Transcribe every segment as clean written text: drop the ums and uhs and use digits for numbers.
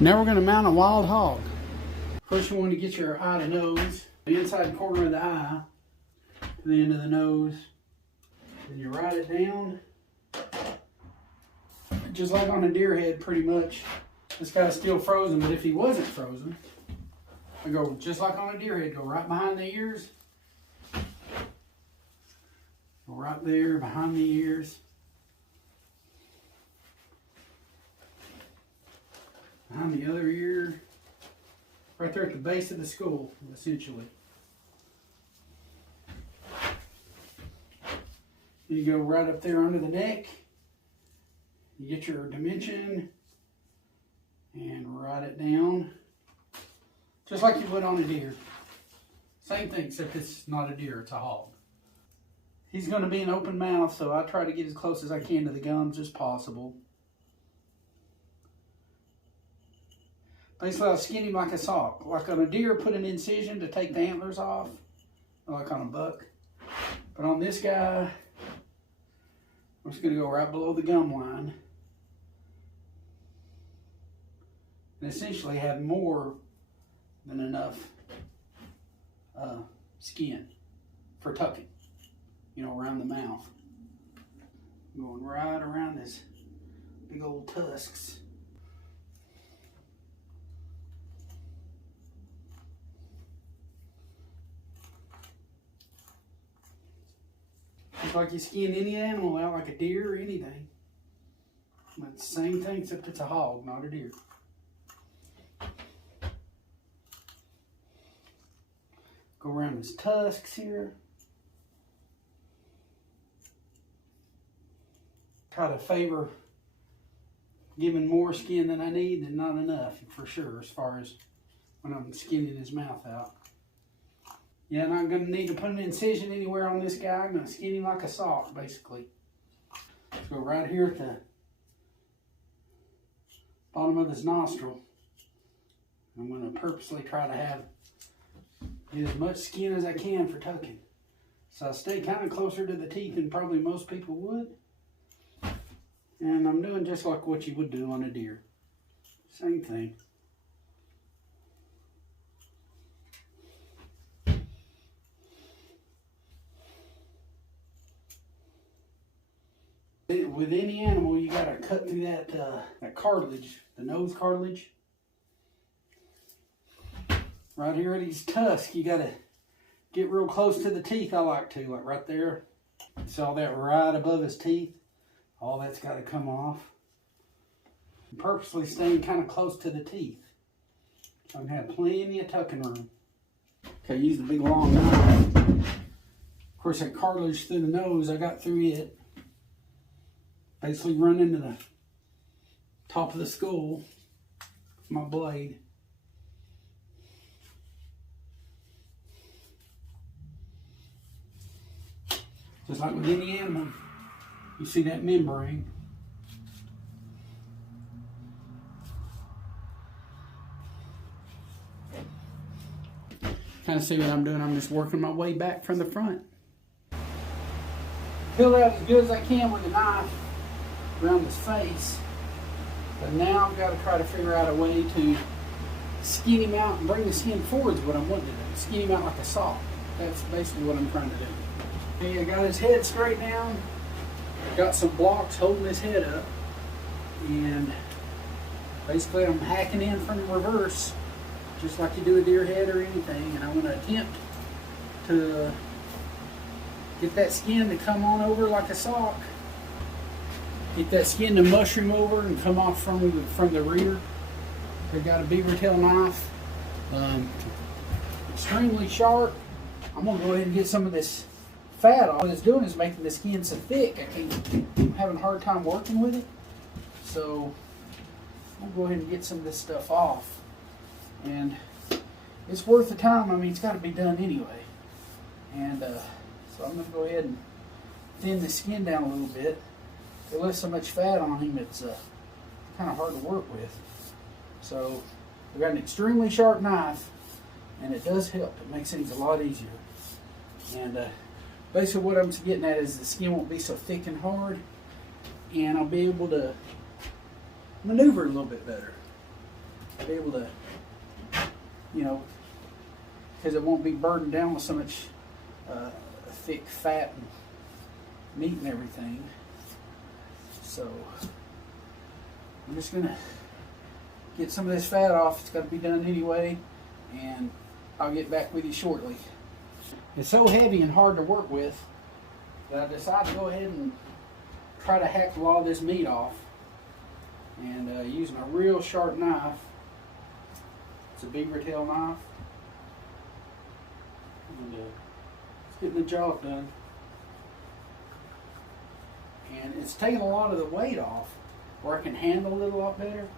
Now we're going to mount a wild hog. First you want to get your eye to nose, the inside corner of the eye to the end of the nose. Then you ride it down, just like on a deer head pretty much. This guy's still frozen, but if he wasn't frozen, I go just like on a deer head, go right behind the ears. Go right there behind the ears. Behind the other ear. Right there at the base of the skull, essentially. You go right up there under the neck. You get your dimension and ride it down. Just like you would on a deer. Same thing, except it's not a deer, it's a hog. He's going to be an open mouth, so I try to get as close as I can to the gums as possible. Basically, I'll skin him like a sock. Like on a deer, put an incision to take the antlers off, like on a buck. But on this guy, I'm just going to go right below the gum line. And essentially have more than enough skin for tucking, you know, around the mouth. Going right around his big old tusks. Just like you skin any animal out, like a deer or anything. But it's the same thing, except it's a hog, not a deer. Go around his tusks here. Try to favor giving more skin than I need than not enough, for sure, as far as when I'm skinning his mouth out. Yeah, I'm not going to need to put an incision anywhere on this guy. I'm going to skin him like a sock, basically. Let's go right here at the bottom of his nostril. I'm going to purposely try to get as much skin as I can for tucking. So I stay kind of closer to the teeth than probably most people would. And I'm doing just like what you would do on a deer. Same thing. With any animal, you gotta cut through that cartilage, the nose cartilage. Right here at his tusk, you gotta get real close to the teeth. I like right there. See all that right above his teeth? All that's gotta come off. I'm purposely staying kind of close to the teeth, so I can have plenty of tucking room. Okay, use the big long knife. Of course, that cartilage through the nose, I got through it. Basically run into the top of the skull with my blade. Just like with any animal, you see that membrane. Kind of see what I'm doing. I'm just working my way back from the front. Peel it out as good as I can with a knife around his face. But now I've got to try to figure out a way to skin him out and bring the skin forward is what I'm wanting to do. Skin him out like a sock. That's basically what I'm trying to do. Okay, I got his head straight down. Got some blocks holding his head up. And basically I'm hacking in from the reverse, just like you do a deer head or anything. And I'm going to attempt to get that skin to come on over like a sock. Get that skin to mushroom over and come off from the rear. I've got a beaver tail knife, extremely sharp. I'm gonna go ahead and get some of this fat off. What it's doing is making the skin so thick I'm having a hard time working with it. So I'll go ahead and get some of this stuff off. And it's worth the time. I mean, it's got to be done anyway. And so I'm gonna go ahead and thin the skin down a little bit. There left so much fat on him, it's kind of hard to work with. So I've got an extremely sharp knife, and it does help. It makes things a lot easier. And basically what I'm getting at is the skin won't be so thick and hard, and I'll be able to maneuver a little bit better. be able to, you know, because it won't be burdened down with so much thick fat and meat and everything. So I'm just gonna get some of this fat off. It's got to be done anyway, and I'll get back with you shortly. It's so heavy and hard to work with that I decided to go ahead and try to hack a lot of this meat off, and using a real sharp knife. It's a beaver tail knife, and it's getting the job done. And it's taking a lot of the weight off where I can handle it a lot better,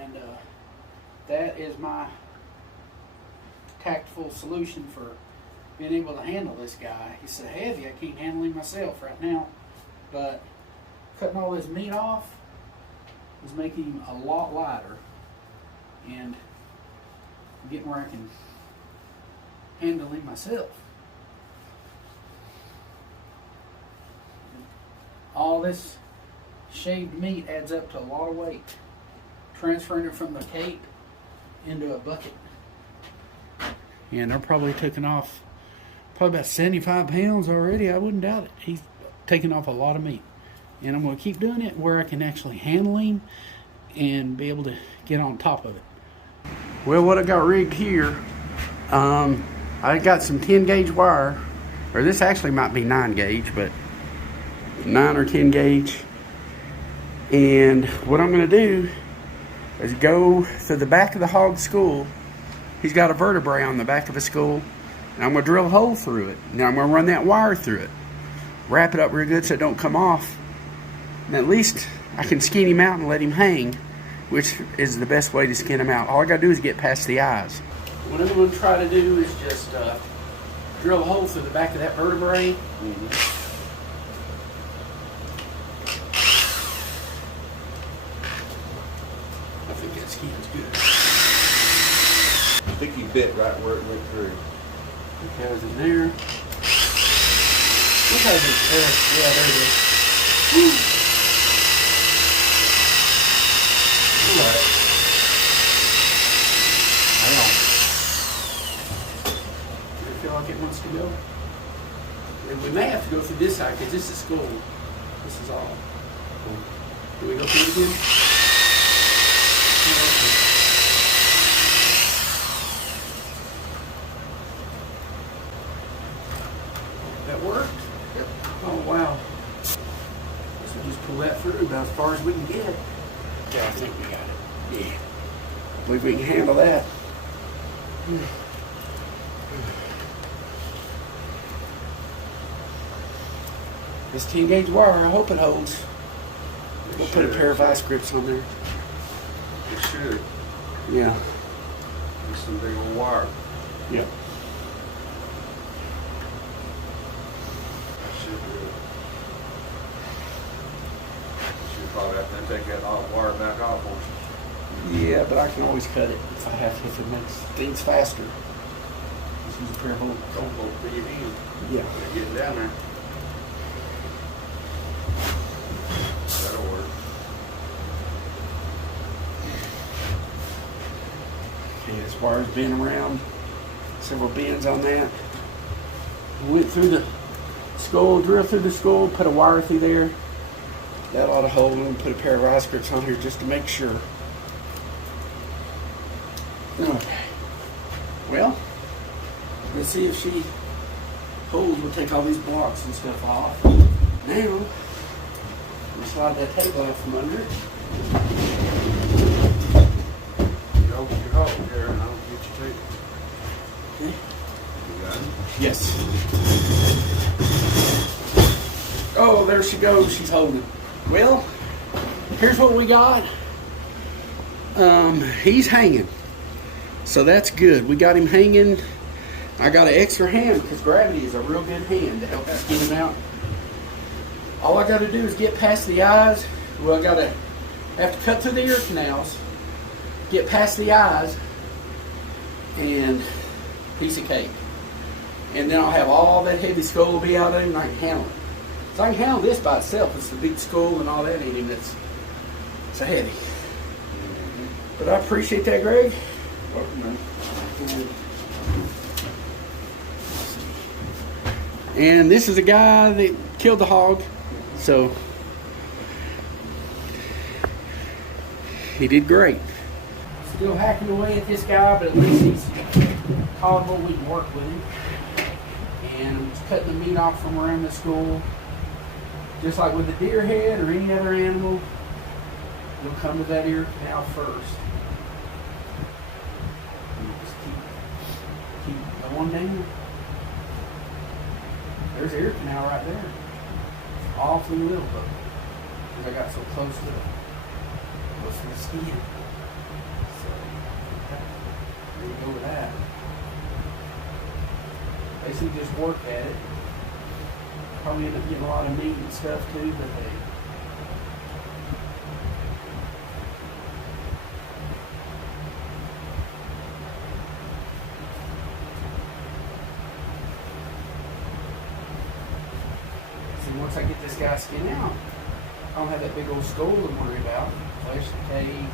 and that is my tactful solution for being able to handle this guy. He's so heavy I can't handle him myself right now, but cutting all this meat off is making him a lot lighter and getting where I can handle him myself. All this shaved meat adds up to a lot of weight. Transferring it from the cape into a bucket. And they're probably taking off probably about 75 pounds already. I wouldn't doubt it. He's taking off a lot of meat. And I'm going to keep doing it where I can actually handle him and be able to get on top of it. Well, what I got rigged here, I got some 10 gauge wire, or this actually might be 9 gauge, but 9 or 10 gauge. And what I'm going to do is go through the back of the hog's skull. He's got a vertebrae on the back of his skull, and I'm going to drill a hole through it. Now I'm going to run that wire through it, wrap it up real good so it don't come off, and at least I can skin him out and let him hang, which is the best way to skin him out. All I got to do is get past the eyes. What I'm going to try to do is just drill a hole through the back of that vertebrae. I think that skin's good. Sticky bit right where it went through. Okay, I was in there. Look how it's there. Yeah, there it is. Woo. Right. Hang on. Does it feel like it wants to go? And we may have to go through this side because this is skull. This is all. Do we go through it again? That worked? Yep. Oh, wow. Guess we just pull that through about as far as we can get. Yeah, I think we got it. Yeah. I believe we can handle that. This 10 gauge wire, I hope it holds. We'll put a pair of vice grips on there. It should. Yeah. There's some big old wire. Yeah. Should do it. Should probably have to take that wire back off on you. Yeah, but I can always cut it if I have to, if it makes things faster. Just use a pair of old. Don't go big in. Yeah. They're getting down there. That'll work. Okay, this wire's been around. Several bends on that. Went through the skull, drilled through the skull, put a wire through there. That ought to hold them. Put a pair of vice grips on here just to make sure. Okay. Well, let's see if she holds. We'll take all these blocks and stuff off. Now, we'll slide that table out from under it. You open your hole here and I'll get your tape. Okay. You got it? Yes. Oh, there she goes. She's holding it. Well, here's what we got. He's hanging. So that's good. We got him hanging. I got an extra hand because gravity is a real good hand to help us get him out. All I got to do is get past the eyes. Well, I have to cut through the ear canals, get past the eyes, and piece of cake. And then I'll have all that heavy skull will be out of him and I can handle it. So I can handle this by itself. It's the big skull and all that in him that's so heavy. But I appreciate that, Greg. Welcome, man. And this is a guy that killed the hog, so he did great. Still hacking away at this guy, but at least he's tolerable. We can work with him. And I'm just cutting the meat off from around the skull. Just like with the deer head or any other animal, we'll come to that ear canal first. And just keep going down. There's the ear canal right there. It's awfully little though, because I got so close to the skin. So there you go with that. Basically just work at it. Probably end up getting a lot of meat and stuff too, but hey. See, once I get this guy's skin out, I don't have that big old skull to worry about. Flesh decay,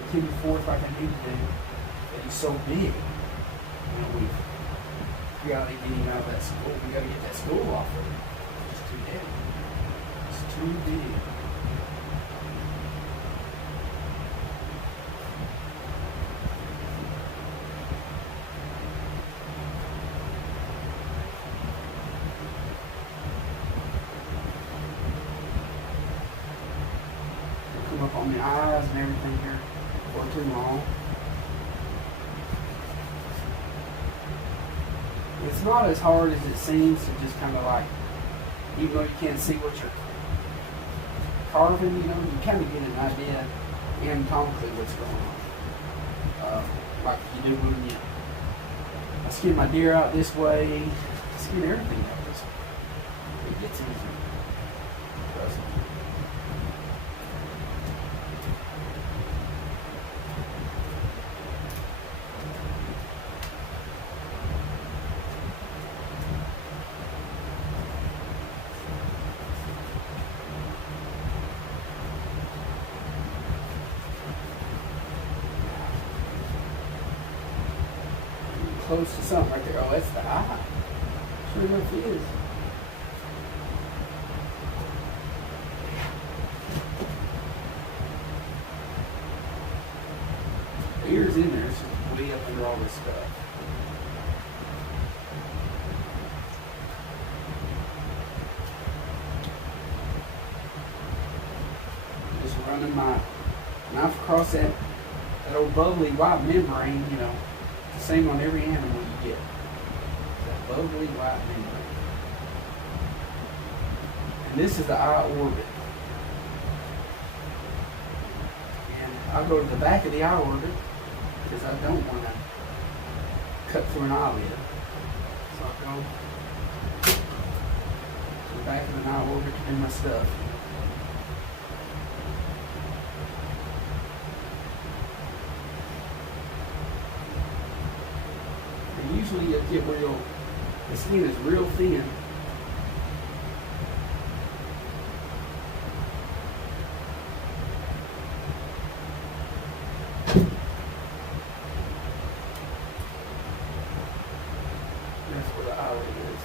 continue forth like I need to do. But he's so big. You know, we gotta get him out of that skull. We gotta get that skull off of him. It's too big. It's too big. Come up on the eyes and everything here for too long. It's not as hard as it seems to just kind of like, even though you can't see what you're carving, you know, you kind of get an idea anatomically what's going on. Like you do when I skin my deer out this way, I skin everything out this way. It gets easier. Trust me. Close to something right there. Oh, that's the eye. Sure enough it is. The ear's in there. It's just way up under all this stuff. Just running my knife across that old bubbly white membrane, you know. Same on every animal you get. That bubbly white membrane. And this is the eye orbit. And I go to the back of the eye orbit because I don't want to cut through an eyelid. So I go to the back of an eye orbit to do my stuff. Usually you get the skin is real thin. That's where the eyelid is.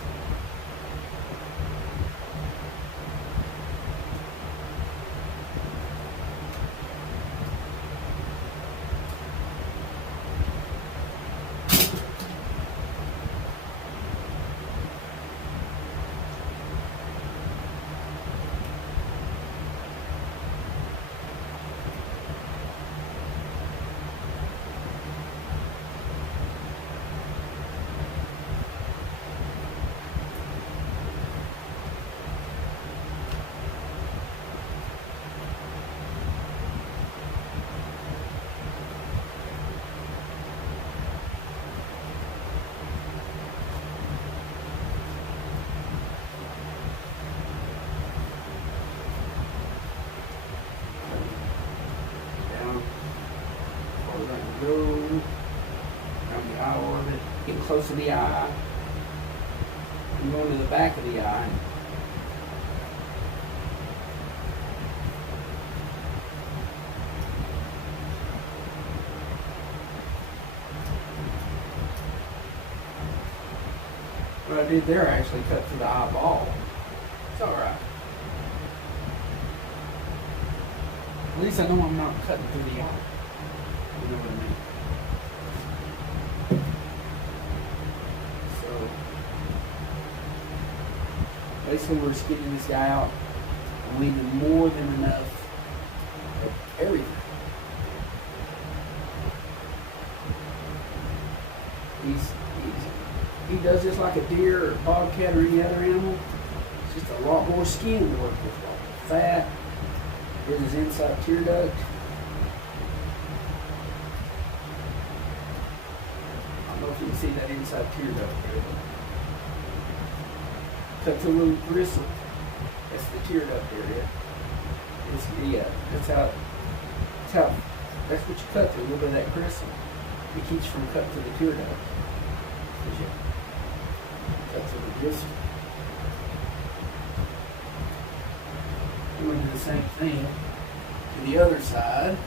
Go around the eye orbit, getting close to the eye, and going to the back of the eye. What I did there, I actually cut through the eyeball. It's alright. At least I know I'm not cutting through the eye. You know what I mean? So, basically we're skinning this guy out and leaving more than enough of everything. He does this like a deer or a bobcat or any other animal. It's just a lot more skin to work with. A lot more fat. Here's his inside tear duct. I don't know if you can see that inside tear duct there. Cut through a little bristle. That's the tear duct area. That's what you cut through, a little bit of that gristle. It keeps you from cutting through the tear duct. Cut through the gristle. I'm going to do the same thing to the other side.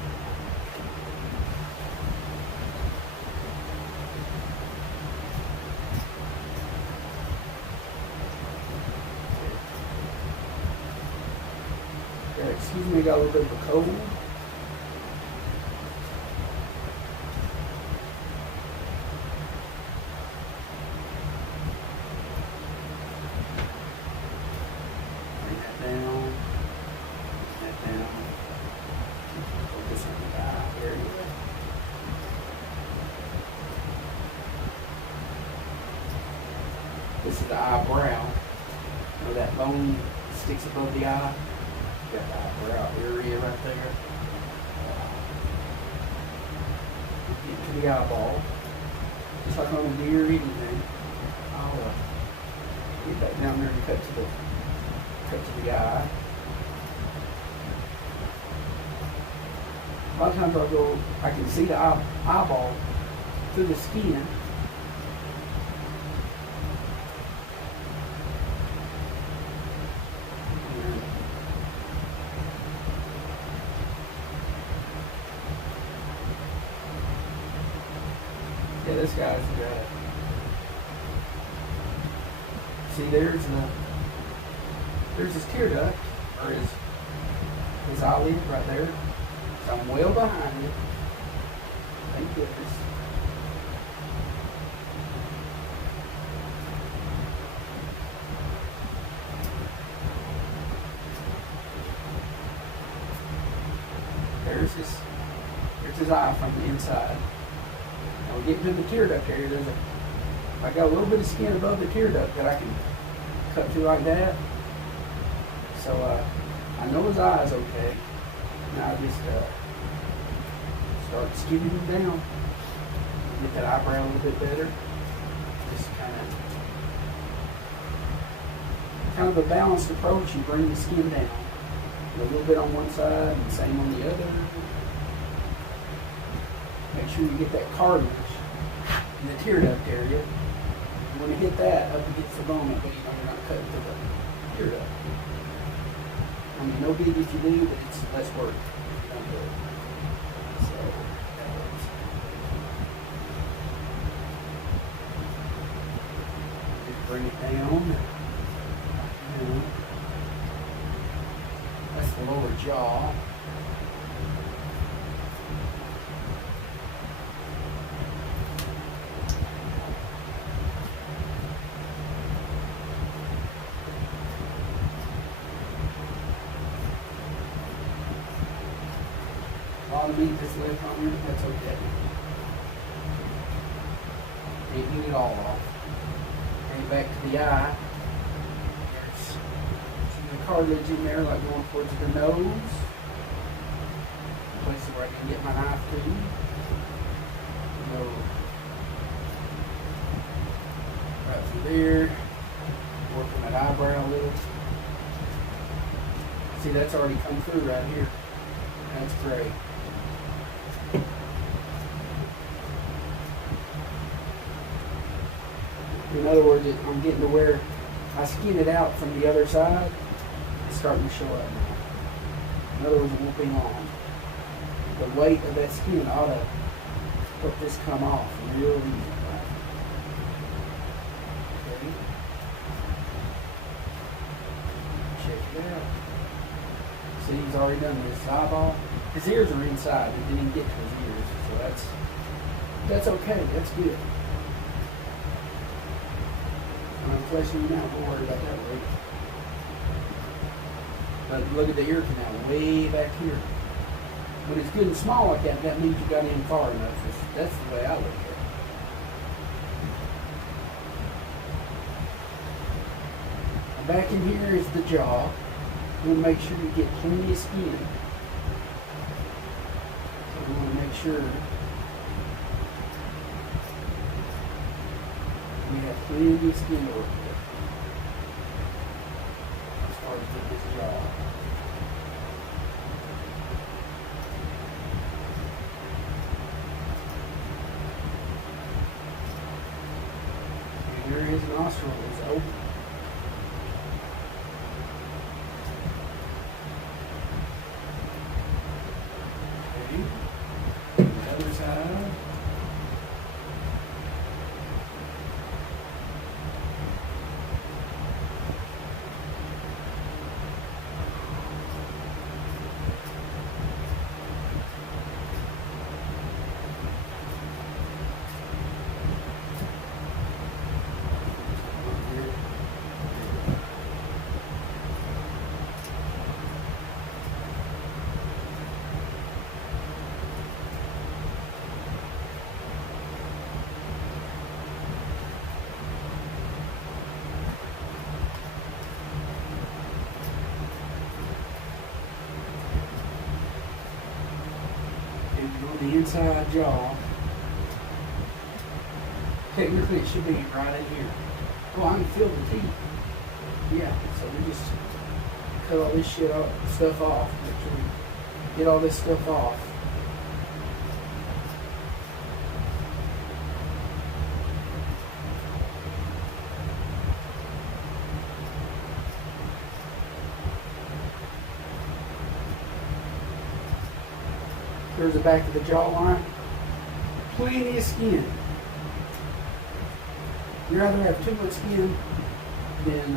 Excuse me, I got a little bit of a cold. Bring that down. Bring that down. Focus on the eye area. This is the eyebrow. Where that bone sticks above the eye. Got the eyebrow area right there. Get to the eyeball. Just like on a deer or anything. I'll get back down there and cut to the eye. A lot of times I can see the eyeball through the skin. Yeah, this guy's got. See, there's his tear duct, or his eyelid right there. So I'm well behind it. Thank goodness. There's his eye from the inside. Now we're getting to the tear duct area. I got a little bit of skin above the tear duct that I can cut through like that. So I know his eye is okay. Now I just start skinning him down. Get that eyebrow a little bit better. Just kind of a balanced approach. You bring the skin down. A little bit on one side and the same on the other. Make sure you get that cartilage in the tear duct area. You want to hit that up against the bone, but you know you're not cutting through the tear duct. I mean, no big if you do, but it's less work. So, just bring it down. That's the lower jaw. A lot of meat that's left on here, but that's okay. Can't get it all off. Bring it back to the eye. There's some cartilage in there, like going towards the nose. Places where I can get my knife to. Go right through there. Working that eyebrow a little. See, that's already come through right here. That's great. In other words, I'm getting to where I skin it out from the other side. It's starting to show up now. In other words, it won't be long. The weight of that skin ought to help this come off real easy. Okay. See, he's already done this. His eyeball. His ears are inside. He didn't even get to his ears. So that's okay. That's good. I'm fleshing him out. Don't worry about that weight. But look at the ear canal way back here. When it's good and small like that, that means you got in far enough. That's the way I look at it. Back in here is the jaw. You want to make sure you get plenty of skin. So we want to make sure we have plenty of skin to work with as far as with this jaw. And here his nostril is open. The inside jaw. Technically, it should be right in here. Oh, I can feel the teeth. Yeah, so we just cut all this stuff off. Make sure we get all this stuff off. There's the back of the jawline. Plenty of skin. You'd rather have too much skin than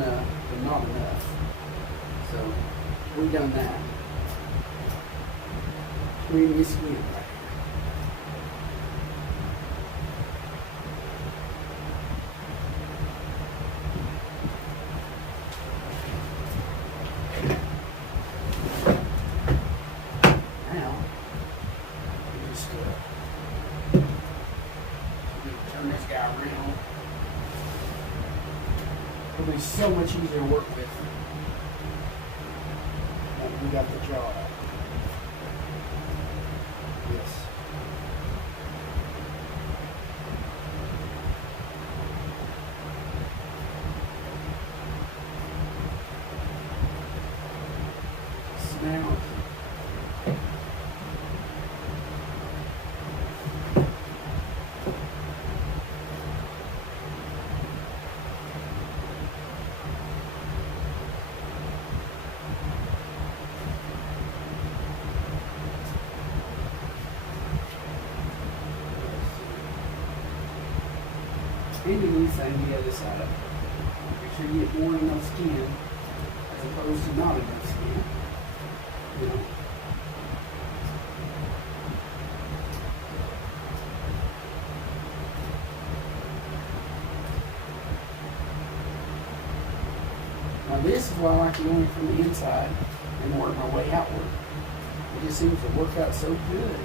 not enough. So we've done that. Plenty of skin right here. It'll be so much easier to work with when we got the jaw out. Yes. Snout. And do the same the other side. Make sure you get more than enough skin as opposed to not enough skin. You know. Now this is why I like to go in from the inside and work my way outward. It just seems to work out so good.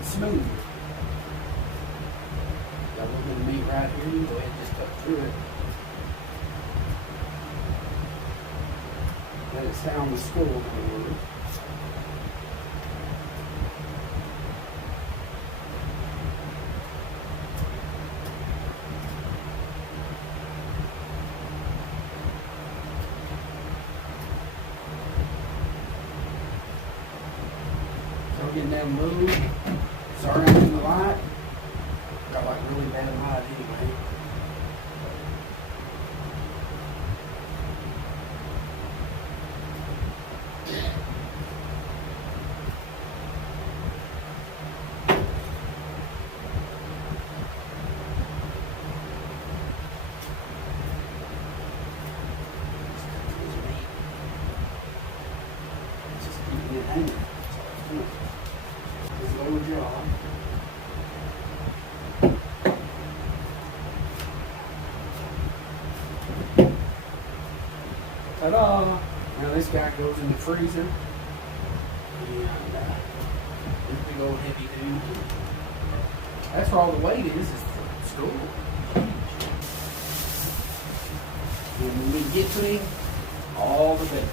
It's smooth. Got a little bit of meat right here. You can go ahead and just cut through it. Let it sound the skull, in other words. So we're getting down low. Sorry I'm in the light. Got like really bad light anyway. lower jaw. Ta-da! Now this guy goes in the freezer. And this big old heavy dude. That's where all the weight is the store. And when we get to him, all the better.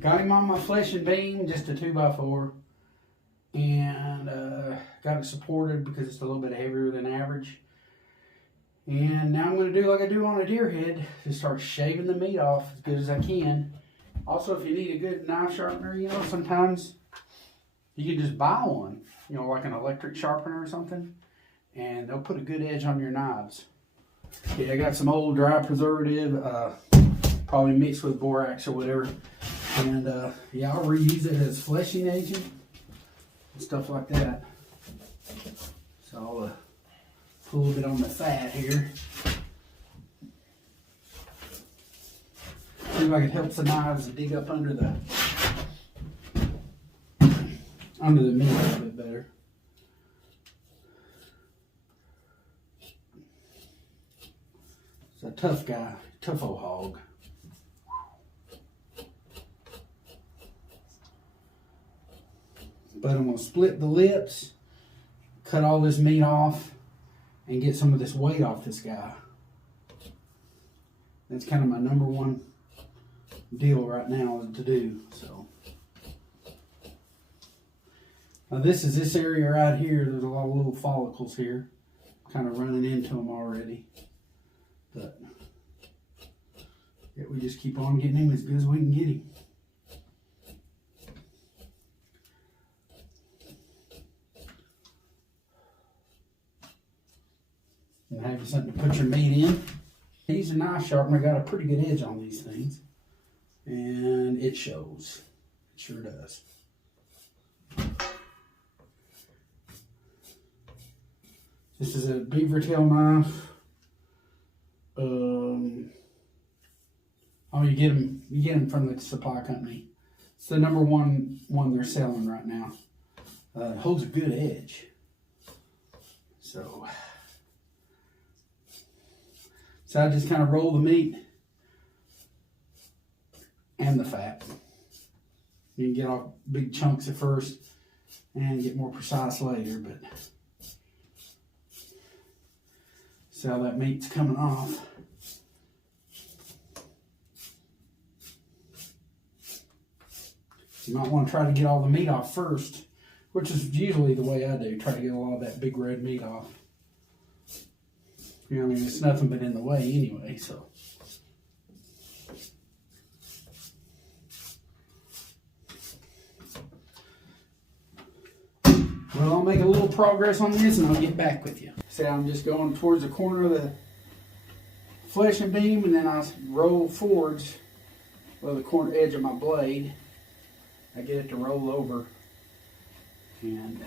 Got him on my flesh and beam, just a 2x4. And got it supported because it's a little bit heavier than average. And now I'm going to do like I do on a deer head, just start shaving the meat off as good as I can. Also, if you need a good knife sharpener, you know, sometimes you can just buy one, you know, like an electric sharpener or something, and they'll put a good edge on your knives. Yeah, I got some old dry preservative, probably mixed with borax or whatever, and yeah, I'll reuse it as fleshing agent and stuff like that. So I'll put a little bit on the fat here. See if I can help the knives dig up under the meat a little bit better. It's a tough guy, tough old hog. But I'm going to split the lips, cut all this meat off, and get some of this weight off this guy. That's kind of my number one deal right now to do. So now this is this area right here. There's a lot of little follicles here, kind of running into them already. But yeah, we just keep on getting him as good as we can get him. And have you something to put your meat in. He's a knife sharpener, got a pretty good edge on these things. And it shows. It sure does. This is a beaver tail knife. Oh, you get them from the supply company. It's the number one they're selling right now. It holds a good edge. So I just kind of roll the meat and the fat. You can get off big chunks at first and get more precise later, but see how that meat's coming off. You might want to try to get all the meat off first, which is usually the way I do, try to get all of that big red meat off. You know, I mean, it's nothing but in the way anyway, so. Well, I'll make a little progress on this and I'll get back with you. See, I'm just going towards the corner of the flesh and beam, and then I roll forwards with the corner edge of my blade. I get it to roll over, and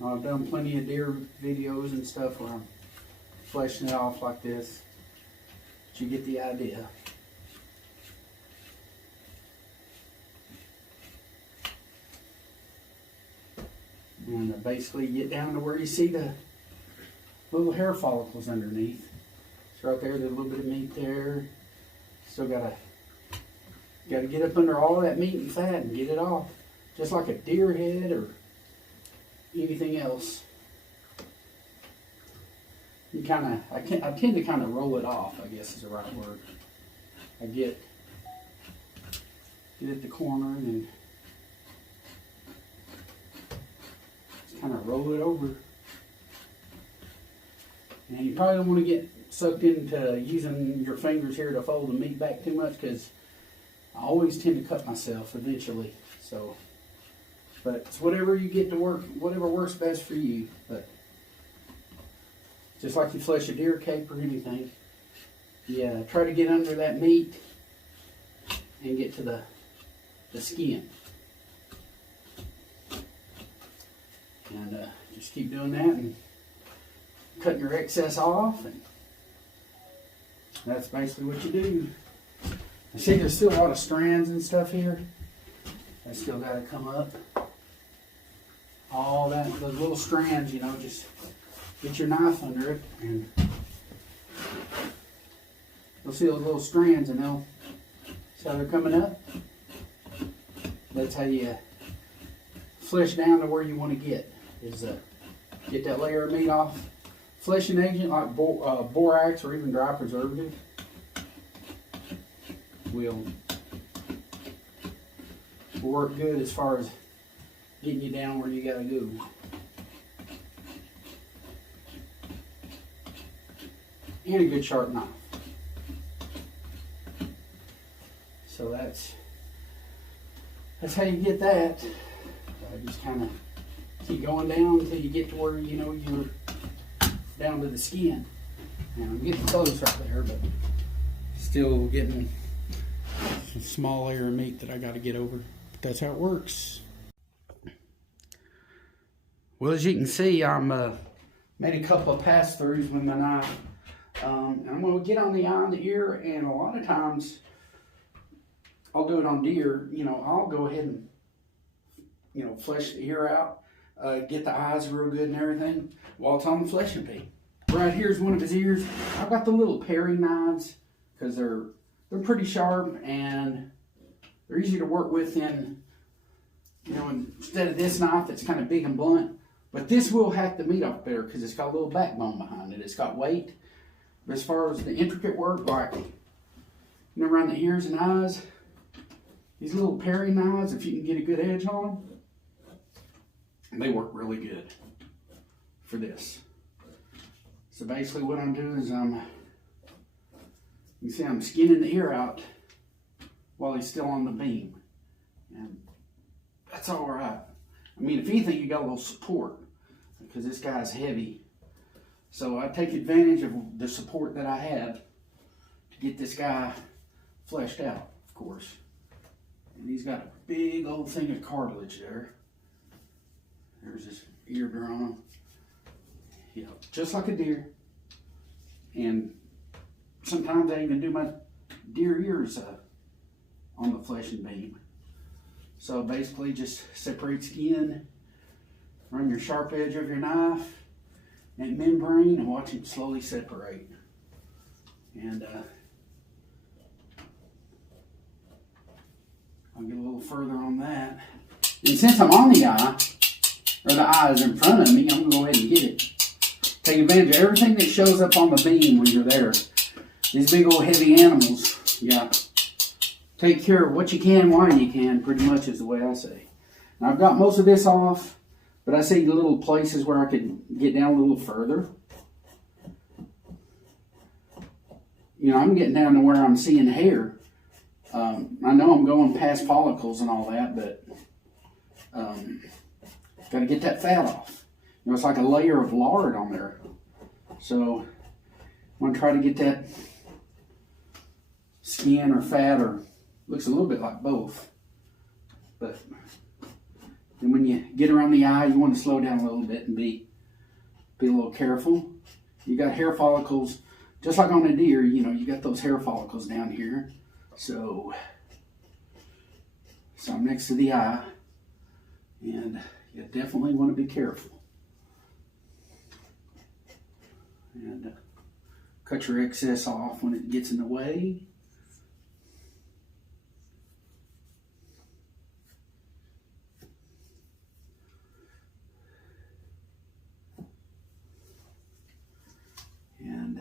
I've done plenty of deer videos and stuff where I'm fleshing it off like this, but you get the idea. And I basically get down to where you see the little hair follicles underneath. It's right there, there's a little bit of meat there. Still gotta get up under all that meat and fat and get it off, just like a deer head or anything else. You I tend to kind of roll it off, I guess is the right word. I get at the corner and then just kind of roll it over. And you probably don't want to get sucked into using your fingers here to fold the meat back too much, because I always tend to cut myself eventually. So, but it's whatever you get to work, whatever works best for you. But just like you flesh a deer cape or anything, yeah, try to get under that meat and get to the skin. And just keep doing that and cutting your excess off, and that's basically what you do. I see there's still a lot of strands and stuff here. They still got to come up. all that, those little strands, you know, just get your knife under it and you'll see those little strands and they'll, see how they're coming up? That's how you flesh down to where you want to get, is get that layer of meat off. Fleshing agent like borax or even dry preservative will work good as far as getting you down where you gotta go. And a good sharp knife. So that's how you get that. Just kind of keep going down until you get to where you know you're down to the skin. And I'm getting close right there, but still getting a small layer of meat that I got to get over. But that's how it works. Well, as you can see, I'm made a couple of pass-throughs with my knife. And I'm going to get on the eye and the ear, and a lot of times I'll do it on deer. You know, I'll go ahead and, you know, flesh the ear out, get the eyes real good and everything while it's on the fleshing pea. Right here's one of his ears. I've got the little paring knives because they're pretty sharp and they're easy to work with in, you know, instead of this knife that's kind of big and blunt. But this will hack the meat off better because it's got a little backbone behind it. It's got weight. But as far as the intricate work, like, you know, around the ears and eyes, these little paring knives, if you can get a good edge on them, they work really good for this. So basically what I'm doing is you can see I'm skinning the ear out while he's still on the beam. And that's all right. I mean, if anything, you got a little support because this guy's heavy. So I take advantage of the support that I have to get this guy fleshed out, of course. And he's got a big old thing of cartilage there. There's his eardrum. Yeah, just like a deer. And sometimes I even do my deer ears on the fleshing beam. So basically just separate skin, run your sharp edge of your knife, and membrane, and watch it slowly separate. And I'll get a little further on that. And since I'm on the eye, or the eye is in front of me, I'm going to go ahead and get it. Take advantage of everything that shows up on the beam when you're there. These big old heavy animals, yeah. Take care of what you can while you can, pretty much is the way I say. Now I've got most of this off, but I see little places where I could get down a little further. You know, I'm getting down to where I'm seeing hair. I know I'm going past follicles and all that, but got to get that fat off. You know, it's like a layer of lard on there. So I'm going to try to get that skin or fat, or looks a little bit like both. But then when you get around the eye, you want to slow down a little bit and be a little careful. You got hair follicles, just like on a deer, you know, you got those hair follicles down here. So I'm next to the eye, and you definitely want to be careful. And cut your excess off when it gets in the way. And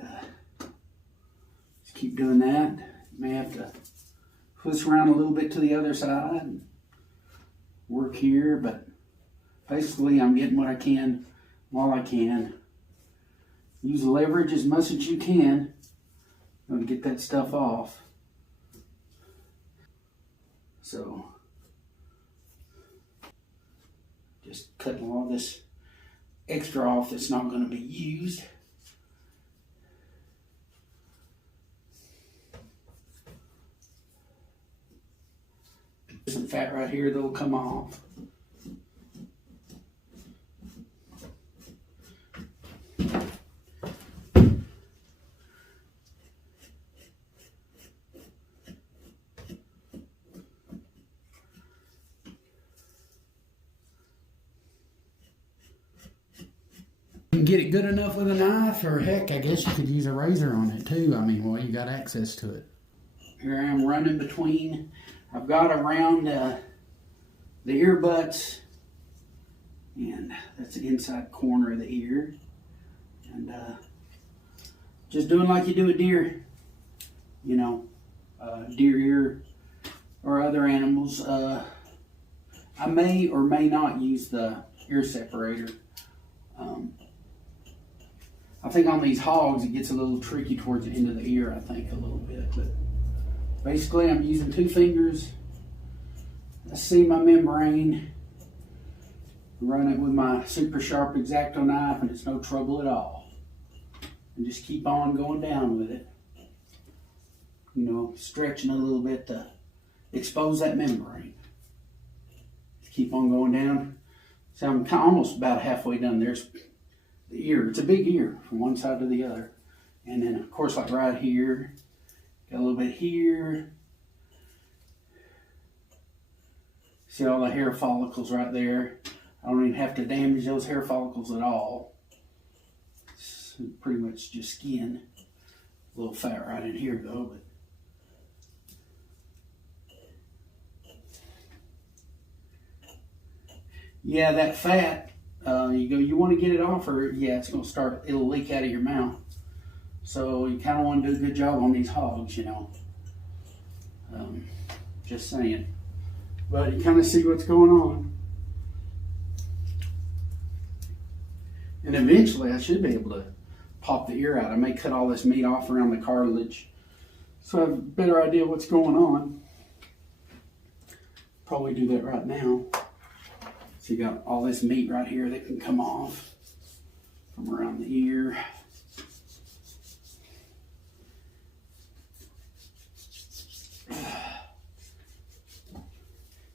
just keep doing that. You may have to twist around a little bit to the other side and work here, but basically I'm getting what I can while I can. Use leverage as much as you can to get that stuff off. So just cutting all this extra off that's not going to be used. Some fat right here that'll come off. can get it good enough with a knife, or heck, I guess you could use a razor on it too. I mean, well, you got access to it. Here I am running between. I've got around the ear butts, and that's the inside corner of the ear. And just doing like you do a deer, you know, deer ear or other animals. I may or may not use the ear separator. I think on these hogs it gets a little tricky towards the end of the ear, I think, a little bit. But basically I'm using 2 fingers. I see my membrane. Run it with my super sharp X-Acto knife, and it's no trouble at all. And just keep on going down with it. You know, stretching a little bit to expose that membrane. Just keep on going down. So I'm almost about halfway done. There's the ear. It's a big ear from one side to the other. And then, of course, like right here, got a little bit here. See all the hair follicles right there? I don't even have to damage those hair follicles at all. It's pretty much just skin. A little fat right in here though, but yeah, that fat, you want to get it off, or yeah, it'll leak out of your mouth. So you kind of want to do a good job on these hogs, you know. Just saying. But you kind of see what's going on. And eventually I should be able to pop the ear out. I may cut all this meat off around the cartilage so I have a better idea what's going on. Probably do that right now. So you got all this meat right here that can come off from around the ear.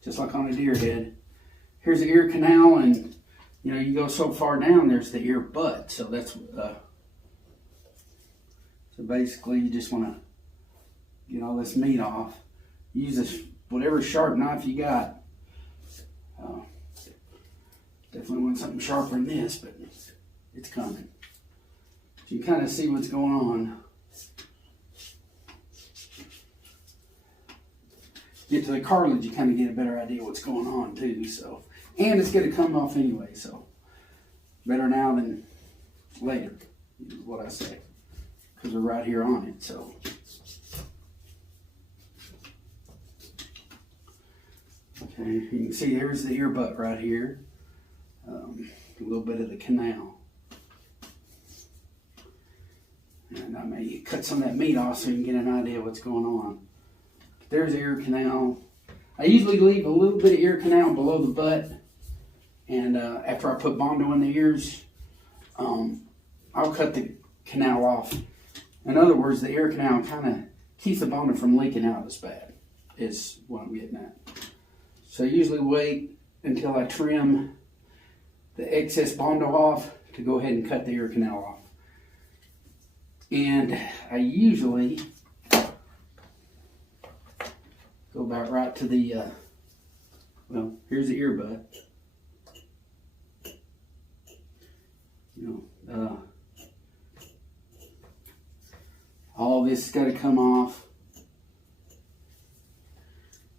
Just like on a deer head. Here's the ear canal, and you know, you go so far down, there's the ear butt. So that's so basically you just want to get all this meat off. Use whatever sharp knife you got. Definitely want something sharper than this, but it's coming. So you kind of see what's going on. Get to the cartilage, you kind of get a better idea what's going on too. So, and it's going to come off anyway, so better now than later, is what I say, because we're right here on it. So, okay, you can see here's the ear butt right here, a little bit of the canal, and I may cut some of that meat off so you can get an idea what's going on. There's the ear canal. I usually leave a little bit of ear canal below the butt, and after I put Bondo in the ears, I'll cut the canal off. In other words, the ear canal kind of keeps the Bondo from leaking out as bad, is what I'm getting at. So I usually wait until I trim the excess Bondo off to go ahead and cut the ear canal off. And I usually go about right to the, well, here's the ear butt. You know, all this has got to come off.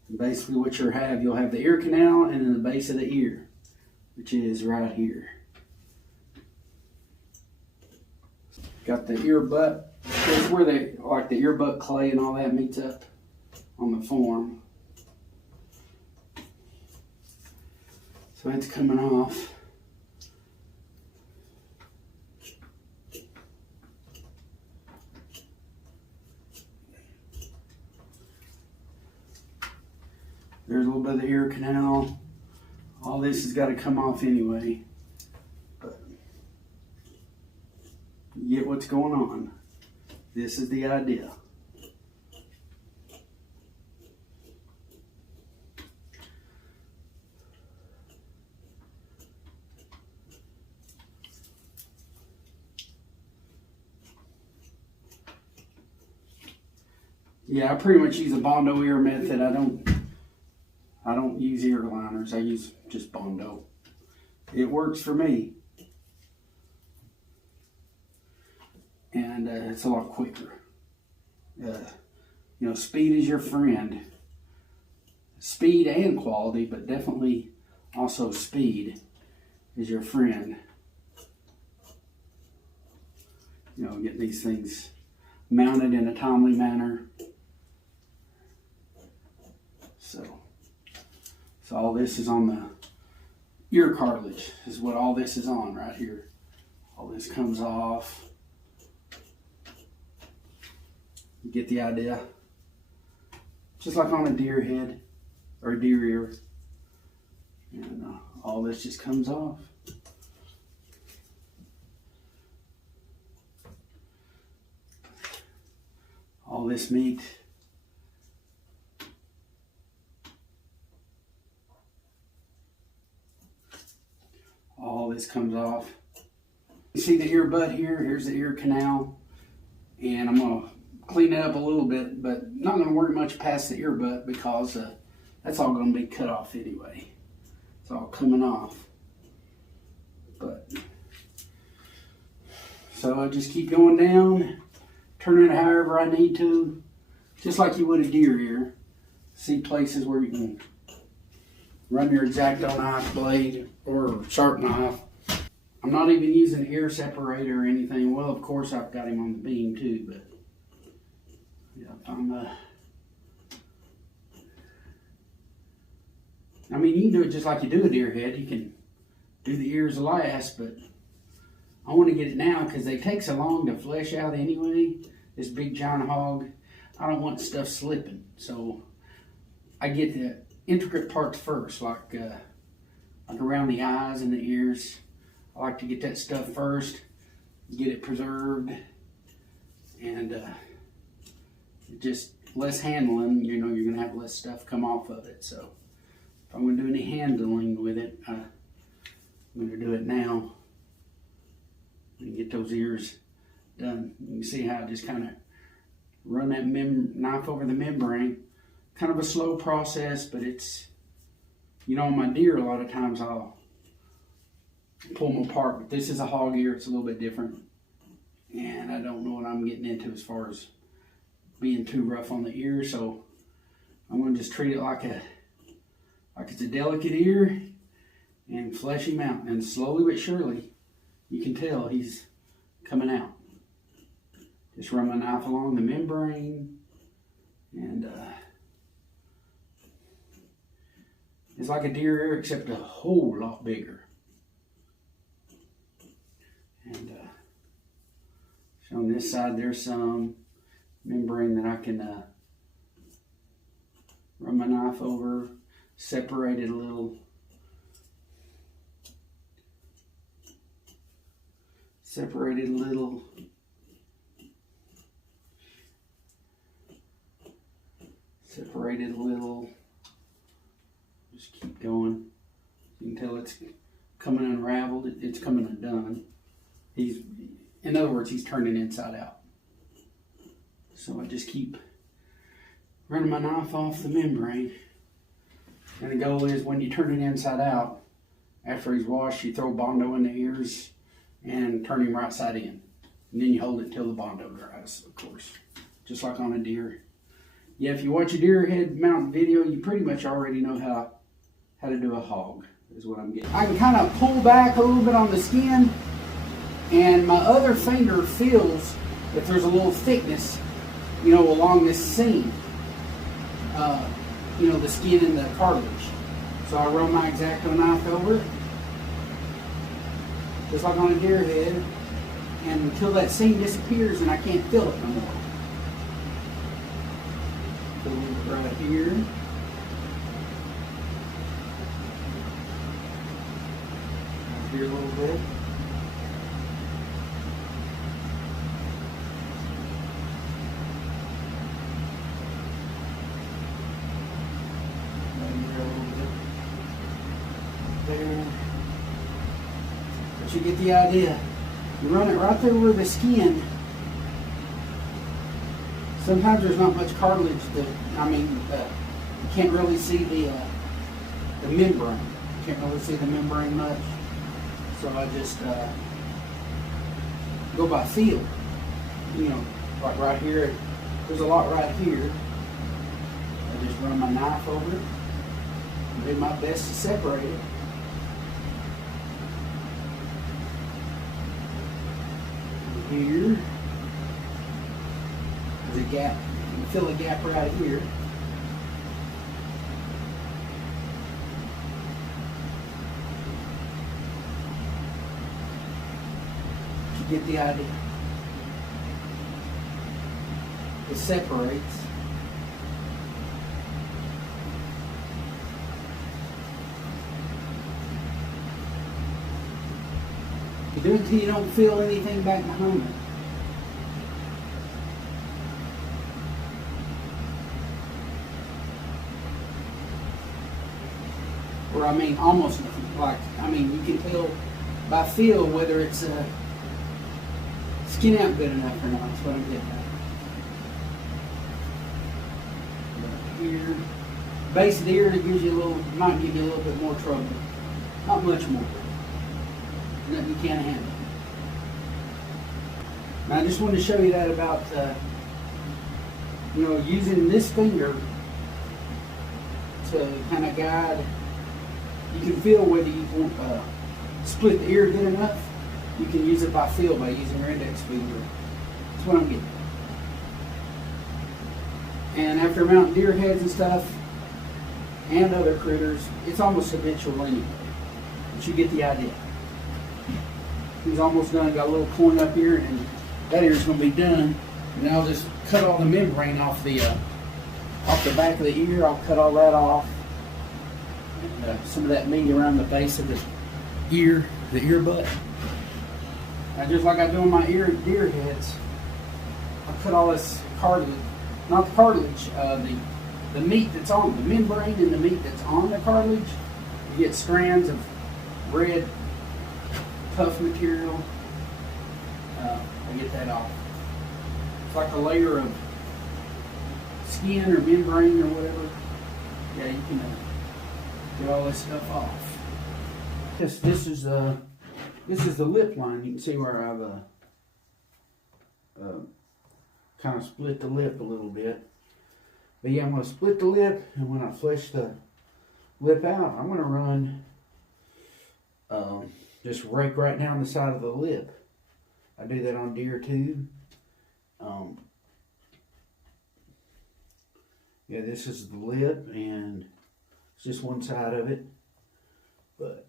And basically what you'll have the ear canal and then the base of the ear, which is right here. Got the ear butt. Here's where the ear butt clay and all that meets up on the form. So it's coming off. There's a little bit of the ear canal. All this has got to come off anyway. But you get what's going on. This is the idea. Yeah, I pretty much use a Bondo ear method. I don't use ear liners. I use just Bondo. It works for me. and it's a lot quicker. You know, speed is your friend. Speed and quality, but definitely also speed is your friend. You know, get these things mounted in a timely manner. So all this is on the ear cartilage, is what all this is on right here. All this comes off. You get the idea? Just like on a deer head or a deer ear. And all this just comes off. All this meat. All this comes off. You see the ear butt here? Here's the ear canal. And I'm going to clean it up a little bit, but not going to worry much past the ear butt because that's all going to be cut off anyway. It's all coming off. But so I just keep going down, turning it however I need to, just like you would a deer ear. See places where you can run your X-Acto knife blade or sharp knife. I'm not even using an ear separator or anything. Well, of course I've got him on the beam too, but yeah, I mean, you can do it just like you do a deer head. You can do the ears last, but I want to get it now because they take so long to flesh out anyway. This big giant hog, I don't want stuff slipping. So I get the intricate parts first, like around the eyes and the ears. I like to get that stuff first, get it preserved, and just less handling. You know, you're going to have less stuff come off of it. So if I'm going to do any handling with it, I'm going to do it now and get those ears done. You can see how I just kind of run that knife over the membrane. Kind of a slow process, but it's, you know, on my deer, a lot of times I'll pull them apart, but this is a hog ear. It's a little bit different, and I don't know what I'm getting into as far as being too rough on the ear, so I'm going to just treat it like it's a delicate ear and flesh him out, and slowly but surely you can tell he's coming out. Just run my knife along the membrane, and it's like a deer ear except a whole lot bigger. And on this side there's some membrane that I can run my knife over, separate it a little. Separate it a little. Separate it a little. Just keep going. You can tell it's coming unraveled. It's coming undone. In other words, he's turning inside out. So I just keep running my knife off the membrane. And the goal is when you turn it inside out, after he's washed, you throw Bondo in the ears and turn him right side in. And then you hold it until the Bondo dries, of course. Just like on a deer. Yeah, if you watch a deer head mount video, you pretty much already know how to do a hog, is what I'm getting. I can kind of pull back a little bit on the skin, and my other finger feels if there's a little thickness, you know, along this seam, you know, the skin and the cartilage. So I run my X-Acto knife over it, just like on a deer head, and until that seam disappears and I can't feel it no more. So right here. Here a little bit. There. But you get the idea. You run it right there where the skin. Sometimes there's not much cartilage that, you can't really see the membrane. You can't really see the membrane much. So I just go by feel. you know, like right here, there's a lot right here. I just run my knife over it and do my best to separate it. Here, there's a gap. You can fill a gap right here. You get the idea. It separates. You do it until you don't feel anything back behind it. Or I mean, almost nothing. Like, I mean, you can tell by feel whether it's skin out good enough or not. That's what I'm getting at. Here, base of the ear, it gives you a little, might give you a little bit more trouble. Not much more. Nothing you can't handle. Now I just wanted to show you that about, you know, using this finger to kind of guide. You can feel whether you want split the ear good enough. You can use it by feel by using your index finger. That's what I'm getting. And after mounting deer heads and stuff, and other critters, it's almost habitual anyway. But you get the idea. He's almost done. Got a little point up here, and that ear's going to be done. And I'll just cut all the membrane off the back of the ear. I'll cut all that off. And, some of that meat around the base of the ear butt. Now, just like I do on my deer heads, I'll cut all this cartilage. Not the cartilage, the meat that's on the membrane and the meat that's on the cartilage. You get strands of red, tough material. I get that off. It's like a layer of skin or membrane or whatever. Yeah, you can get all this stuff off. This is the lip line. You can see where I've kind of split the lip a little bit. But yeah, I'm going to split the lip, and when I flesh the lip out, I'm going to run just rake right down the side of the lip. I do that on deer too. Yeah, this is the lip, and it's just one side of it. But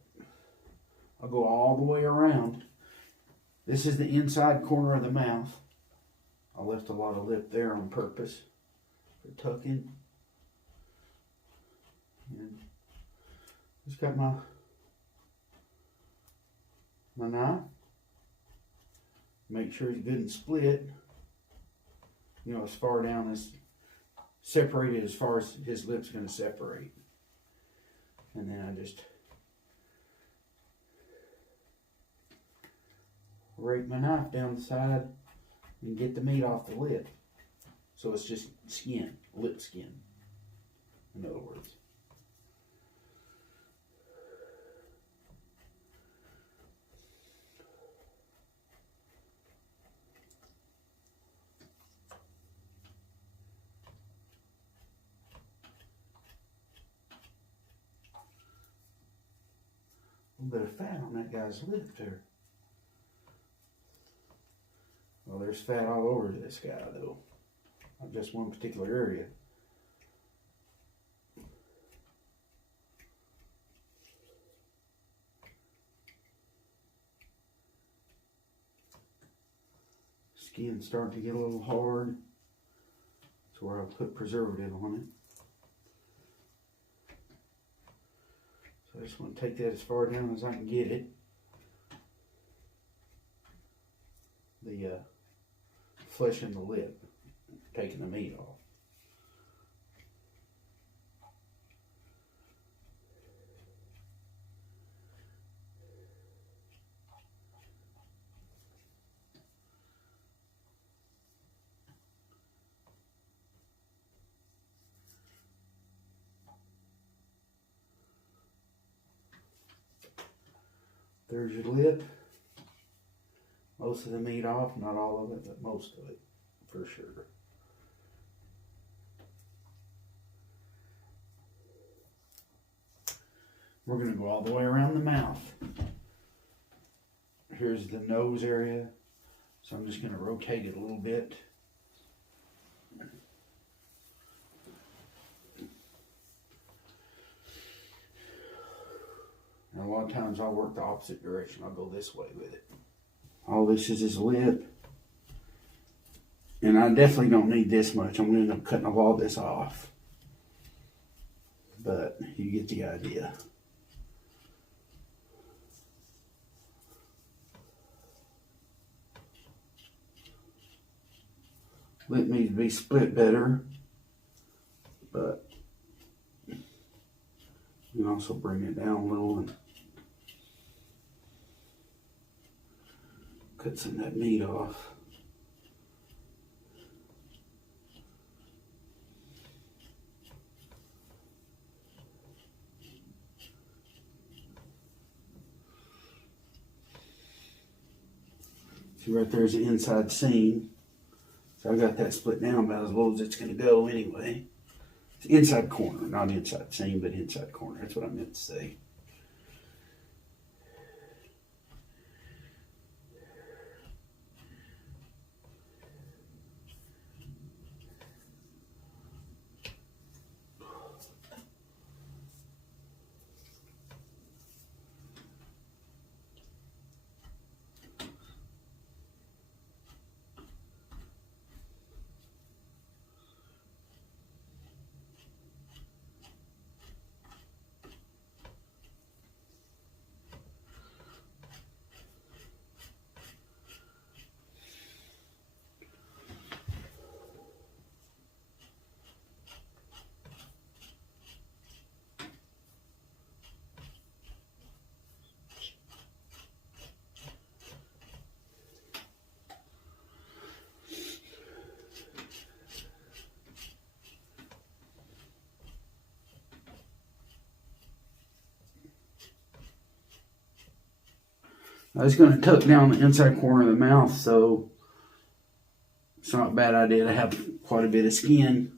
I'll go all the way around. This is the inside corner of the mouth. I left a lot of lip there on purpose for tucking. And just got my knife. Make sure he's good and split. You know, as far down as separated as far as his lip's going to separate. And then I just rake my knife down the side and get the meat off the lip. So it's just skin, lip skin, in other words. A little bit of fat on that guy's lip there. Well, there's fat all over this guy, though. Not just one particular area. Skin's starting to get a little hard. That's where I'll put preservative on it. So I just want to take that as far down as I can get it. The flesh in the lip, taking the meat off. There's your lip. most of the meat off, not all of it, but most of it, for sure. We're going to go all the way around the mouth. Here's the nose area, so I'm just going to rotate it a little bit. And a lot of times I'll work the opposite direction. I'll go this way with it. All this is his lip. And I definitely don't need this much. I'm going to end up cutting all this off. But you get the idea. Lip needs to be split better. But you can also bring it down a little and cut some of that meat off. See right there's the inside seam. So I got that split down about as low as it's going to go anyway. It's inside corner, not inside seam, but inside corner. That's what I meant to say. I was going to tuck down the inside corner of the mouth, so it's not a bad idea to have quite a bit of skin.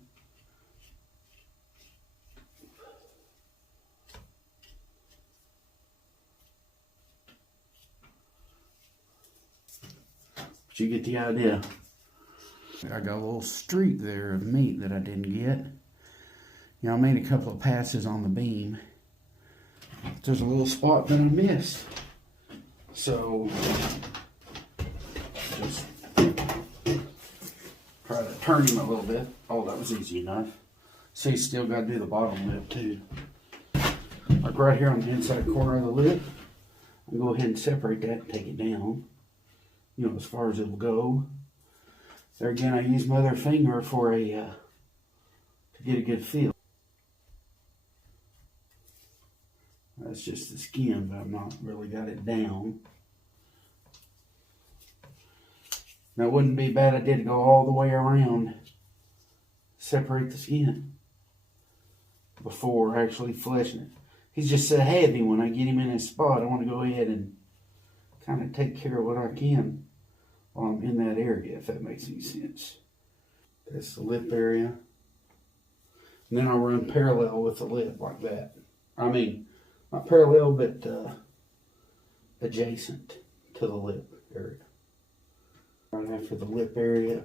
But you get the idea. I got a little streak there of meat that I didn't get. You know, I made a couple of passes on the beam. There's a little spot that I missed. So, just try to turn him a little bit. Oh, that was easy enough. See, still got to do the bottom lip too. Like right here on the inside corner of the lip, I'll go ahead and separate that and take it down. You know, as far as it'll go. There again, I use my other finger for a to get a good feel. That's just the skin, but I've not really got it down. Now, it wouldn't be bad idea to go all the way around, separate the skin before actually fleshing it. He's just so heavy when I get him in his spot. I want to go ahead and kind of take care of what I can while I'm in that area, if that makes any sense. That's the lip area. And then I'll run parallel with the lip like that. I mean, not parallel, but adjacent to the lip area. Right after the lip area.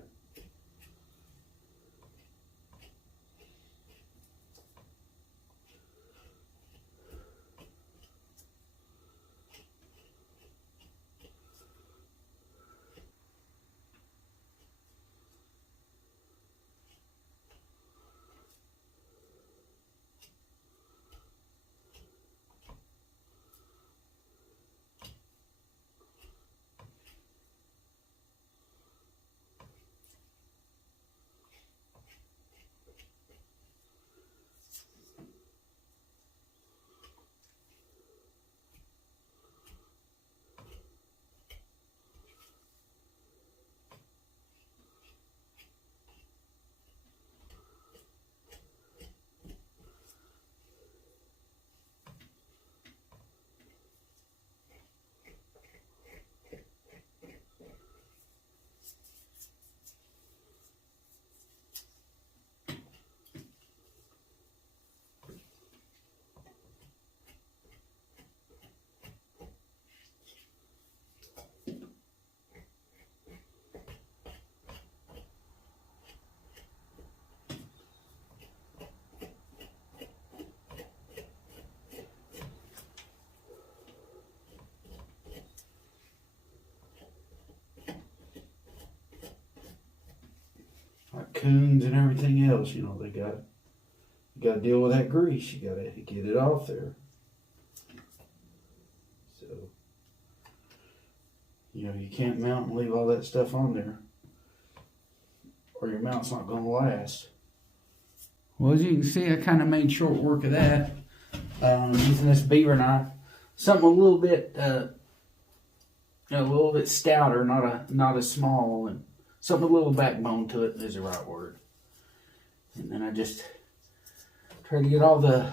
coons and everything else, you know, you got to deal with that grease. You got to get it off there. So, you know, you can't mount and leave all that stuff on there, or your mount's not going to last. Well, as you can see, I kind of made short work of that using this beaver knife. Something a little bit stouter, not as small, and something a little backbone to it is the right word. And then I just try to get all I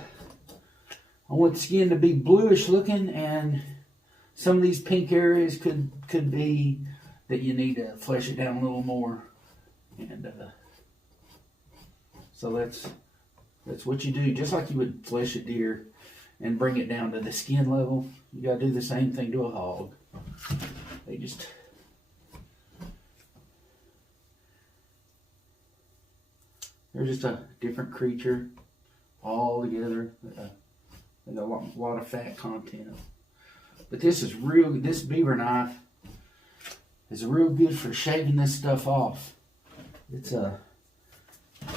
want the skin to be bluish looking, and some of these pink areas could be that you need to flesh it down a little more. And so that's what you do, just like you would flesh a deer and bring it down to the skin level. You gotta do the same thing to a hog. They're just a different creature altogether. They got a lot of fat content. But this beaver knife is real good for shaving this stuff off. It's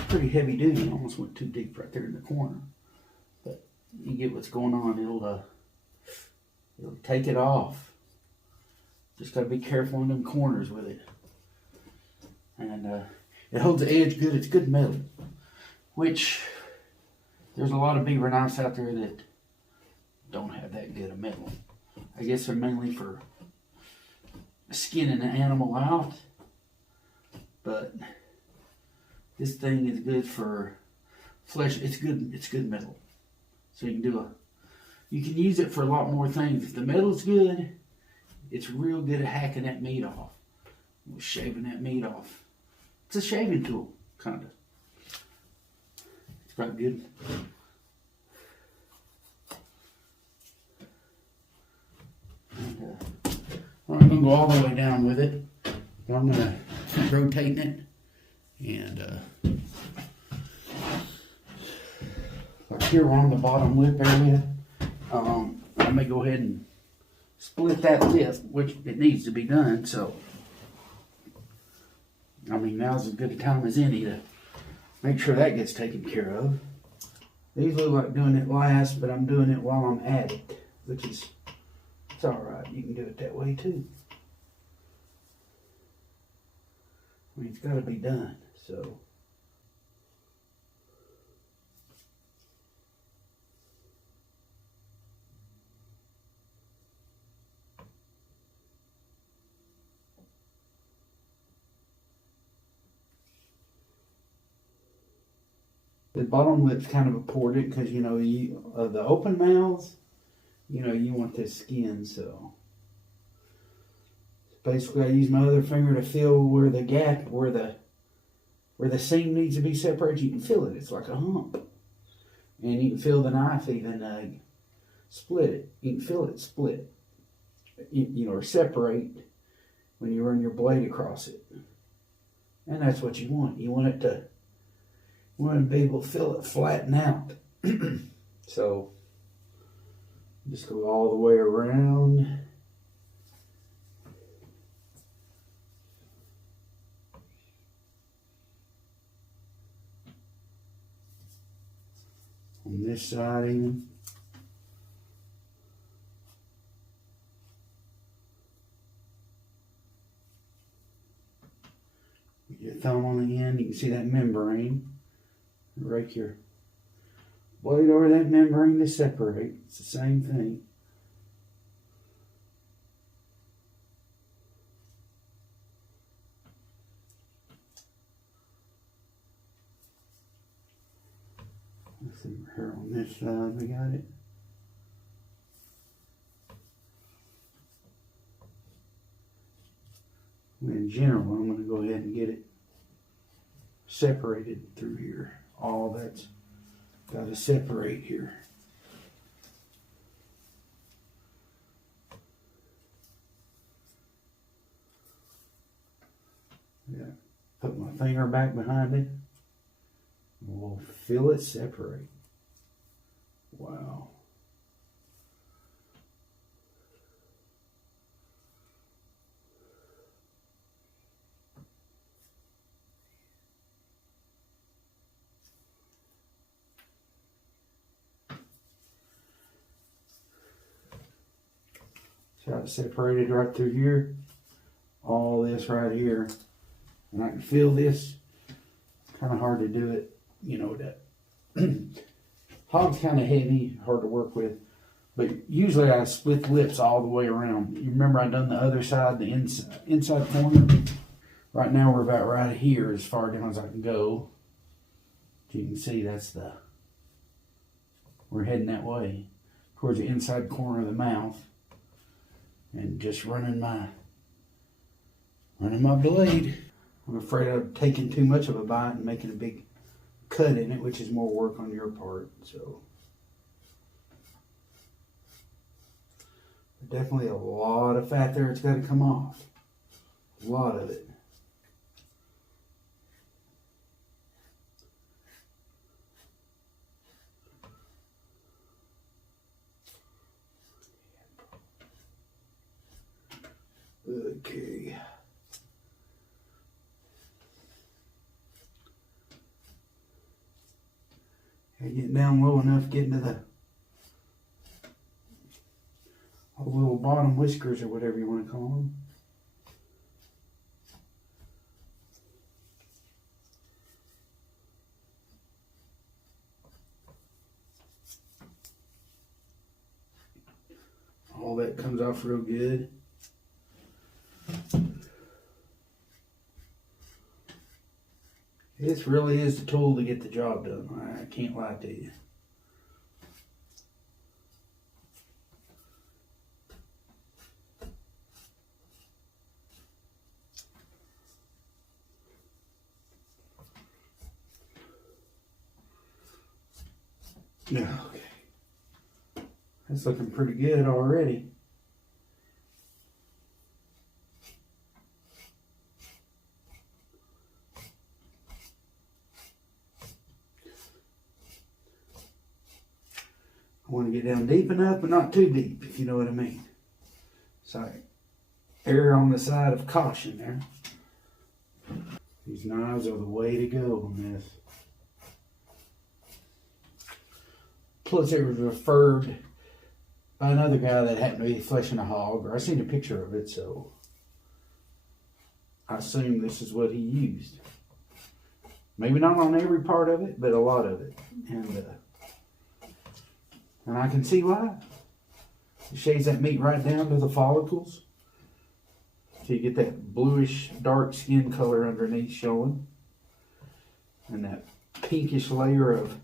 pretty heavy duty. Almost went too deep right there in the corner. But you get what's going on. It'll take it off. Just got to be careful on them corners with it. And it holds the edge good. It's good metal. Which, there's a lot of beaver knives out there that don't have that good of metal. I guess they're mainly for skinning the animal out. But this thing is good for flesh. It's good metal. So you can use it for a lot more things. If the metal's good, it's real good at hacking that meat off. Shaving that meat off. It's a shaving tool, kind of. It's quite good. And, I'm going to go all the way down with it. I'm going to keep rotating it. And like here on the bottom lip area, I may go ahead and split that lip, which it needs to be done. So, I mean, now's as good a time as any to make sure that gets taken care of. These look like doing it last, but I'm doing it while I'm at it, which is, it's all right. You can do it that way too. I mean, it's got to be done, so. The bottom lip's kind of important because, you know, the open mouths, you know, you want this skin, so. Basically, I use my other finger to feel where the gap, where the seam needs to be separated. You can feel it. It's like a hump. And you can feel the knife even split it. You can feel it split. You know, or separate when you run your blade across it. And that's what you want. You want to be able to feel it flatten out. So, just go all the way around. On this side even. Get your thumb on the end, you can see that membrane. Rake your blade over that membrane to separate. It's the same thing. Let's see, here on this side we got it. In general, I'm going to go ahead and get it separated through here. All that's got to separate here. Yeah, put my finger back behind it. We'll feel it separate. Wow. See how it's separated right through here? All this right here. And I can feel this. It's kind of hard to do it, you know, that hog's kind of heavy, hard to work with. But usually I split the lips all the way around. You remember I done the other side, the inside corner? Right now we're about right here as far down as I can go. You can see we're heading that way towards the inside corner of the mouth. And just running my blade. I'm afraid of taking too much of a bite and making a big cut in it, which is more work on your part. So definitely a lot of fat there. It's got to come off. A lot of it. Okay. Getting down low enough, getting to the little bottom whiskers or whatever you want to call them. All that comes off real good. This really is the tool to get the job done. I can't lie to you. Yeah, okay. That's looking pretty good already. I want to get down deep enough, but not too deep, if you know what I mean. So err on the side of caution there. These knives are the way to go on this. Plus, it was referred by another guy that happened to be fleshing a hog, or I seen a picture of it, so I assume this is what he used. Maybe not on every part of it, but a lot of it. And I can see why. It shades that meat right down to the follicles. So you get that bluish dark skin color underneath showing. And that pinkish layer of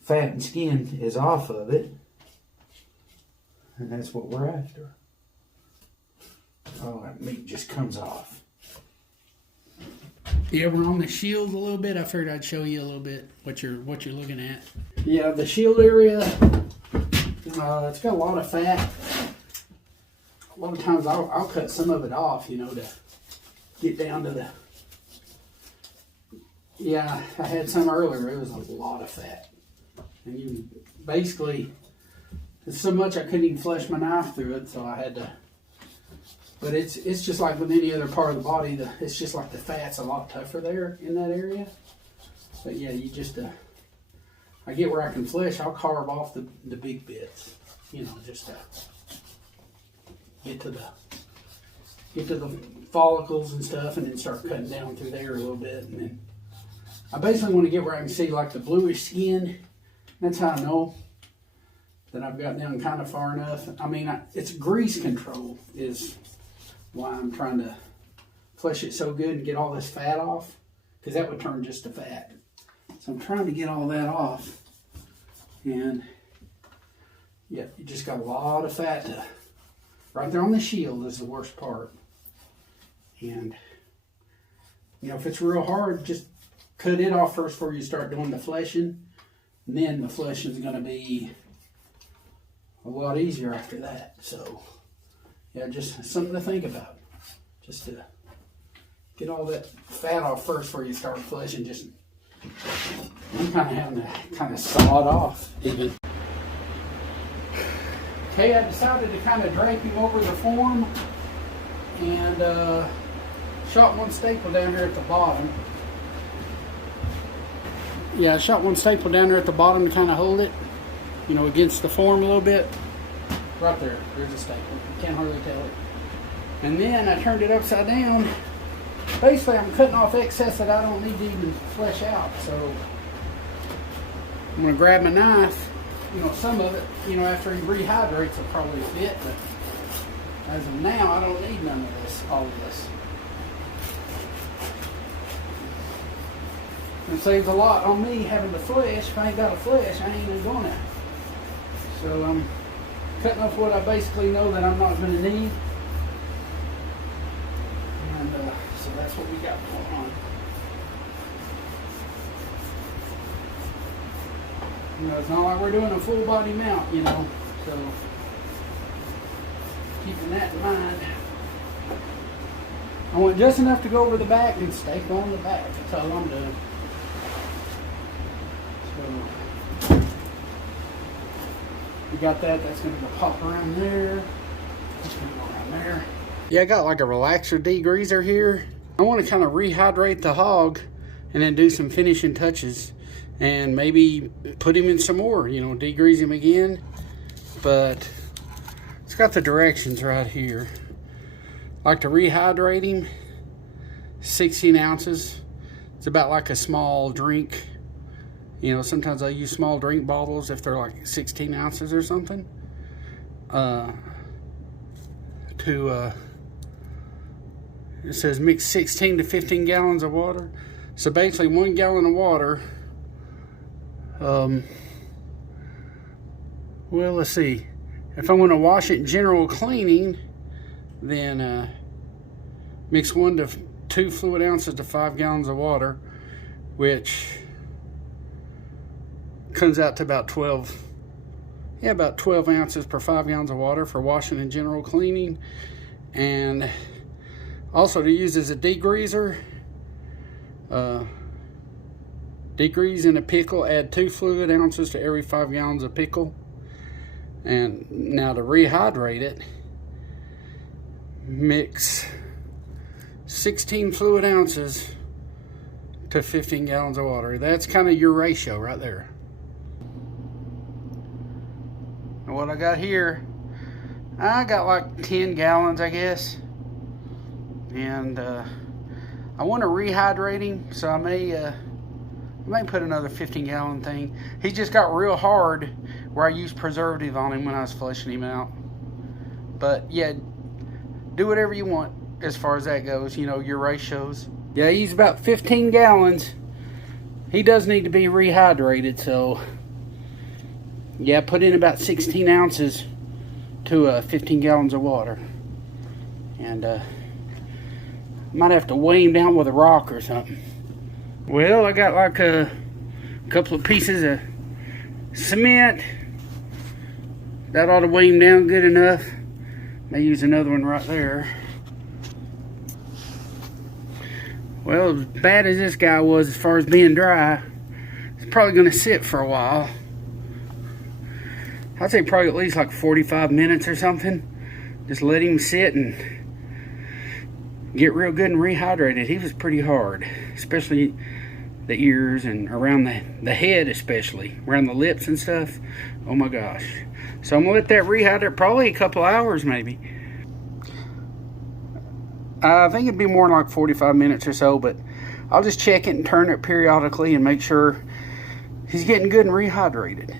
fat and skin is off of it. And that's what we're after. Oh, that meat just comes off. Yeah, we're on the shield a little bit. I figured I'd show you a little bit what you're looking at. Yeah, the shield area, it's got a lot of fat. A lot of times I'll cut some of it off, you know, to get down to the... Yeah, I had some earlier. It was a lot of fat. And you basically, there's so much I couldn't even flesh my knife through it, so I had to... But it's just like with any other part of the body, it's just like the fat's a lot tougher there in that area. But yeah, you just, I get where I can flesh, I'll carve off the big bits, you know, just to get to the follicles and stuff, and then start cutting down through there a little bit. And then I basically want to get where I can see like the bluish skin. That's how I know that I've got down kind of far enough. I mean, it's grease control is why I'm trying to flesh it so good and get all this fat off, because that would turn just to fat. So I'm trying to get all that off. And yeah, you just got a lot of fat right there on the shield is the worst part. And you know, if it's real hard, just cut it off first before you start doing the fleshing. And then the fleshing is going to be a lot easier after that. So yeah, just something to think about. Just to get all that fat off first before you start fleshing. Just, I'm kind of having to kind of saw it off even. Okay, I decided to kind of drape him over the form and shot one staple down here at the bottom. Yeah, I shot one staple down there at the bottom to kind of hold it, you know, against the form a little bit. Right there. There's a staple. You can't hardly tell it. And then I turned it upside down. Basically, I'm cutting off excess that I don't need to even flesh out. So I'm going to grab my knife. You know, some of it, you know, after he rehydrates, will probably fit. But as of now, I don't need none of this, all of this. It saves a lot on me having to flesh. If I ain't got a flesh, I ain't even going to. So I'm cutting off what I basically know that I'm not going to need. And so that's what we got going on. You know, it's not like we're doing a full body mount, you know. So keeping that in mind. I want just enough to go over the back and stake on the back. That's all I'm doing. So we got that. That's going to go pop around there. Just going to go around there. Yeah, I got like a relaxer degreaser here. I want to kind of rehydrate the hog and then do some finishing touches and maybe put him in some more, you know, degrease him again. But it's got the directions right here. I like to rehydrate him, 16 ounces. It's about like a small drink. You know, sometimes I use small drink bottles if they're like 16 ounces or something. It says mix 16 to 15 gallons of water. So basically 1 gallon of water. Well, let's see. If I'm going to wash it in general cleaning, then mix 1 to 2 fluid ounces to 5 gallons of water, which comes out to about 12 ounces per 5 gallons of water for washing and general cleaning. And also to use as a degreaser, degrease in a pickle, add 2 fluid ounces to every 5 gallons of pickle. And now to rehydrate it, mix 16 fluid ounces to 15 gallons of water. That's kind of your ratio right there. And what I got here, I got like 10 gallons, I guess. And I want to rehydrate him, so I may put another 15 gallon thing. He just got real hard where I used preservative on him when I was flushing him out. But yeah, do whatever you want as far as that goes, you know, your ratios. Yeah, he's about 15 gallons. He does need to be rehydrated, so yeah, put in about 16 ounces to 15 gallons of water. And might have to weigh him down with a rock or something. Well, I got like a couple of pieces of cement. That ought to weigh him down good enough. May use another one right there. Well, as bad as this guy was as far as being dry, it's probably going to sit for a while. I'd say probably at least like 45 minutes or something. Just let him sit and get real good and rehydrated. He was pretty hard, especially the ears and around the head, especially around the lips and stuff. Oh my gosh. So I'm gonna let that rehydrate probably a couple hours maybe. I think it'd be more than like 45 minutes or so, but I'll just check it and turn it periodically and make sure he's getting good and rehydrated.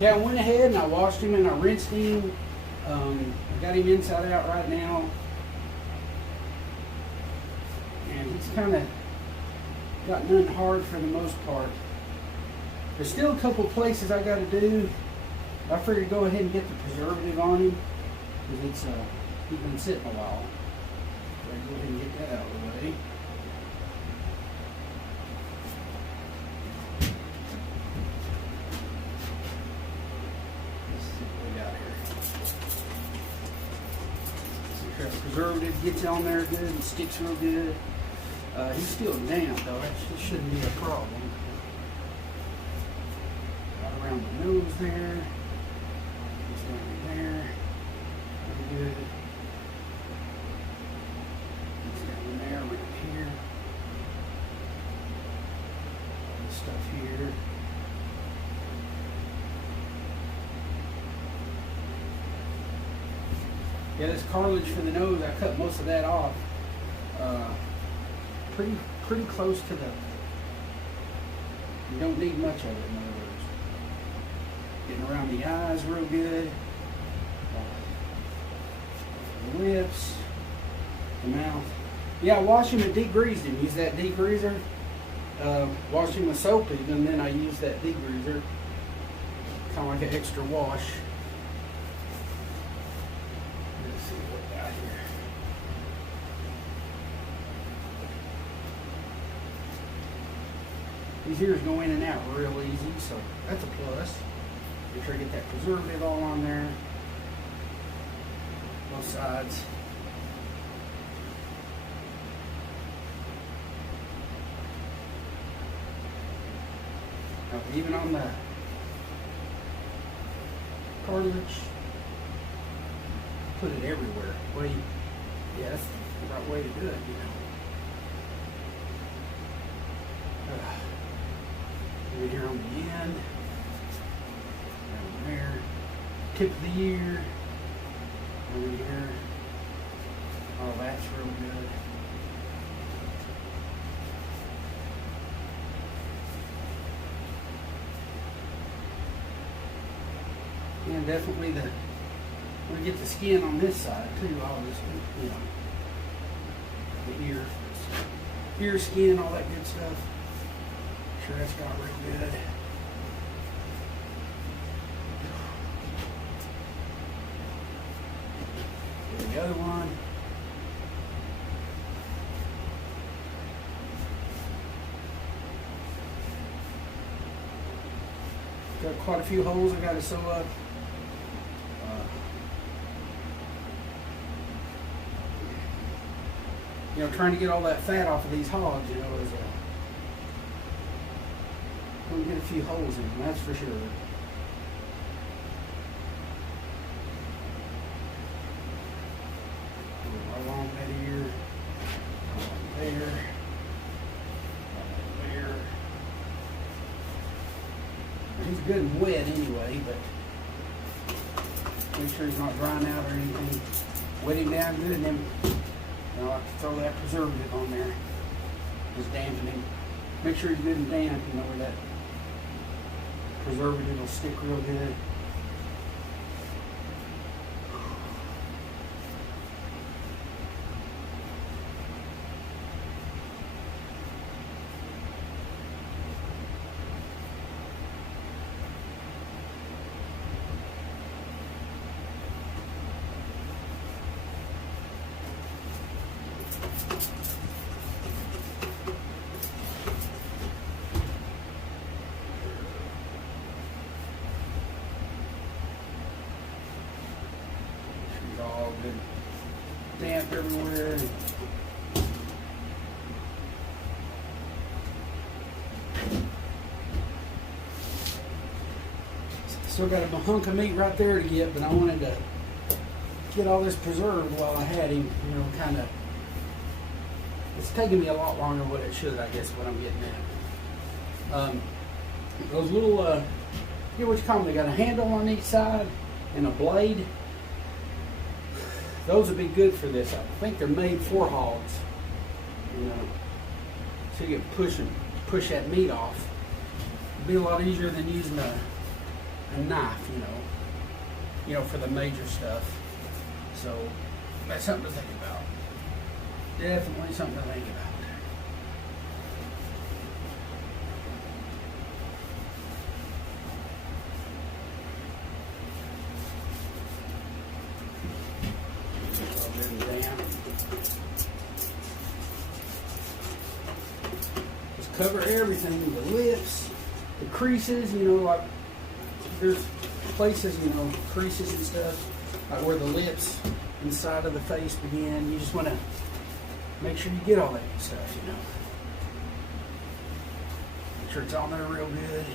Yeah, I went ahead and I washed him and I rinsed him. I got him inside out right now. And he's kind of gotten unhard for the most part. There's still a couple places I got to do. I figured to go ahead and get the preservative on him because he's been sitting a while. So go ahead and get that out of the way. Let's see what we got here. See if that preservative gets on there good and sticks real good. He's still damp though, that shouldn't be a problem. Right around the nose there. Just down there. Pretty good. Just down there, right here. This stuff here. Yeah, this cartilage for the nose, I cut most of that off. Pretty close to the. You don't need much of it, in other words. Getting around the eyes real good. The lips, the mouth. Yeah, I wash him and degreased him. Use that degreaser. Wash him with soap even, and then I use that degreaser. Kind of like an extra wash. Let's see what we got here. These ears go in and out real easy, so that's a plus. Make sure I get that preservative all on there. Both sides. Now, even on the cartilage, put it everywhere. Yeah, that's the right way to do it, you know. Right here on the end, down there, tip of the ear, over here. Oh, that's real good. And definitely we get the skin on this side too, obviously, you know, the ear skin, all that good stuff. Sure that's got real good. Here's the other one. Got quite a few holes I got to sew up. You know, trying to get all that fat off of these hogs, you know, is going to get a few holes in them, that's for sure. Along that ear, along there, along there. He's good and wet anyway, but make sure he's not drying out or anything. Wet him down good, and then I like to throw that preservative on there, just dampening. Make sure he's good and damp, you know, where that preservative will stick real good. All good, damp everywhere. Still got a hunk of meat right there to get, but I wanted to get all this preserved while I had him. You know, kind of. It's taking me a lot longer than what it should, I guess. What I'm getting at. Those little, I forget what you call them. They got a handle on each side and a blade. Those would be good for this. I think they're made for hogs. You know, so you can push that meat off. It'd be a lot easier than using a knife. You know, for the major stuff. So that's something to think about. Definitely something to think about. Just cover everything, the lips, the creases, you know, like there's places, you know, creases and stuff, like where the lips inside of the face begin. You just want to make sure you get all that good stuff, you know. Make sure it's on there real good.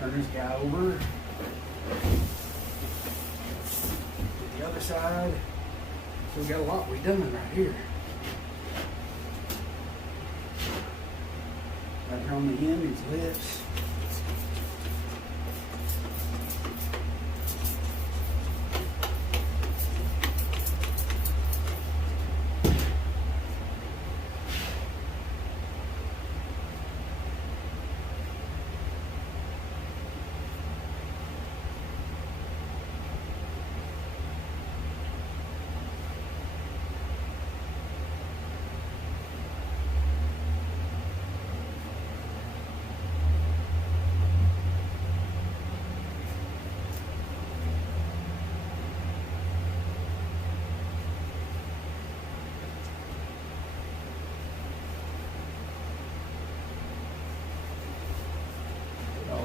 Turn this guy over. To the other side. So we got a lot we done right here. Right here on the end, his lips.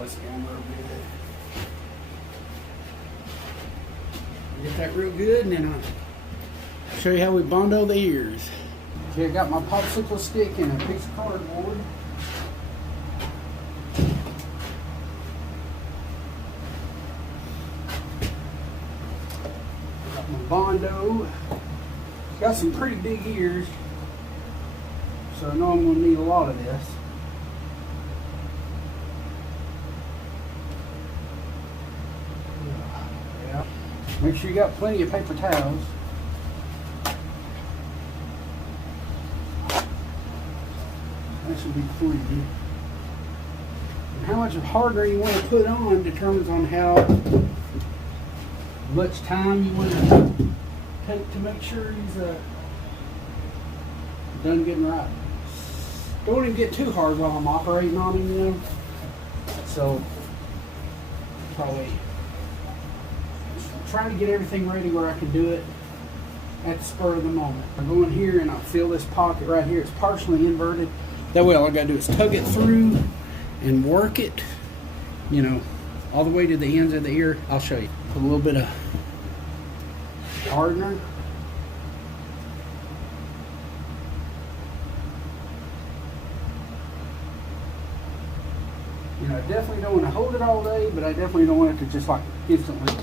this in a little bit. Get that real good, and then I'll show you how we bondo the ears. Okay, I got my popsicle stick and a piece of cardboard. Got my bondo. Got some pretty big ears, so I know I'm going to need a lot of this. Yeah. Make sure you got plenty of paper towels. That should be plenty. And how much harder you want to put on determines on how much time you want to take to make sure he's done getting right. Don't even get too hard while I'm operating on him, you know. So probably trying to get everything ready where I can do it at the spur of the moment. I go in here and I fill this pocket right here. It's partially inverted. That way all I gotta do is tug it through and work it, you know, all the way to the ends of the ear. I'll show you. Put a little bit of hardener. You know, I definitely don't want to hold it all day, but I definitely don't want it to just like instantly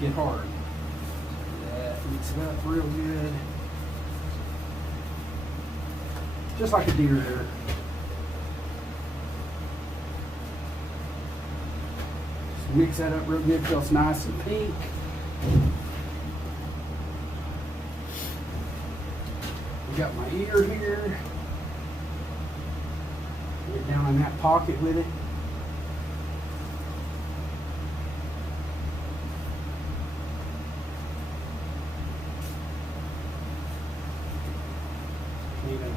get hard. Yeah, mix it up real good. Just like a deer ear. Just mix that up real good till it's nice and pink. Got my ear here. Get down in that pocket with it. Need to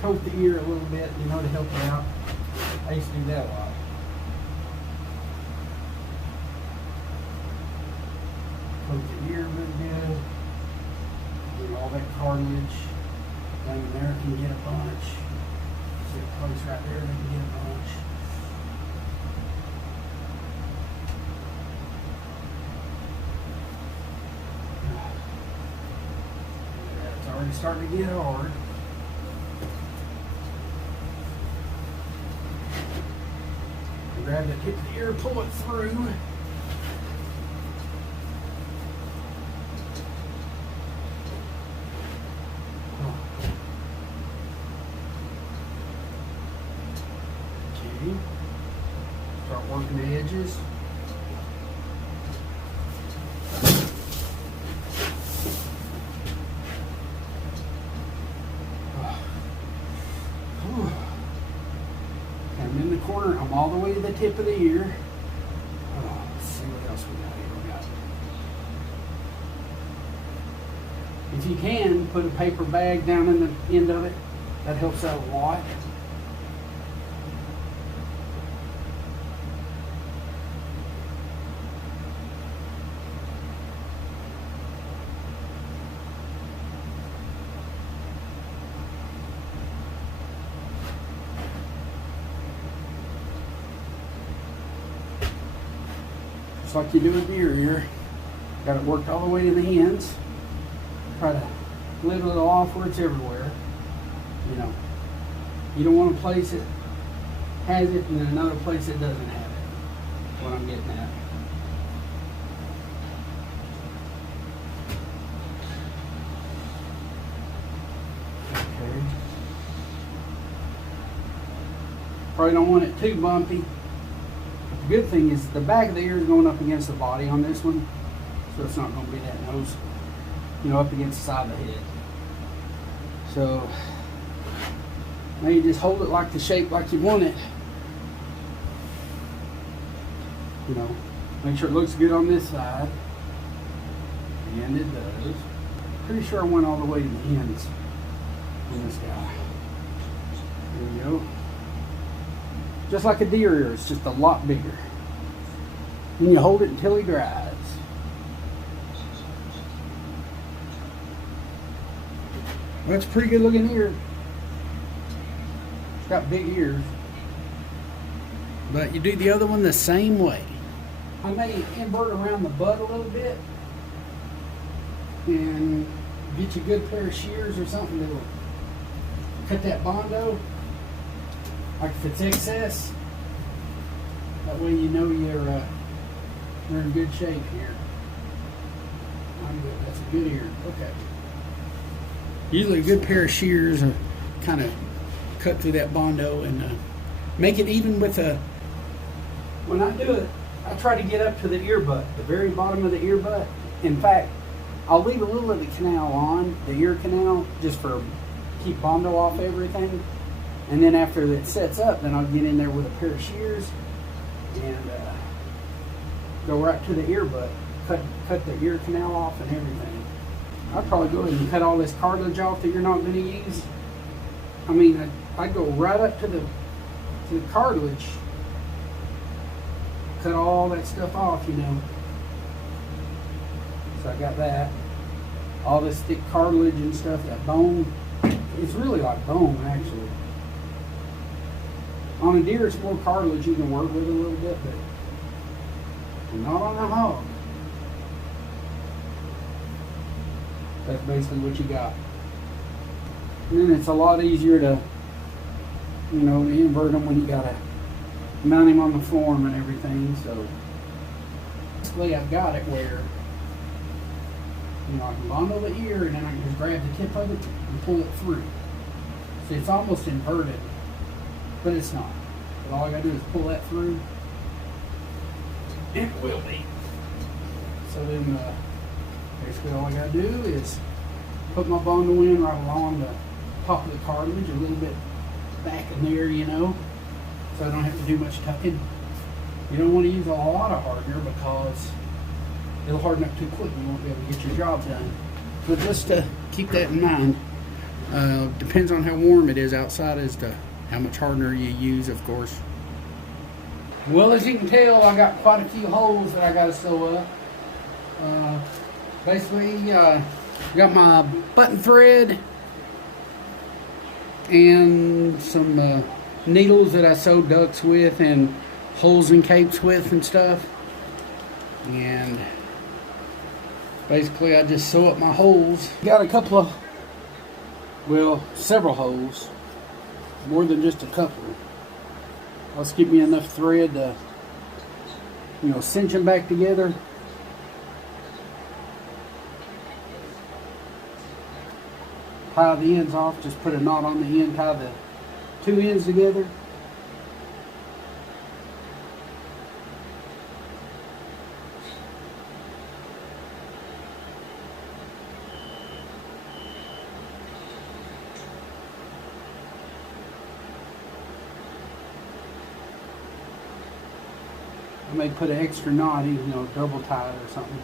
coat the ear a little bit, you know, to help it out. I used to do that a lot. Coat the ear real good. All that cartilage down in there can get a bunch. See a place right there that can get a bunch. Yeah, it's already starting to get hard. Grab that tip of the ear, pull it through. Start working the edges. I'm in the corner. I'm all the way to the tip of the ear. Let's see what else we got here. If you can, put a paper bag down in the end of it. That helps out a lot. Just like you do with deer ear. Got it worked all the way to the ends. Try to level it off where it's everywhere. You know, you don't want a place that has it and then another place that doesn't have it. That's what I'm getting at. Okay. Probably don't want it too bumpy. The good thing is the back of the ear is going up against the body on this one, so it's not going to be that nose, you know, up against the side of the head. So maybe just hold it like the shape like you want it. You know, make sure it looks good on this side, and it does. Pretty sure I went all the way to the ends on this guy. There we go. Just like a deer ear, it's just a lot bigger. And you hold it until he dries. Well, that's a pretty good looking ear. It's got big ears. But you do the other one the same way. I may invert around the butt a little bit and get you a good pair of shears or something that will cut that bondo. Like if it's excess, that way you know you're in good shape here. I'm good. That's a good ear. Okay. Usually a good pair of shears kind of cut through that bondo and make it even with a. When I do it, I try to get up to the ear butt, the very bottom of the ear butt. In fact, I'll leave a little of the canal on, the ear canal, just for keep bondo off everything. And then after it sets up, then I'll get in there with a pair of shears and go right to the ear butt, cut the ear canal off and everything. I'd probably go ahead and cut all this cartilage off that you're not going to use. I mean, I'd go right up to the cartilage, cut all that stuff off, you know. So I got that. All this thick cartilage and stuff, that bone. It's really like bone, actually. On a deer, it's more cartilage you can work with a little bit, but not on a hog. That's basically what you got. And then it's a lot easier to, to invert them when you gotta mount him on the form and everything. So basically I've got it where, I can bundle the ear and then I can just grab the tip of it and pull it through. See, it's almost inverted, but it's not. But all I gotta do is pull that through. It will be. So then basically all I gotta do is put my bundle in right along the top of the cartilage, a little bit back in there, so I don't have to do much tucking. You don't want to use a lot of hardener because it'll harden up too quick and you won't be able to get your job done. But just to keep that in mind, depends on how warm it is outside as to how much hardener you use, of course. Well, as you can tell, I got quite a few holes that I got to sew up. Basically, got my button thread and some needles that I sewed ducks with and holes and capes with and stuff. And basically I just sew up my holes. Got a couple of, several holes. More than just a couple. Let's give me enough thread to, cinch them back together. Tie the ends off, just put a knot on the end, tie the two ends together. I may put an extra knot, double tie it or something.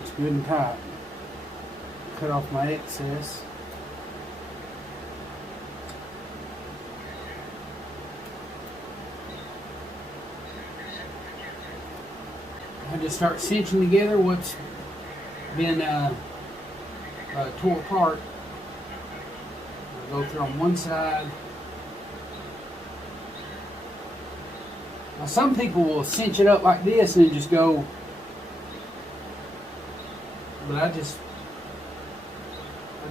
It's good and tight. Cut off my excess. I just start cinching together what's been tore apart. I'll go through on one side. Now some people will cinch it up like this and just go, but I just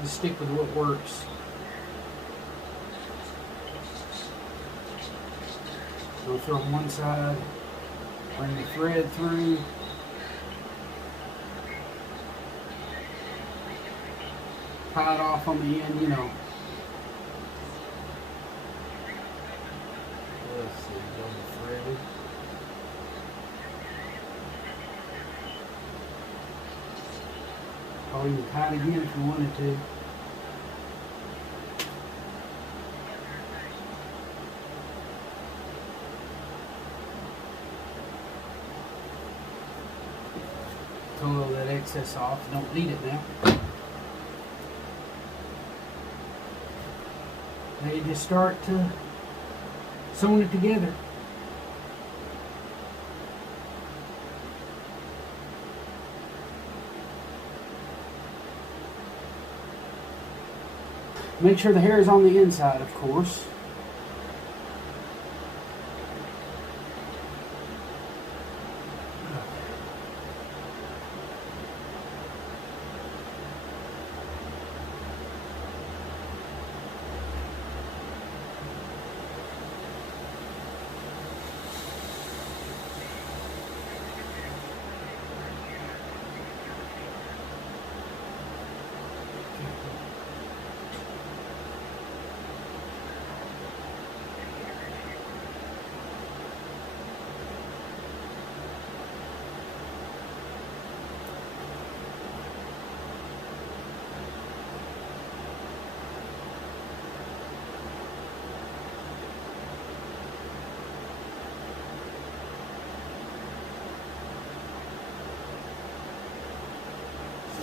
stick with what works. Go through on one side, bring the thread through. Tie it off on the end, Let's see, go the thread. Or you can tie it again if you wanted to. Pull all that excess off. Don't need it now. Now you just start sewing it together. Make sure the hair is on the inside, of course.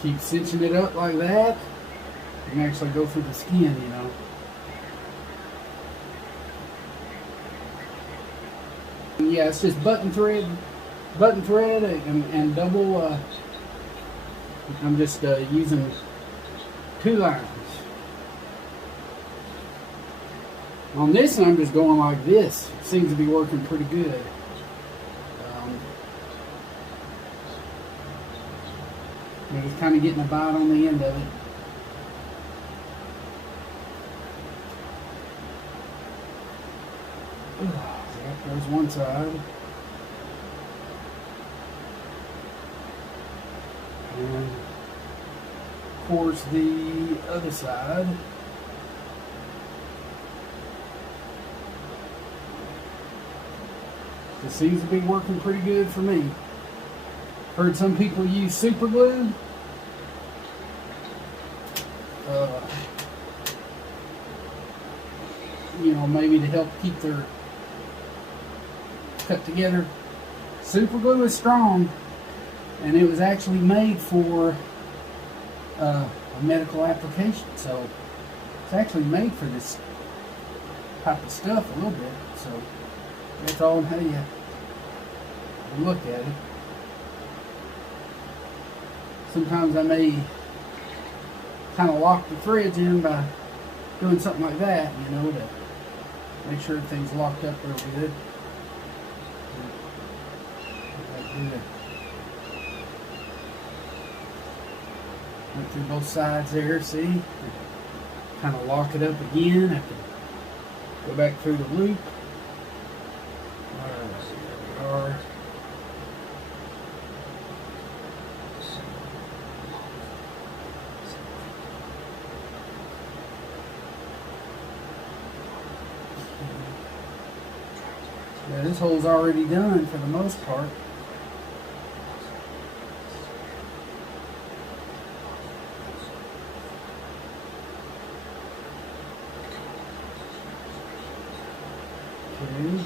Keep cinching it up like that. You can actually go through the skin, you know. Yeah, it's just button thread and double. I'm just using 2 lines. On this one, I'm just going like this. It seems to be working pretty good. I'm just kind of getting a bite on the end of it. There's one side. And of course the other side. It seems to be working pretty good for me. Heard some people use super glue. You know, maybe to help keep their cut together. Super glue is strong, and it was actually made for a medical application. So it's actually made for this type of stuff a little bit. So that's all how you look at it. Sometimes I may kind of lock the threads in by doing something like that, you know, to make sure everything's locked up real good. Went through both sides there, see? Kind of lock it up again. Have to go back through the loop. There we are. Yeah, this hole's already done for the most part. Okay.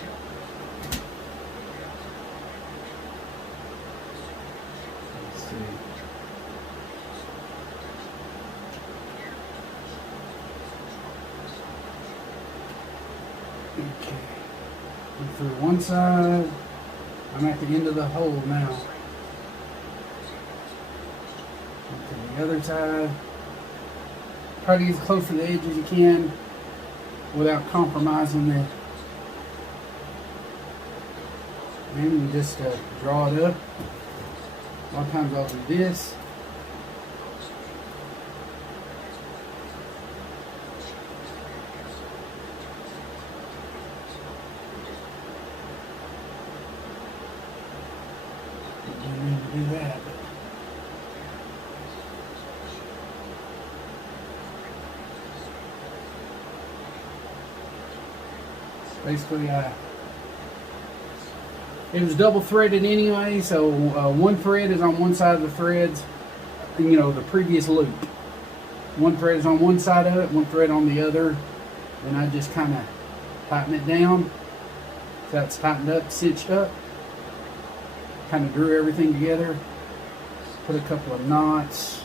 Let's see. Okay. Through one side, I'm at the end of the hole now. To the other side, try to get as close to the edge as you can without compromising it. And you just draw it up. A lot of times I'll do this. Do that. Basically, it was double threaded anyway, so one thread is on one side of the threads, you know, the previous loop. One thread is on one side of it, one thread on the other. Then I just kind of tighten it down. So that's tightened up, cinched up. Kind of drew everything together, put a couple of knots.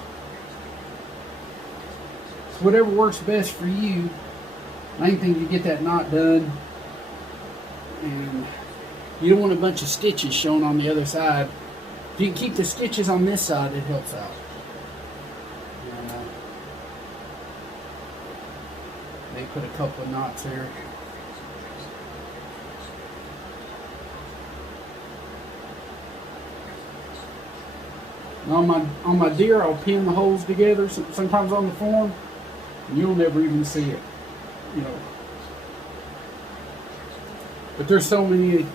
So whatever works best for you. Main thing is to get that knot done, and you don't want a bunch of stitches showing on the other side. If you can keep the stitches on this side, it helps out. And, they put a couple of knots there. On my deer, I'll pin the holes together, sometimes on the form, and you'll never even see it, you know. But there's so many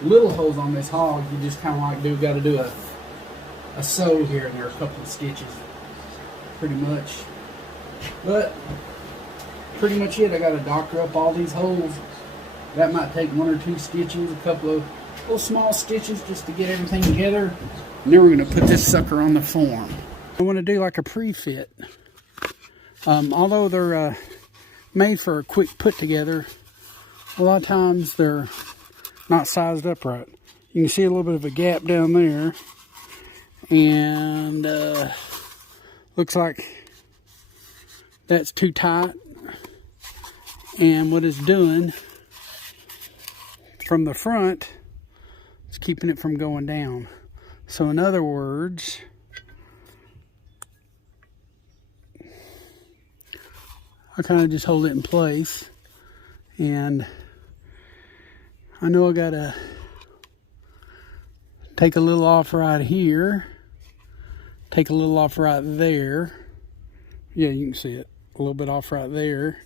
little holes on this hog, you just kind of like got to do a sew here and there, a couple of stitches, pretty much. But pretty much it. I got to doctor up all these holes. That might take 1 or 2 stitches, a couple of little small stitches just to get everything together. And then we're going to put this sucker on the form. I want to do like a pre-fit. Although they're made for a quick put together, a lot of times they're not sized up right. You can see a little bit of a gap down there. And Looks like that's too tight. And what it's doing from the front, it's keeping it from going down. So in other words, I kind of just hold it in place, and I know I gotta take a little off right here, take a little off right there. Yeah, you can see it, a little bit off right there.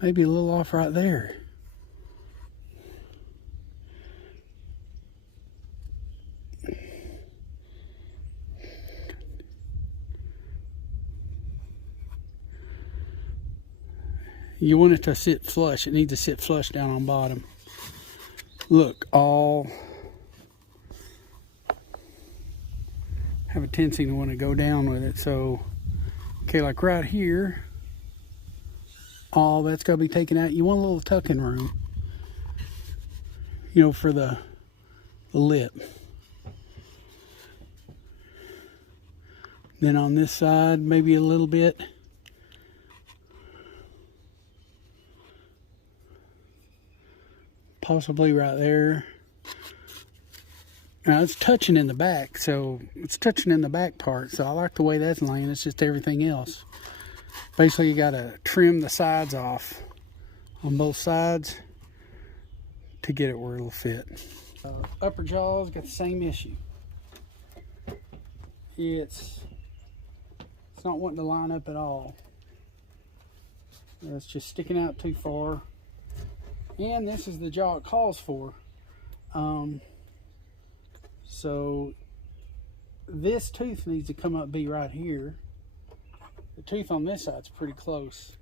Maybe a little off right there. You want it to sit flush. It needs to sit flush down on bottom. Look, all have a tendency to want to go down with it. So, okay, like right here, all that's got to be taken out. You want a little tucking room, you know, for the lip. Then on this side, maybe a little bit. Possibly right there. Now it's touching in the back, so it's touching in the back part. So I like the way that's laying. It's just everything else. Basically, you gotta trim the sides off on both sides to get it where it'll fit. Upper jaw's got the same issue. It's not wanting to line up at all. It's just sticking out too far. And this is the jaw it calls for. So this tooth needs to come up, be right here. The tooth on this side's pretty close.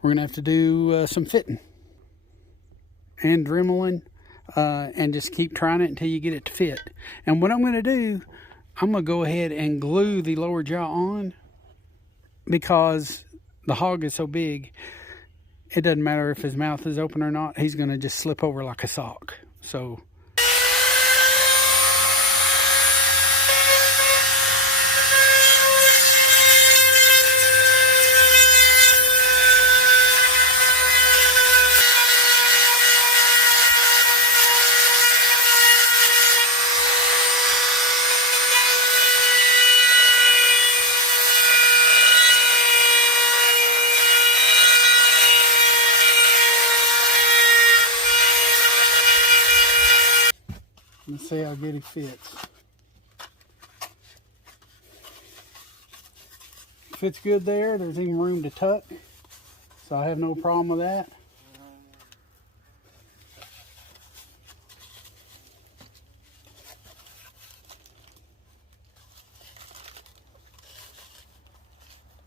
We're gonna have to do some fitting and dremeling, and just keep trying it until you get it to fit. And what I'm gonna do, I'm gonna go ahead and glue the lower jaw on, because the hog is so big, it doesn't matter if his mouth is open or not, he's gonna just slip over like a sock. So let's see how good he fits. Fits good there. There's even room to tuck, so I have no problem with that.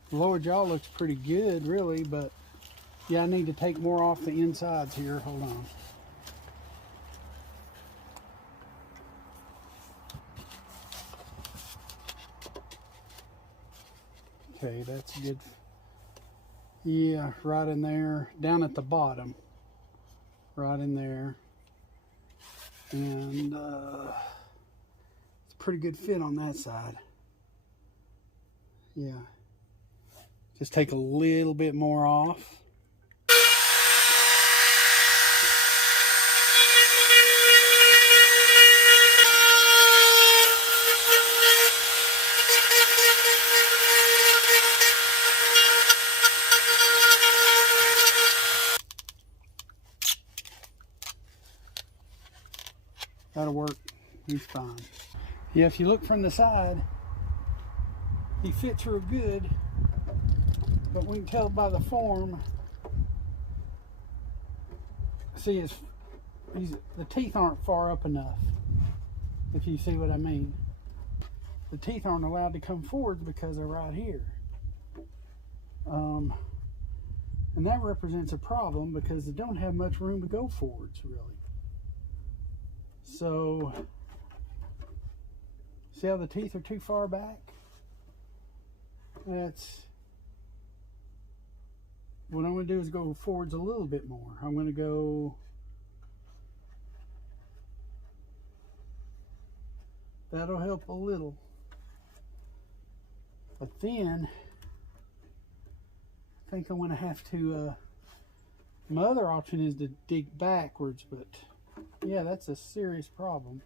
The lower jaw looks pretty good, really, but yeah, I need to take more off the insides here. Hold on. Okay, that's good. Yeah, right in there, down at the bottom, right in there. And it's a pretty good fit on that side. Yeah. Just take a little bit more off. That'll work. He's fine. Yeah, if you look from the side, he fits real good, but we can tell by the form. See, the teeth aren't far up enough, if you see what I mean. The teeth aren't allowed to come forward because they're right here. And that represents a problem because they don't have much room to go forwards, really. So, see how the teeth are too far back? That's what I'm going to do, is go forwards a little bit more. I'm going to go That'll help a little. But then, I think I'm going to have to, my other option is to dig backwards, but yeah, that's a serious problem.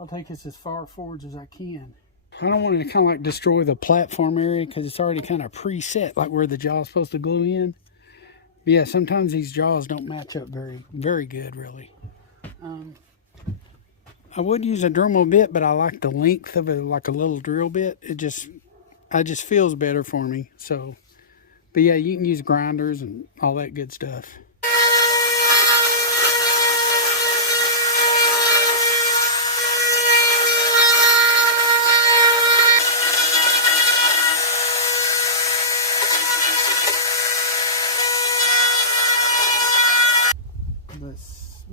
I'll take this as far forwards as I can. I don't want it to kind of like destroy the platform area because it's already kind of preset, like where the jaw is supposed to glue in. But yeah, sometimes these jaws don't match up very good, really. I would use a Dremel bit, but I like the length of it, like a little drill bit. It just feels better for me. So, but yeah, you can use grinders and all that good stuff.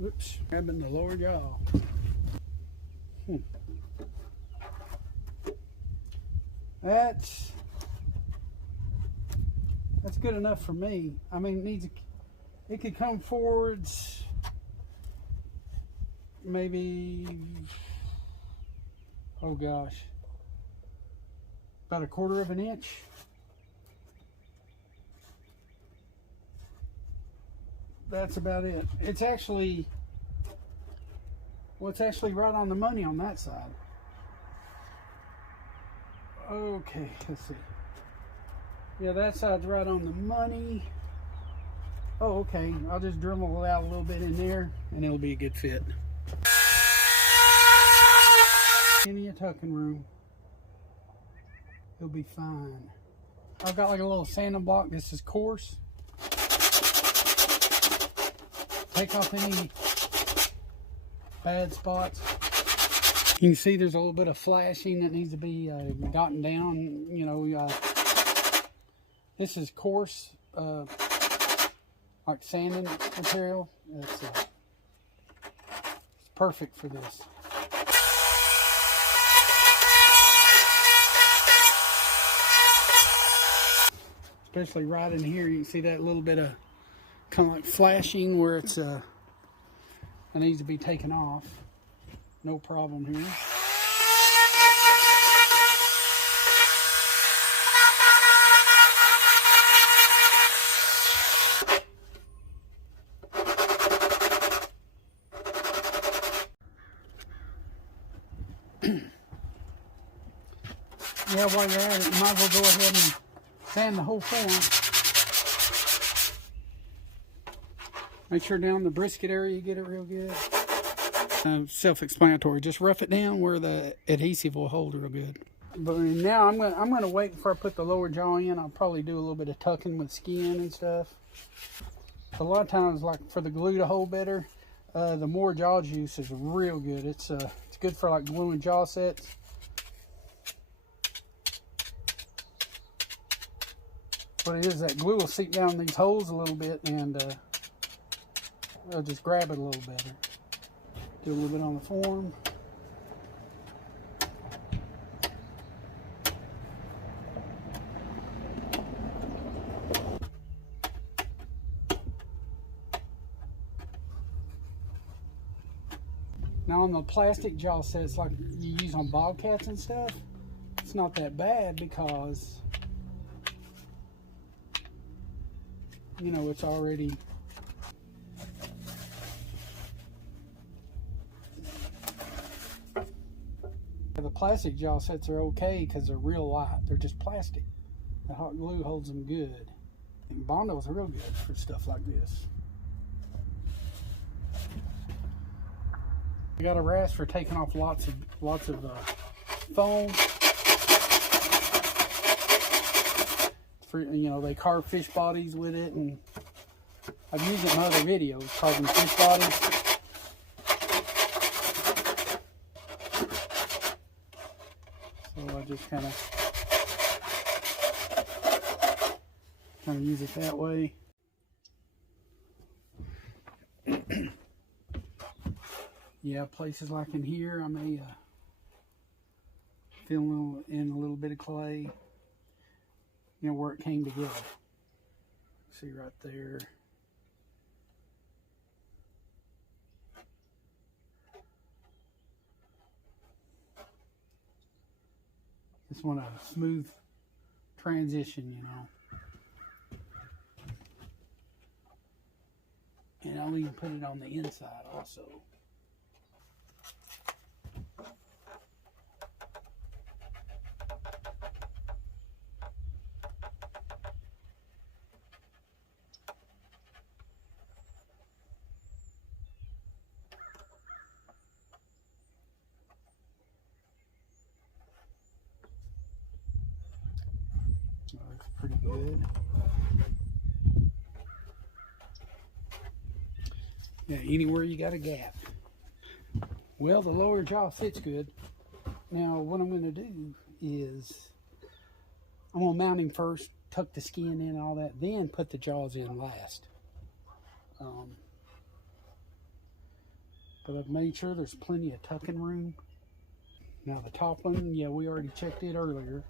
Oops, grabbing the lower jaw. That's good enough for me. I mean, it could come forwards maybe, oh gosh, about 1/4 of an inch. That's about it. It's actually right on the money on that side. Okay, let's see. Yeah, that side's right on the money. Oh, okay. I'll just Dremel it out a little bit in there and it'll be a good fit. Plenty of tucking room. It'll be fine. I've got like a little sanding block. This is coarse. Take off any bad spots. You can see there's a little bit of flashing that needs to be gotten down. You know, this is coarse, like sanding material. It's perfect for this. Especially right in here, you can see that little bit of kind of like flashing where it's it needs to be taken off. No problem here. Yeah, while you're at it, you might as well go ahead and sand the whole form. Make sure down the brisket area you get it real good. Self-explanatory. Just rough it down where the adhesive will hold real good. But now I'm gonna wait before I put the lower jaw in. I'll probably do a little bit of tucking with skin and stuff. A lot of times, like for the glue to hold better, the more jaw juice is real good. It's good for like gluing jaw sets. What it is, that glue will seep down these holes a little bit and it'll just grab it a little better. Do a little bit on the form. Now on the plastic jaw sets like you use on bobcats and stuff, it's not that bad because, you know, it's already the plastic jaw sets are okay because they're real light. They're just plastic. The hot glue holds them good. And Bondo's real good for stuff like this. I got a rasp for taking off lots of foam. For, you know, they carve fish bodies with it, and I've used it in other videos, carving fish bodies. So I just kind of use it that way. Yeah, places like in here, I may fill in a little bit of clay, you know, where it came together. See right there. Just want a smooth transition, you know. And I'll even put it on the inside also. Looks pretty good. Yeah, anywhere you got a gap. Well, the lower jaw fits good. Now, what I'm going to do is I'm going to mount him first, tuck the skin in and all that, then put the jaws in last. But I've made sure there's plenty of tucking room. Now, the top one, yeah, we already checked it earlier.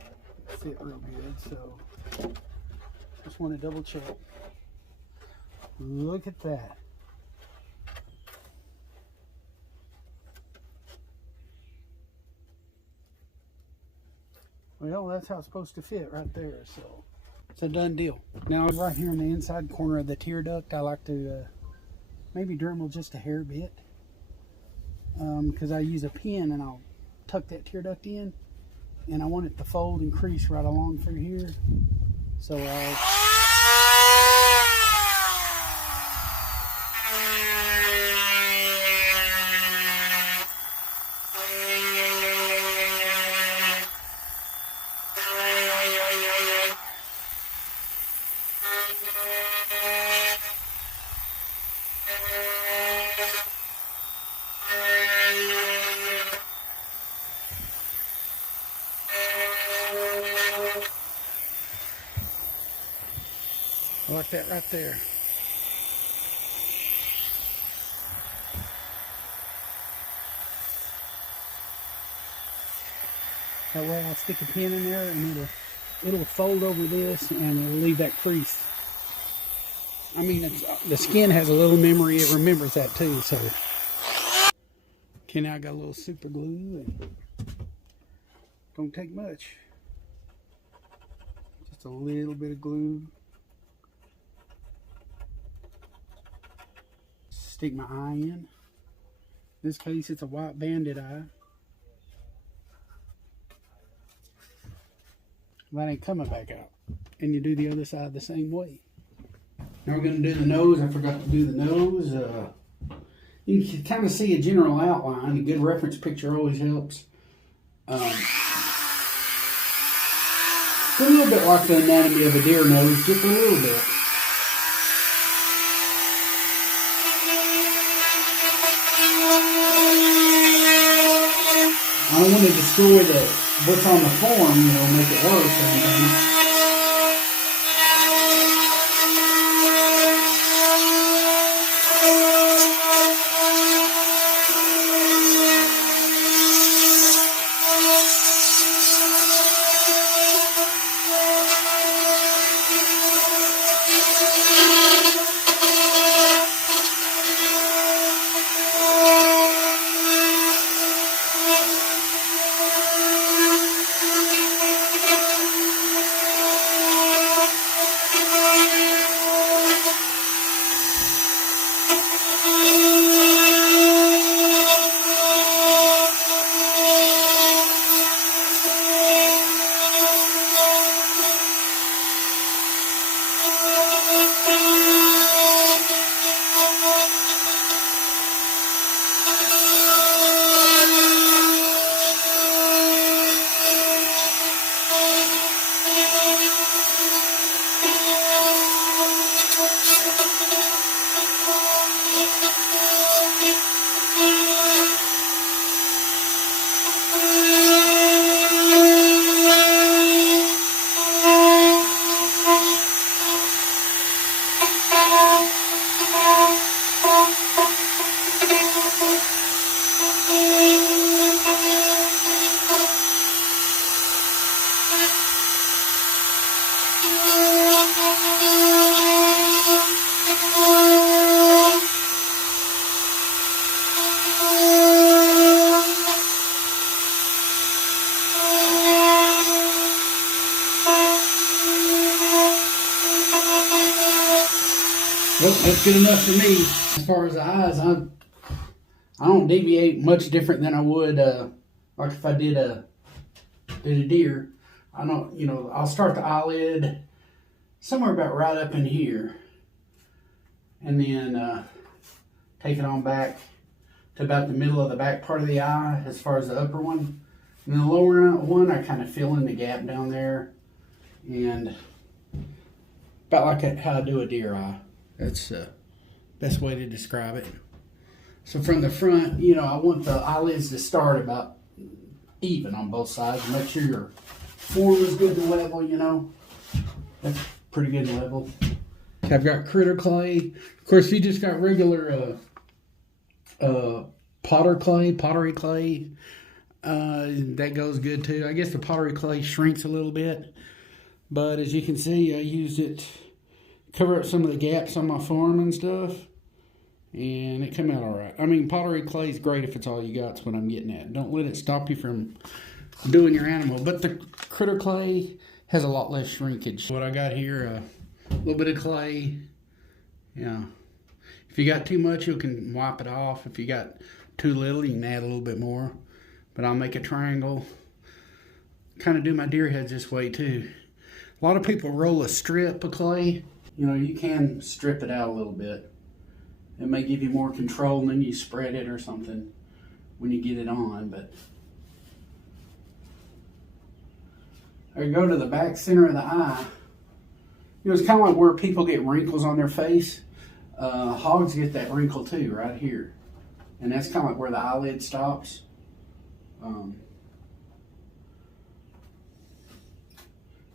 It fit real good, so just want to double check. Look at that. Well, that's how it's supposed to fit right there, so it's a done deal. Now, right here in the inside corner of the tear duct, I like to maybe Dremel just a hair bit, because I use a pin and I'll tuck that tear duct in, and I want it to fold and crease right along through here. So I'll like that right there. That way I'll stick a pin in there and it'll fold over this and it'll leave that crease. I mean, the skin has a little memory. It remembers that too. So, okay, now I got a little super glue and don't take much. Just a little bit of glue. Stick my eye in. In this case, it's a white banded eye. That ain't coming back out. And you do the other side the same way. Now we're going to do the nose. I forgot to do the nose. You can kind of see a general outline. A good reference picture always helps. It's a little bit like the anatomy of a deer nose, just a little bit. I don't want to destroy what's on the form, you know, make it worse or anything. that's good enough for me. As far as the eyes, I don't deviate much different than I would like if I did a deer. I don't, I'll start the eyelid somewhere about right up in here, and then take it on back to about the middle of the back part of the eye as far as the upper one. And then the lower one, I kind of fill in the gap down there, and about like how I do a deer eye. That's the best way to describe it. So from the front, I want the eyelids to start about even on both sides. Make sure your form is good and level, That's pretty good and level. I've got critter clay. Of course, if you just got regular pottery clay, that goes good too. I guess the pottery clay shrinks a little bit, but as you can see, I used it to cover up some of the gaps on my form and stuff, and it came out all right. I mean, pottery clay is great if it's all you got. That's what I'm getting at. Don't let it stop you from doing your animal. But the critter clay has a lot less shrinkage. What I got here, a little bit of clay. If you got too much, you can wipe it off. If you got too little, you can add a little bit more. But I'll make a triangle. Kind of do my deer heads this way too. A lot of people roll a strip of clay. You can strip it out a little bit. It may give you more control, and then you spread it or something when you get it on. But I go to the back center of the eye. It's kind of like where people get wrinkles on their face. Hogs get that wrinkle too, right here. And that's kind of like where the eyelid stops.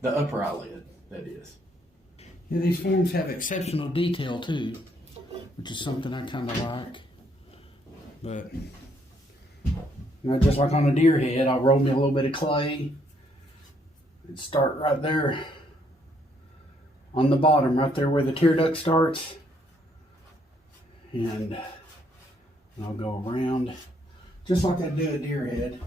The upper eyelid, that is. These forms have exceptional detail too, which is something I kind of like. But just like on a deer head, I'll roll me a little bit of clay and start right there on the bottom, right there where the tear duct starts. And I'll go around just like I do a deer head.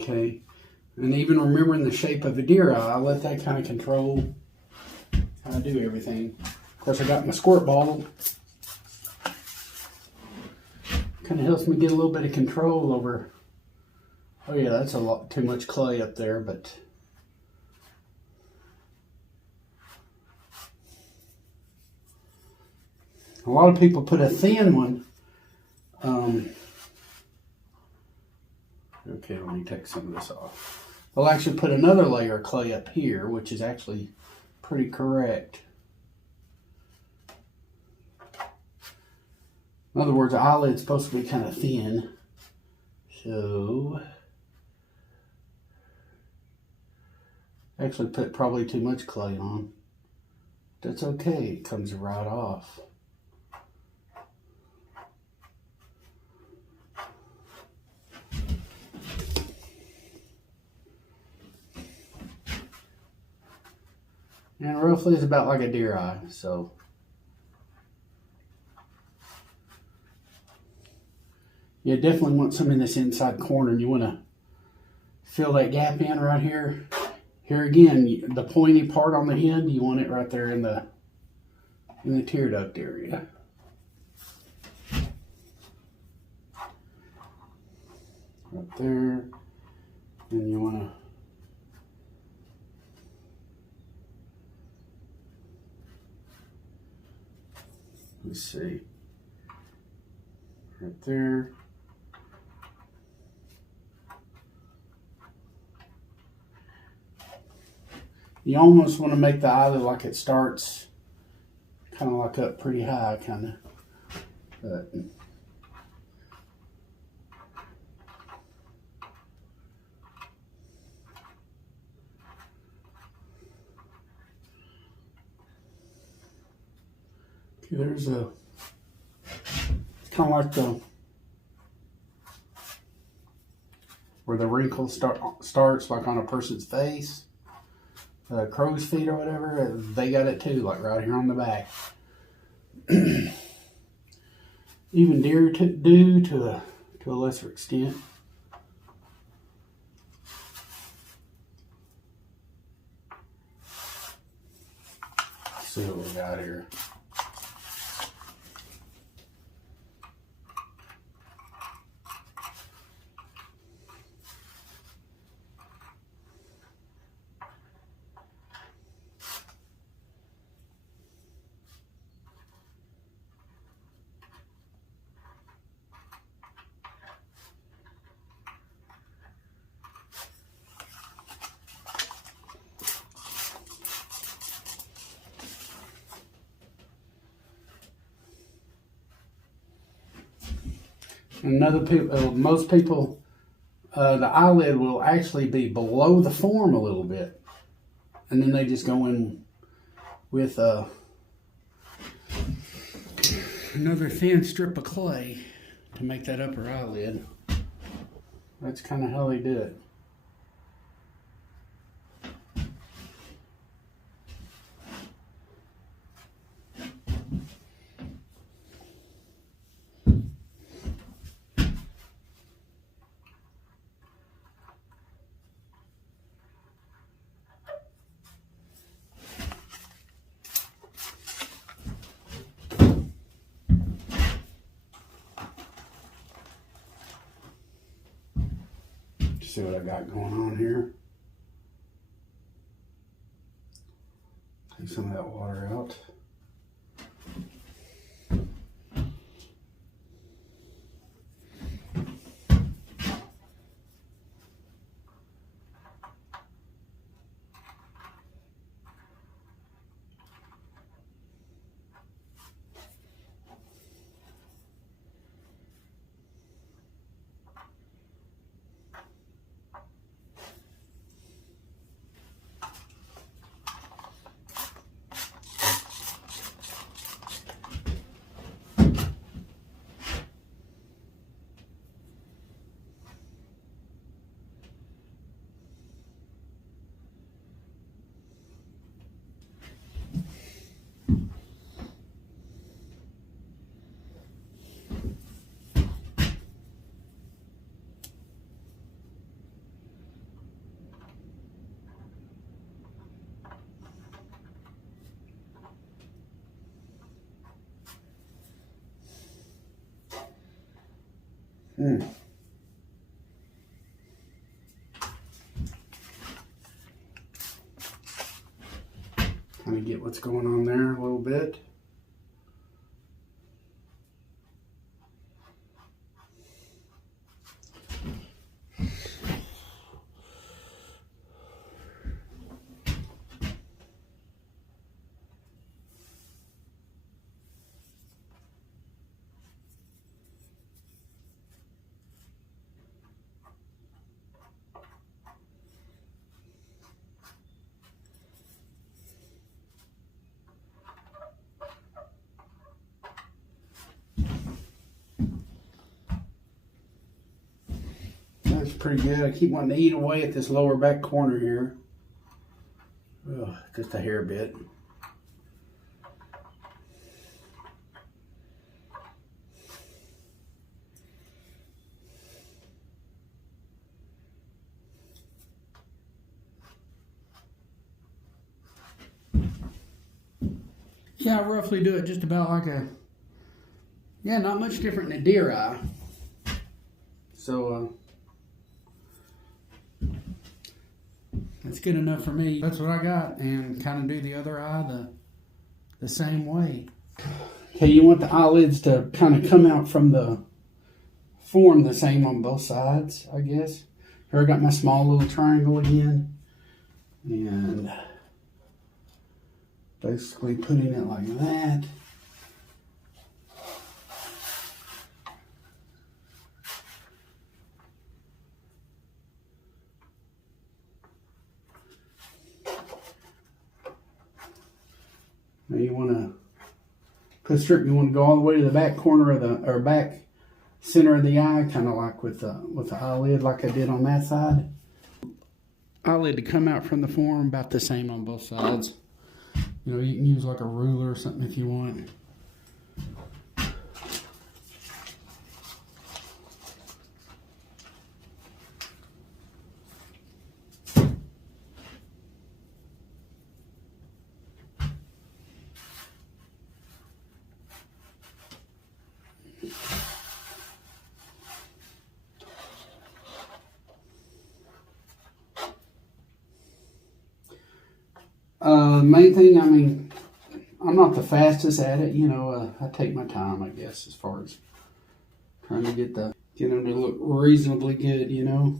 Okay, and even remembering the shape of a deer eye, I let that kind of control how I do everything. Of course, I got my squirt bottle. Kind of helps me get a little bit of control over. Oh yeah, that's a lot too much clay up there, but a lot of people put a thin one. Okay, let me take some of this off. They'll actually put another layer of clay up here, which is actually pretty correct. In other words, the eyelid's supposed to be kind of thin. So, actually put probably too much clay on. That's okay, it comes right off. And roughly it's about like a deer eye, so. You definitely want some in this inside corner, and you want to fill that gap in right here. Here again, the pointy part on the end, you want it right there in the tear duct area. Right there, and you want to let's see, right there. You almost want to make the eyelid like it starts kind of like up pretty high, kind of. But okay, there's a kind of like where the wrinkle starts, like on a person's face, crow's feet or whatever. They got it too, like right here on the back. Even deer do to a lesser extent. Let's see what we got here. Most people, the eyelid will actually be below the form a little bit, and then they just go in with another thin strip of clay to make that upper eyelid. That's kind of how they do it. See what I got going on here. Take some of that water out. Kind of get what's going on there a little bit. That's pretty good. I keep wanting to eat away at this lower back corner here. Ugh, just a hair bit. Yeah, I roughly do it just about like not much different than a deer eye. So, that's good enough for me. That's what I got, and kind of do the other eye the same way. Okay, you want the eyelids to kind of come out from the form the same on both sides, I guess. Here I got my small little triangle again, and basically putting it like that. Now you want to put strip. You want to go all the way to the back corner of the back center of the eye, kind of like with the eyelid, like I did on that side. Eyelid to come out from the form about the same on both sides. You know, you can use like a ruler or something if you want. Main thing, I mean, I'm not the fastest at it, you know. I take my time, I guess, as far as trying to get them to look reasonably good, you know.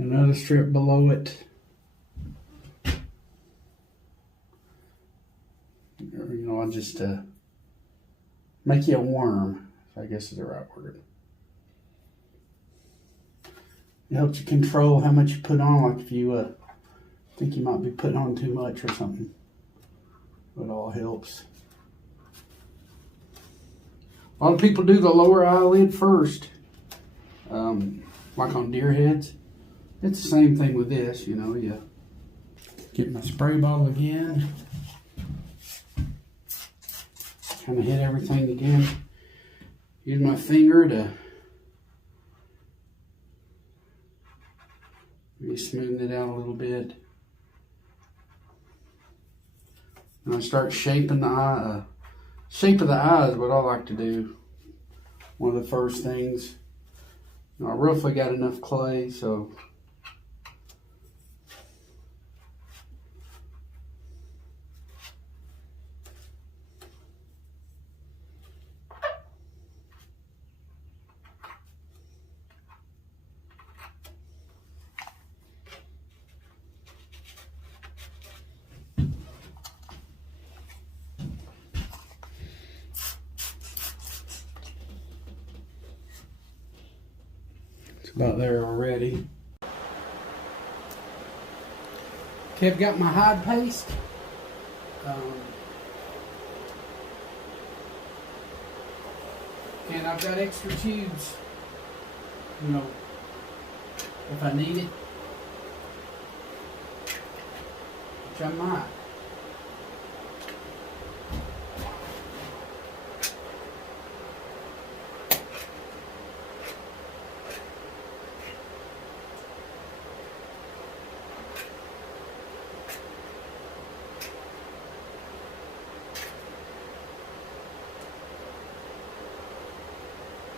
Another strip below it. You know, I'll just make you a worm, I guess is the right word. It helps you control how much you put on, like if you think you might be putting on too much or something. It all helps. A lot of people do the lower eyelid first, like on deer heads. It's the same thing with this, you know. You get my spray bottle again. Kind of hit everything again. Use my finger to maybe smooth it out a little bit. And I start shaping the eye. Shape of the eye is what I like to do. One of the first things. You know, I roughly got enough clay, so about there already. Okay, I've got my hide paste. And I've got extra tubes, you know, if I need it, which I might.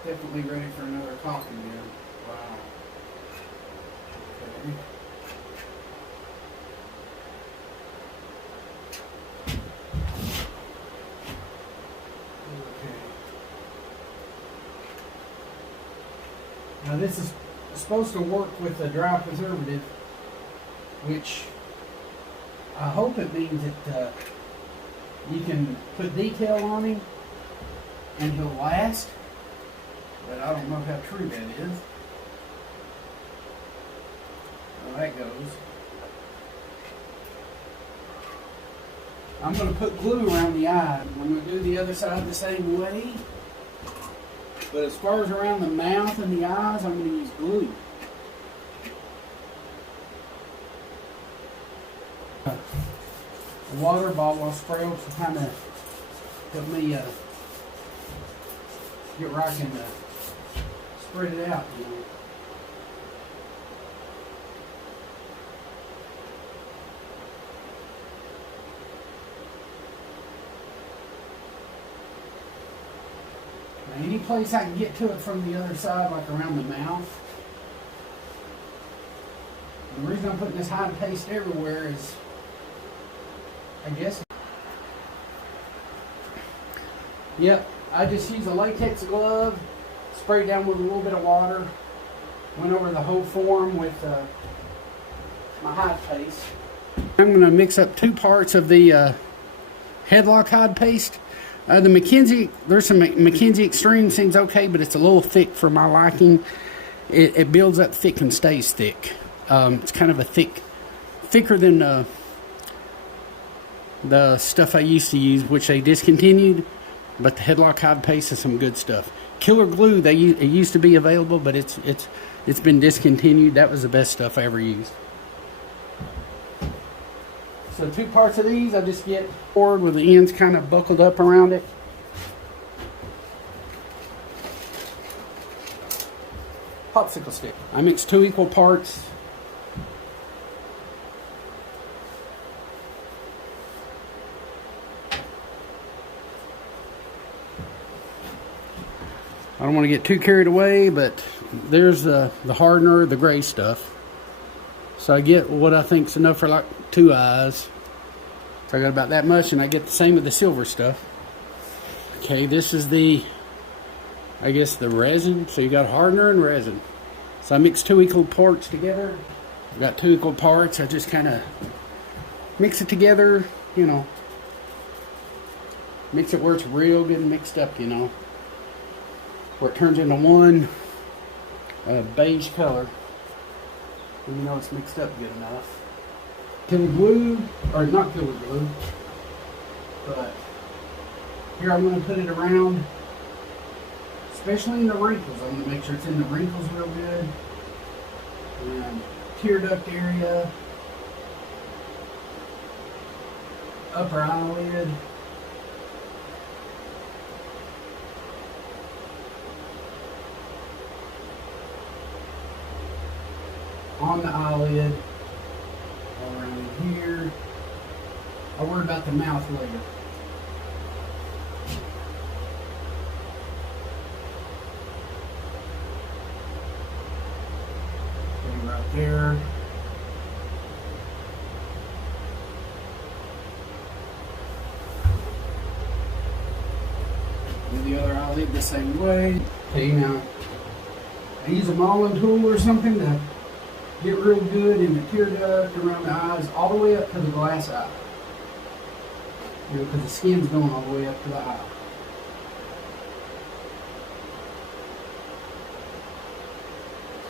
Definitely ready for another coffee there. Wow. Okay. Okay. Now this is supposed to work with a dry preservative, which I hope it means that you can put detail on him and he'll last. But I don't know how true that is. How that goes. I'm going to put glue around the eye. I'm going to do the other side the same way. But as far as around the mouth and the eyes, I'm going to use glue. The water bottle I'll spray up to kind of help me get where I can spread it out, you know. Now, any place I can get to it from the other side, like around the mouth. And the reason I'm putting this hide paste everywhere is, I guess. Yep, I just use a latex glove. Sprayed down with a little bit of water, went over the whole form with my hide paste. I'm going to mix up 2 parts of the headlock hide paste. The McKenzie, there's some McKenzie Extreme seems okay, but it's a little thick for my liking. It builds up thick and stays thick. It's kind of a thicker than the stuff I used to use, which they discontinued. But the headlock hide paste is some good stuff. Killer glue, it used to be available, but it's been discontinued. That was the best stuff I ever used. So 2 parts of these, I just get forward with the ends kind of buckled up around it. Popsicle stick. I mix 2 equal parts. I don't want to get too carried away, but there's the hardener, the gray stuff. So I get what I think is enough for like 2 eyes. So I got about that much, and I get the same with the silver stuff. Okay, this is I guess the resin. So you got hardener and resin. So I mix 2 equal parts together. I've got 2 equal parts. I just kind of mix it together, you know. Mix it where it's real good mixed up, you know. Where it turns into one beige color. And you know it's mixed up good enough. Killer glue, or not killer glue, but here I'm going to put it around, especially in the wrinkles. I'm going to make sure it's in the wrinkles real good. And tear duct area, upper eyelid, on the eyelid, around here. I worry about the mouth later. Okay, right there. Do the other eyelid the same way. Okay, now I use a mauling tool or something to get real good in the tear duct around the eyes, all the way up to the glass eye. You know, because the skin's going all the way up to the eye.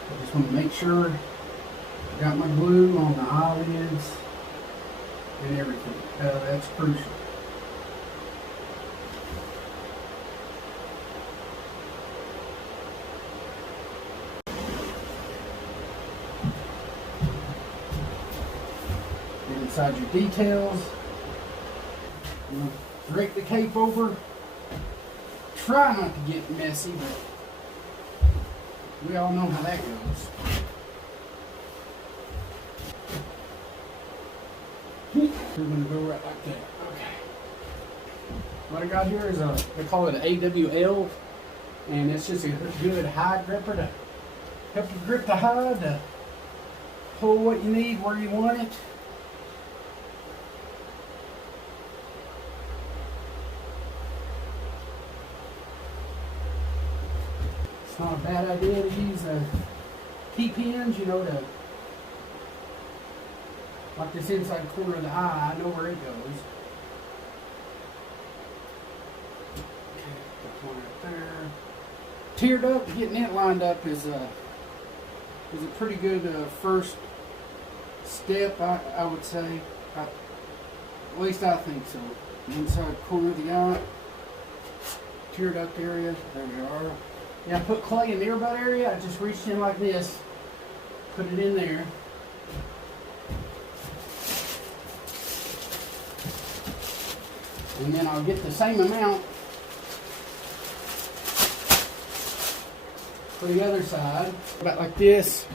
I just want to make sure I got my glue on the eyelids and everything. That's crucial. Inside your details. Drape the cape over. Try not to get messy, but we all know how that goes. We're going to go right like that. Okay. What I got here is they call it an AWL, and it's just a good hide gripper to help you grip the hide, to pull what you need where you want it. Not a bad idea to use T-pins, you know, to like this inside corner of the eye. I know where it goes. Okay, put one right there. Tear duct, getting it lined up is a pretty good first step, I would say. At least I think so. Inside corner of the eye, tear duct area. There we are. Yeah, I put clay in the earbud area. I just reached in like this, put it in there. And then I'll get the same amount for the other side. About like this.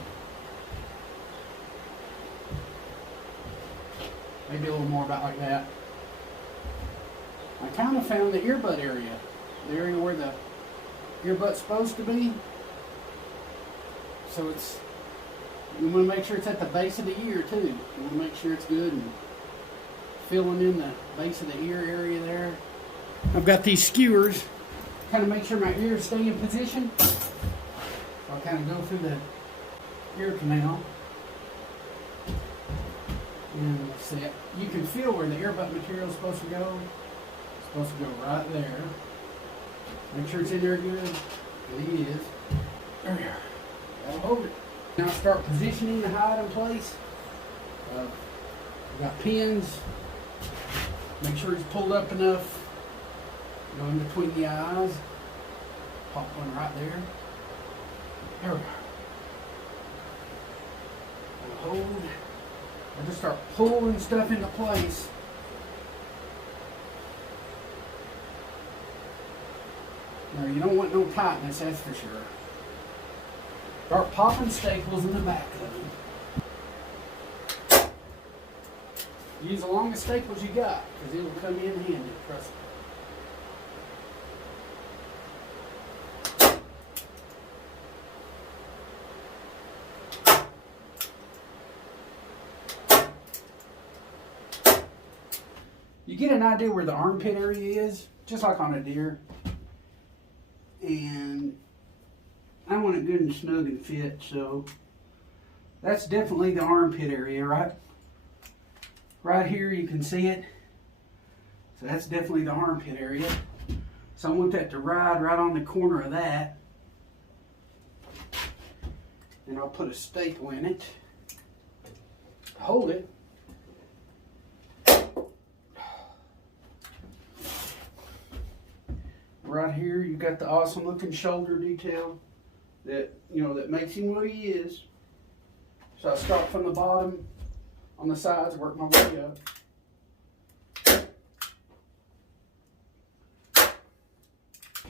Maybe a little more about like that. I kind of found the earbud area. The area where the earbud's supposed to be. So you want to make sure it's at the base of the ear too. You want to make sure it's good and filling in the base of the ear area there. I've got these skewers, kind of make sure my ears stay in position. So I'll kind of go through the ear canal. And let's see, you can feel where the earbud material is supposed to go. Supposed to go right there. Make sure it's in there good. It is. There we are. That'll hold it. Now start positioning the hide in place. We got pins. Make sure it's pulled up enough. You know, in between the eyes. Pop one right there. There we go. Hold. And just start pulling stuff into place. Now you don't want no tightness, that's for sure. Start popping staples in the back of them. Use the longest staples you got, because it will come in handy, trust me. You get an idea where the armpit area is, just like on a deer. And I want it good and snug and fit, so that's definitely the armpit area, right? Right here you can see it. So that's definitely the armpit area. So I want that to ride right on the corner of that. And I'll put a staple in it. Hold it. Right here, you got the awesome looking shoulder detail that, you know, that makes him what he is. So I start from the bottom on the sides, work my way up.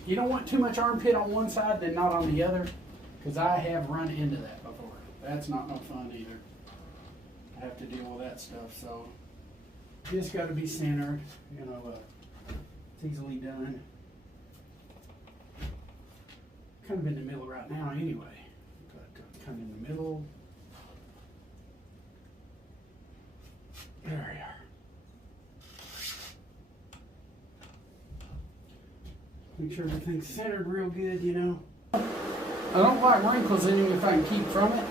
You don't want too much armpit on one side than not on the other, because I have run into that before. That's not no fun either. I have to deal with that stuff, so just got to be centered, you know, it's easily done. Kind of in the middle right now anyway, but kind of in the middle. There we are. Make sure everything's centered real good, you know. I don't like wrinkles in him if I can keep from it,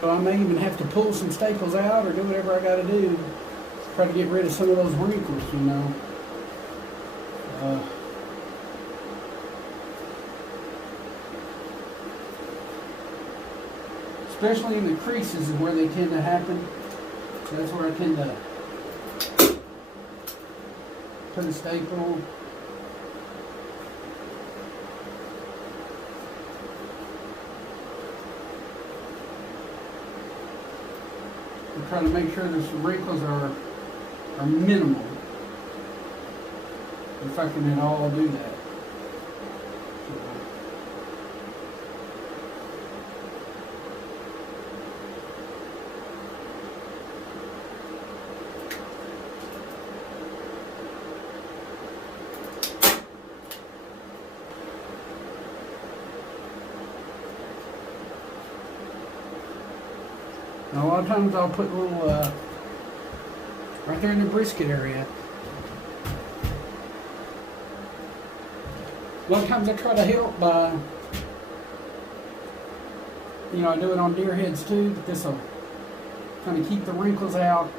so I may even have to pull some staples out or do whatever I got to do. Try to get rid of some of those wrinkles, you know. Especially in the creases is where they tend to happen. So that's where I tend to put a staple. And try to make sure the wrinkles are minimal. If I can at all do that. Now, a lot of times I'll put a little, right there in the brisket area. A lot of times I try to help by, you know, I do it on deer heads too, but this will kind of keep the wrinkles out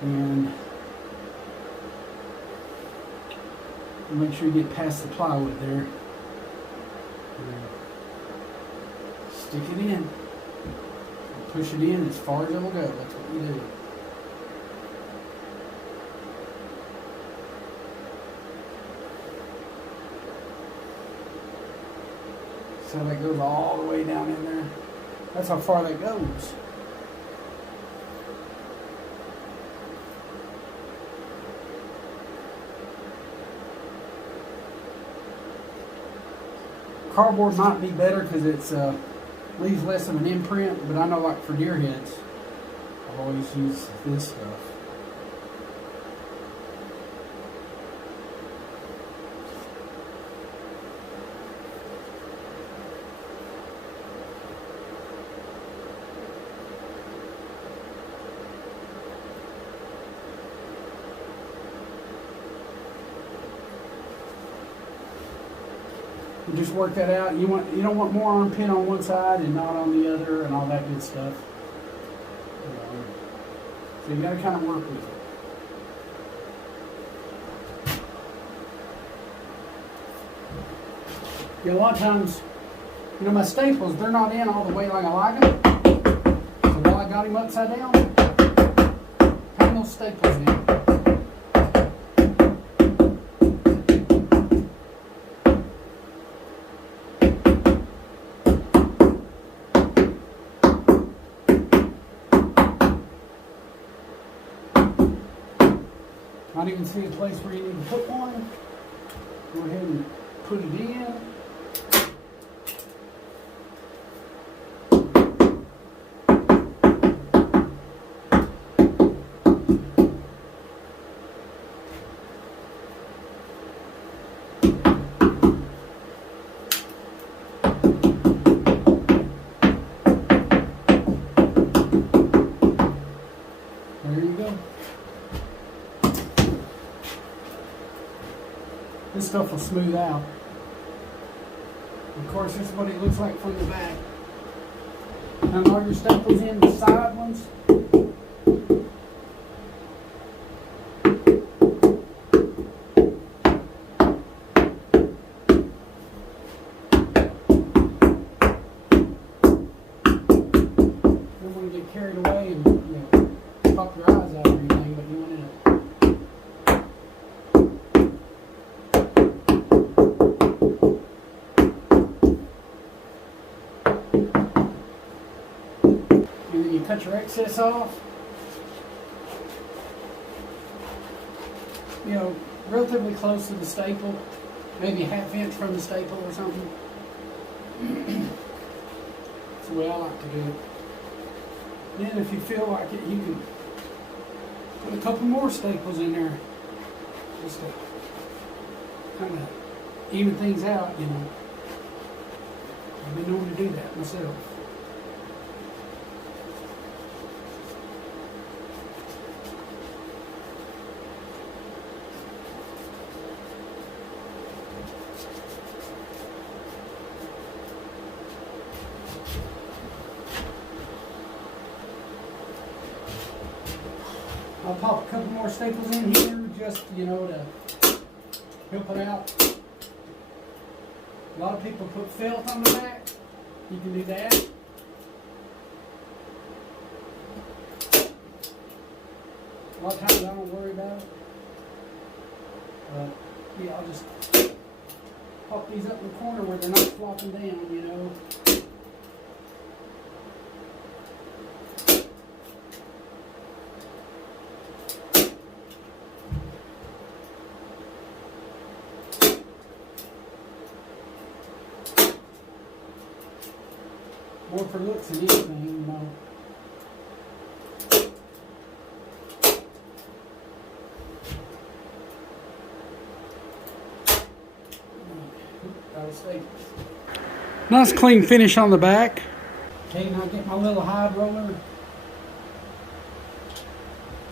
and make sure you get past the plywood there. Stick it in. Push it in as far as it will go. That's what you do. So that goes all the way down in there. That's how far that goes. Cardboard might be better because it's leaves less of an imprint, but I know, like for deer heads, I've always used this stuff. You just work that out. You don't want more armpit on one side and not on the other, and all that good stuff. So you got to kind of work with it. Yeah, a lot of times, you know, my staples, they're not in all the way like I like them. So while I got him upside down, hang those staples in. Might even see a place where you need to put one. Go ahead and put it in. There you go. This stuff will smooth out. Of course, this is what it looks like from the back. And all your staples in the side ones. Don't want to get carried away and, you know, pop your eyes out or anything, but you want to. And then you cut your excess off. You know, relatively close to the staple, maybe a ½ inch from the staple or something. That's the way I like to do it. Then if you feel like it, you can put a couple more staples in there just to kind of even things out, you know. I've been known to do that myself. I'll pop a couple more staples in here just, you know, to help it out. A lot of people put felt on the back. You can do that. A lot of times I don't worry about it. But yeah, I'll just pop these up in the corner where they're not flopping down, you know. More for looks than anything, you know. Nice clean finish on the back. Okay, now get my little hide roller.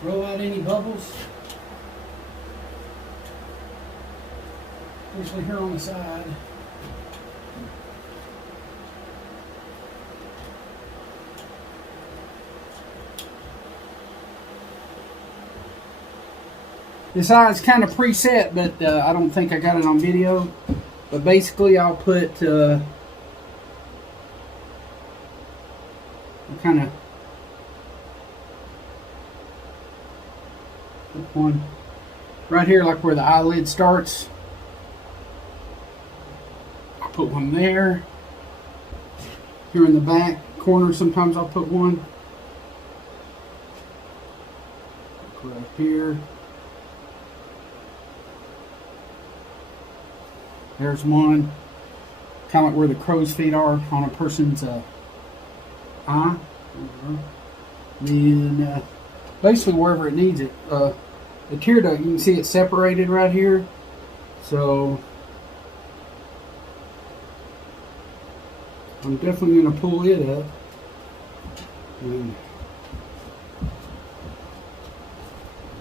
Roll out any bubbles. Especially here on the side. This eye's kind of preset, but I don't think I got it on video. But basically, I'll put kind of put one right here, like where the eyelid starts. I'll put one there. Here in the back corner, sometimes I'll put one. Right here. There's one, kind of like where the crow's feet are on a person's eye. Then basically wherever it needs it. The tear duct, you can see it's separated right here. So I'm definitely going to pull it up. And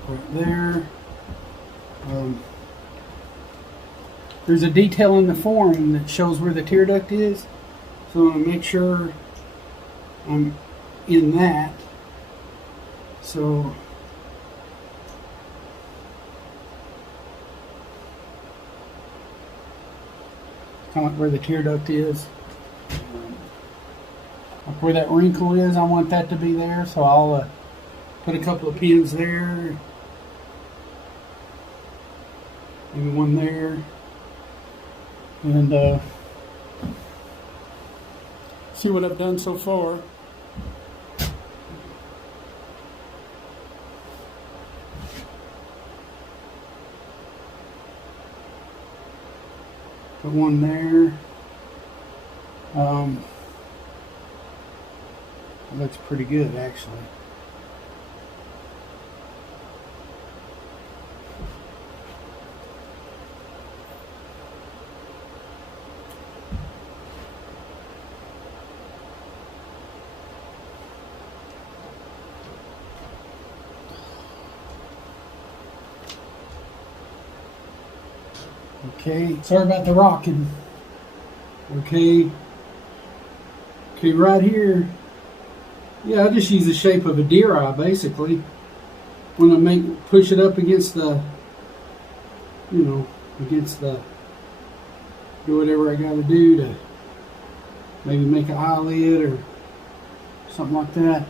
right there. There's a detail in the form that shows where the tear duct is. So I'm going to make sure I'm in that. So kind of like where the tear duct is. Like where that wrinkle is, I want that to be there, so I'll put a couple of pins there. Maybe one there. And see what I've done so far. Put one there. That looks pretty good, actually. Okay, sorry about the rocking. Okay, right here. Yeah, I just use the shape of a deer eye, basically. When I push it up against the, do whatever I gotta do to maybe make an eyelid or something like that.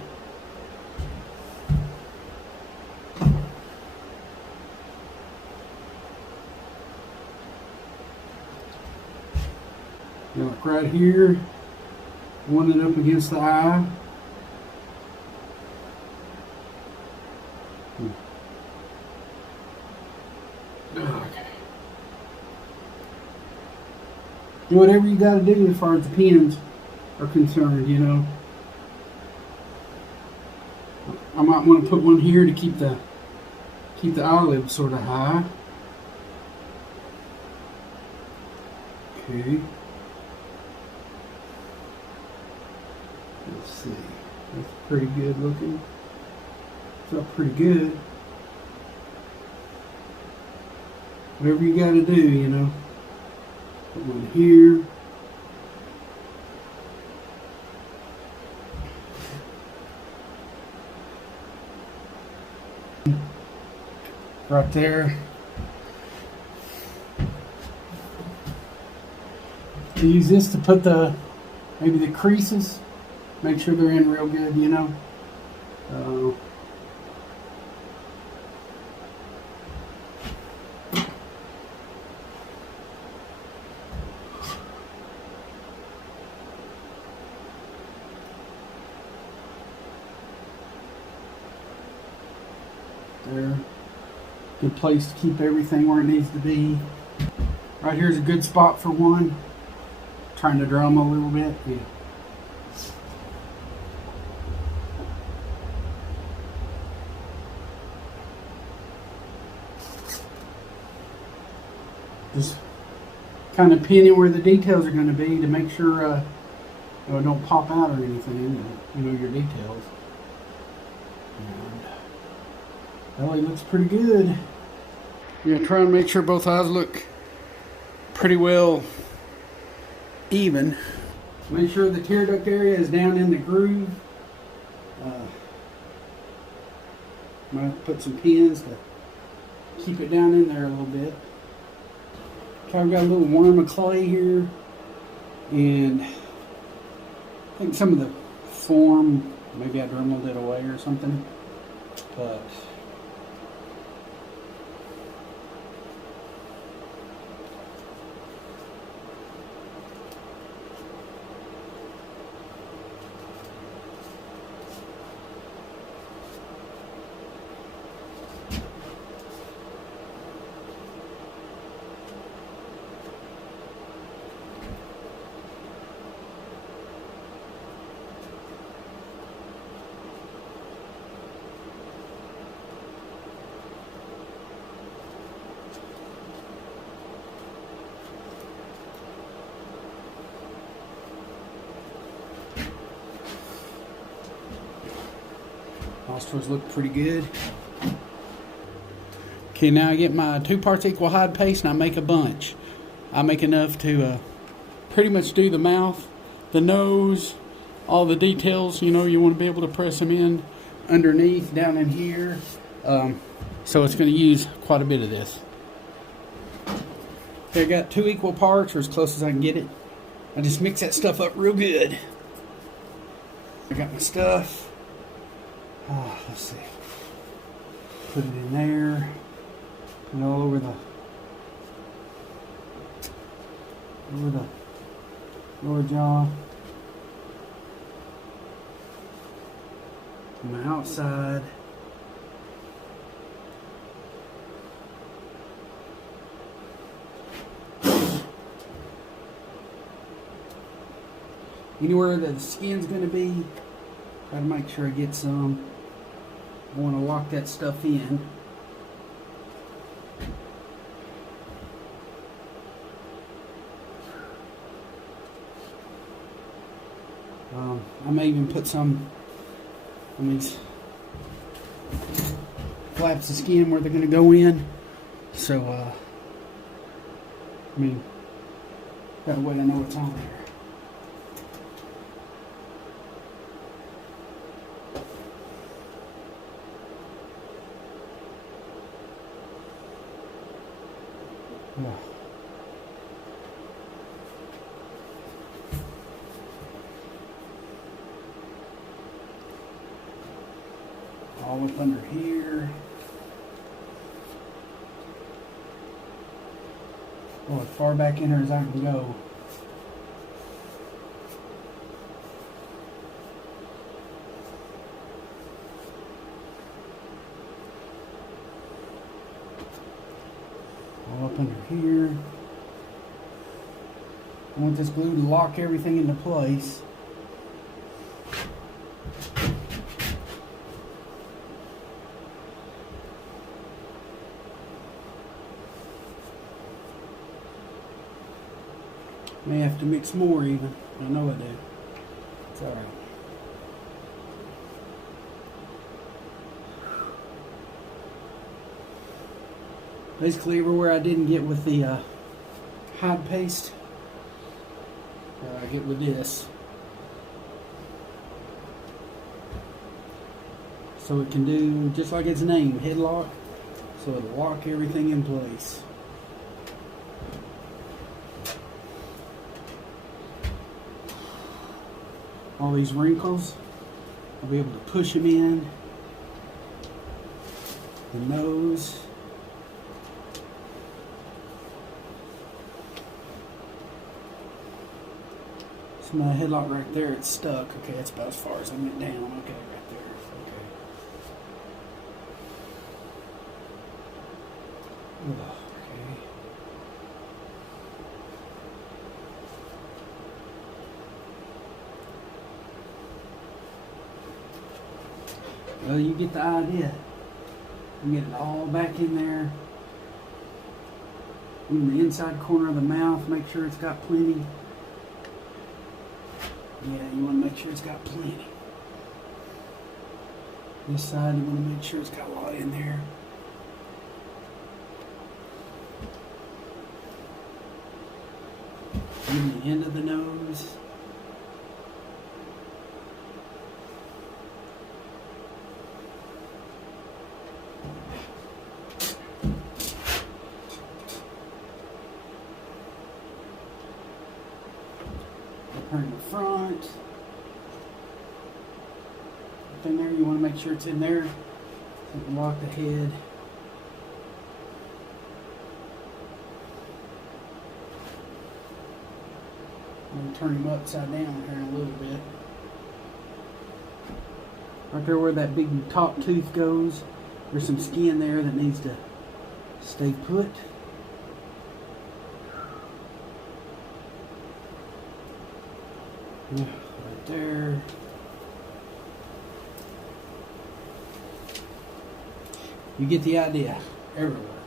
Like right here, one it up against the eye. Okay. Do whatever you got to do as far as the pins are concerned, you know. I might want to put one here to keep the eyelid sort of high. Okay. Let's see. That's pretty good looking. Felt pretty good. Whatever you got to do, you know. Put one here. Right there. To use this to put maybe the creases. Make sure they're in real good, you know. There. Good place to keep everything where it needs to be. Right here's a good spot for one. Trying to drum a little bit. Yeah. Just kind of pin it where the details are going to be to make sure it don't pop out or anything, you know, your details. And really looks pretty good. Yeah, try and make sure both eyes look pretty well even. Make sure the tear duct area is down in the groove. Might put some pins to keep it down in there a little bit. Okay, I've got a little worm of clay here, and I think some of the form, maybe I dremeled it away or something, but nostrils look pretty good. Okay, now I get my 2 parts equal hide paste and I make a bunch. I make enough to pretty much do the mouth, the nose, all the details. You know, you want to be able to press them in underneath, down in here. So it's going to use quite a bit of this. Okay, I got 2 equal parts, or as close as I can get it. I just mix that stuff up real good. I got my stuff. Let's see. Put it in there. Put it all over the lower jaw. On the outside. Anywhere that the skin's going to be, try to make sure I get some. I want to lock that stuff in. I may even put some on these flaps of skin where they're going to go in. So, I mean, that way I know it's on there. Yeah. All up under here. Oh, as far back in there as I can go. All up under here. I want this glue to lock everything into place. May have to mix more even. I know I do. It's alright. Basically everywhere I didn't get with the hide paste, I get with this. So it can do just like its name, headlock. So it'll lock everything in place. All these wrinkles, I'll be able to push them in. The nose. So my headlock right there, it's stuck. Okay, that's about as far as I went down. Okay, right there. Okay. Okay. Well, you get the idea. You get it all back in there. In the inside corner of the mouth, make sure it's got plenty. Yeah, you want to make sure it's got plenty. This side, you want to make sure it's got a lot in there. Even the end of the nose. In the front. In there, you want to make sure it's in there. So you can lock the head. I'm going to turn him upside down here in a little bit. Right there where that big top tooth goes, there's some skin there that needs to stay put. Right there. You get the idea. Everywhere.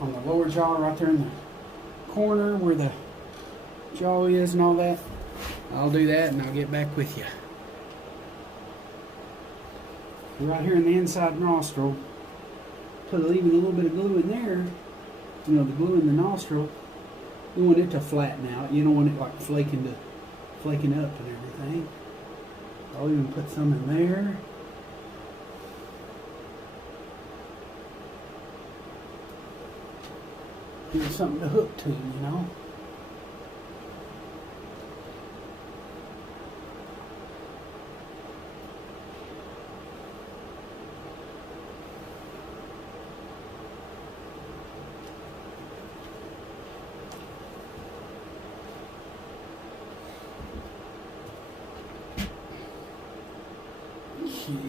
On the lower jaw, right there in the corner where the jaw is and all that. I'll do that and I'll get back with you. Right here in the inside nostril, leaving a little bit of glue in there. You know, the glue in the nostril. You want it to flatten out. You don't want it like flaking up and everything. I'll even put some in there. Give it something to hook to, you know.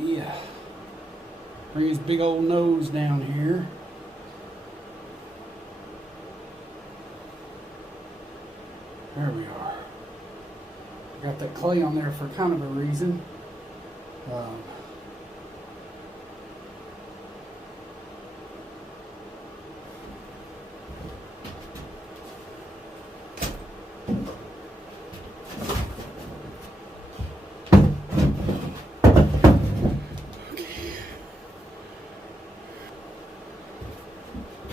Yeah. Bring his big old nose down here. There we are. Got that clay on there for kind of a reason.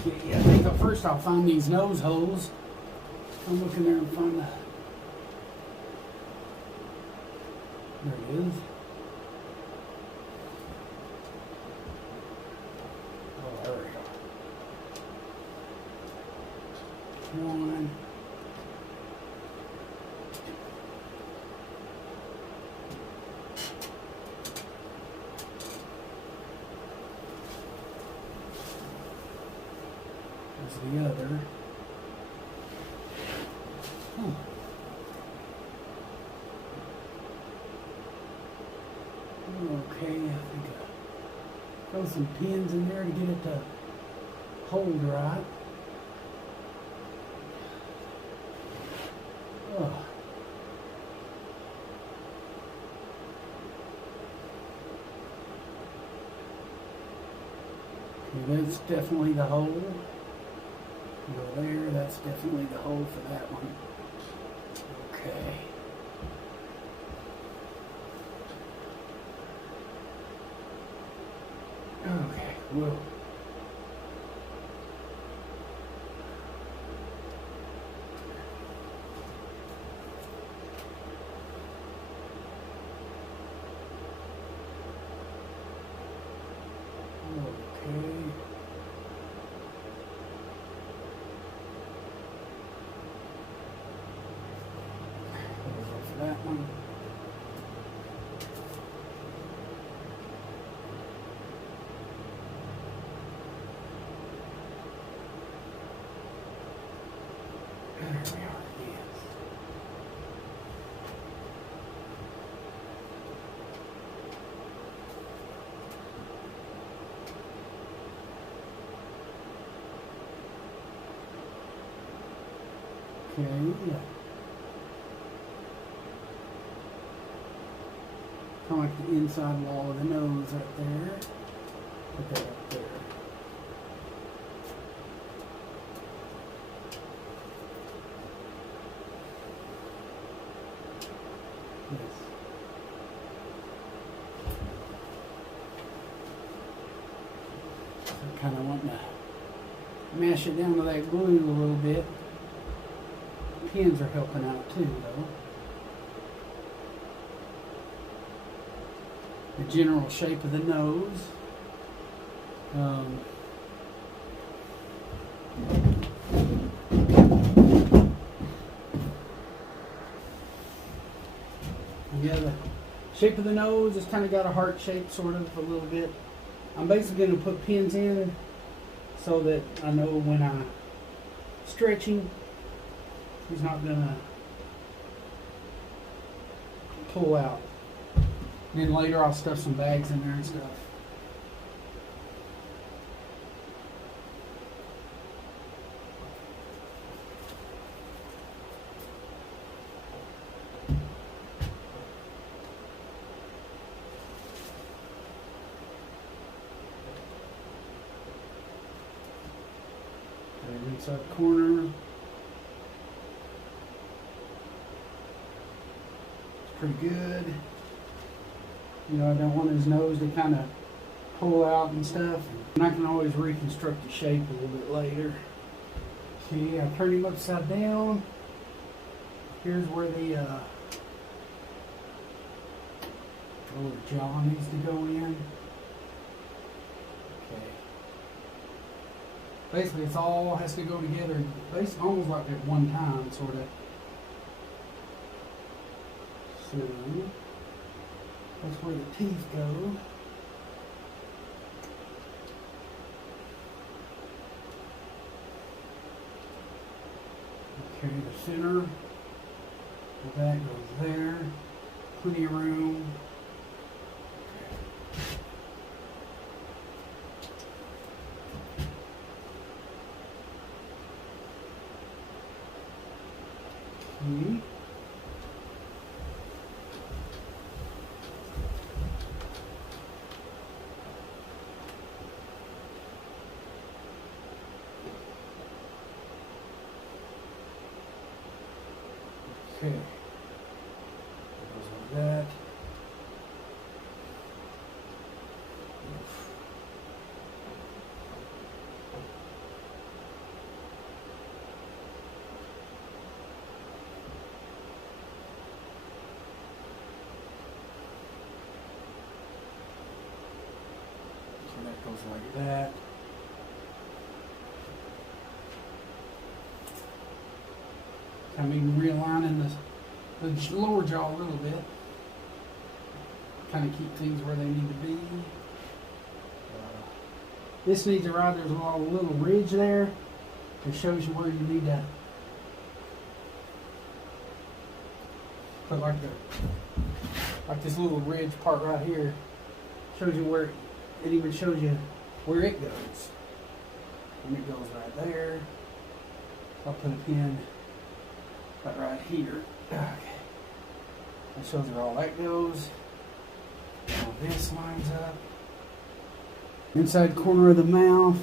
Okay, I think first I'll find these nose holes. I'm looking there and find the. There it is. Oh, there we go. One. There's the other. Oh. Okay, I think I'll throw some pins in there to get it to hold right. Oh. Okay, that's definitely the hole. Go there, that's definitely the hole for that one. Okay. Okay, well. Okay. For that one. There we are, yes. Okay, yeah. Kind of like the inside wall of the nose right there. Put that up there. Yes. So I kind of want to mash it down to that glue a little bit. Pins are helping out too, though. The general shape of the nose. Yeah, the shape of the nose has kind of got a heart shape, sort of, a little bit. I'm basically going to put pins in so that I know when I'm stretching, he's not going to pull out. And then later I'll stuff some bags in there and stuff. Inside corner. It's pretty good. You know, I don't want his nose to kind of pull out and stuff. And I can always reconstruct the shape a little bit later. Okay, I turn him upside down. Here's where the lower jaw needs to go in. Okay. Basically, it's all has to go together, basically almost like at one time, sort of. So that's where the teeth go. Okay, the center, that goes there. Plenty of room. Okay. Okay. That goes like that. So that goes like that. I mean, realigning the lower jaw a little bit. Kind of keep things where they need to be. This needs a ride. There's a little ridge there. It shows you where you need to put like this little ridge part right here. Shows you where it even shows you where it goes. And it goes right there. I'll put a pin right here. Okay. That shows where all that goes. Now this lines up. Inside corner of the mouth.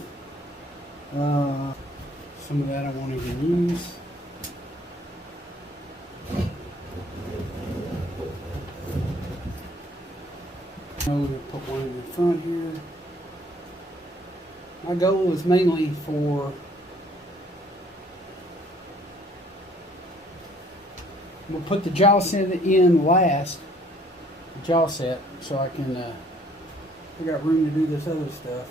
Some of that I won't even use. I'm going to put one in the front here. My goal is mainly for I'm going to put the jaw set in last, the jaw set, so I can, I got room to do this other stuff.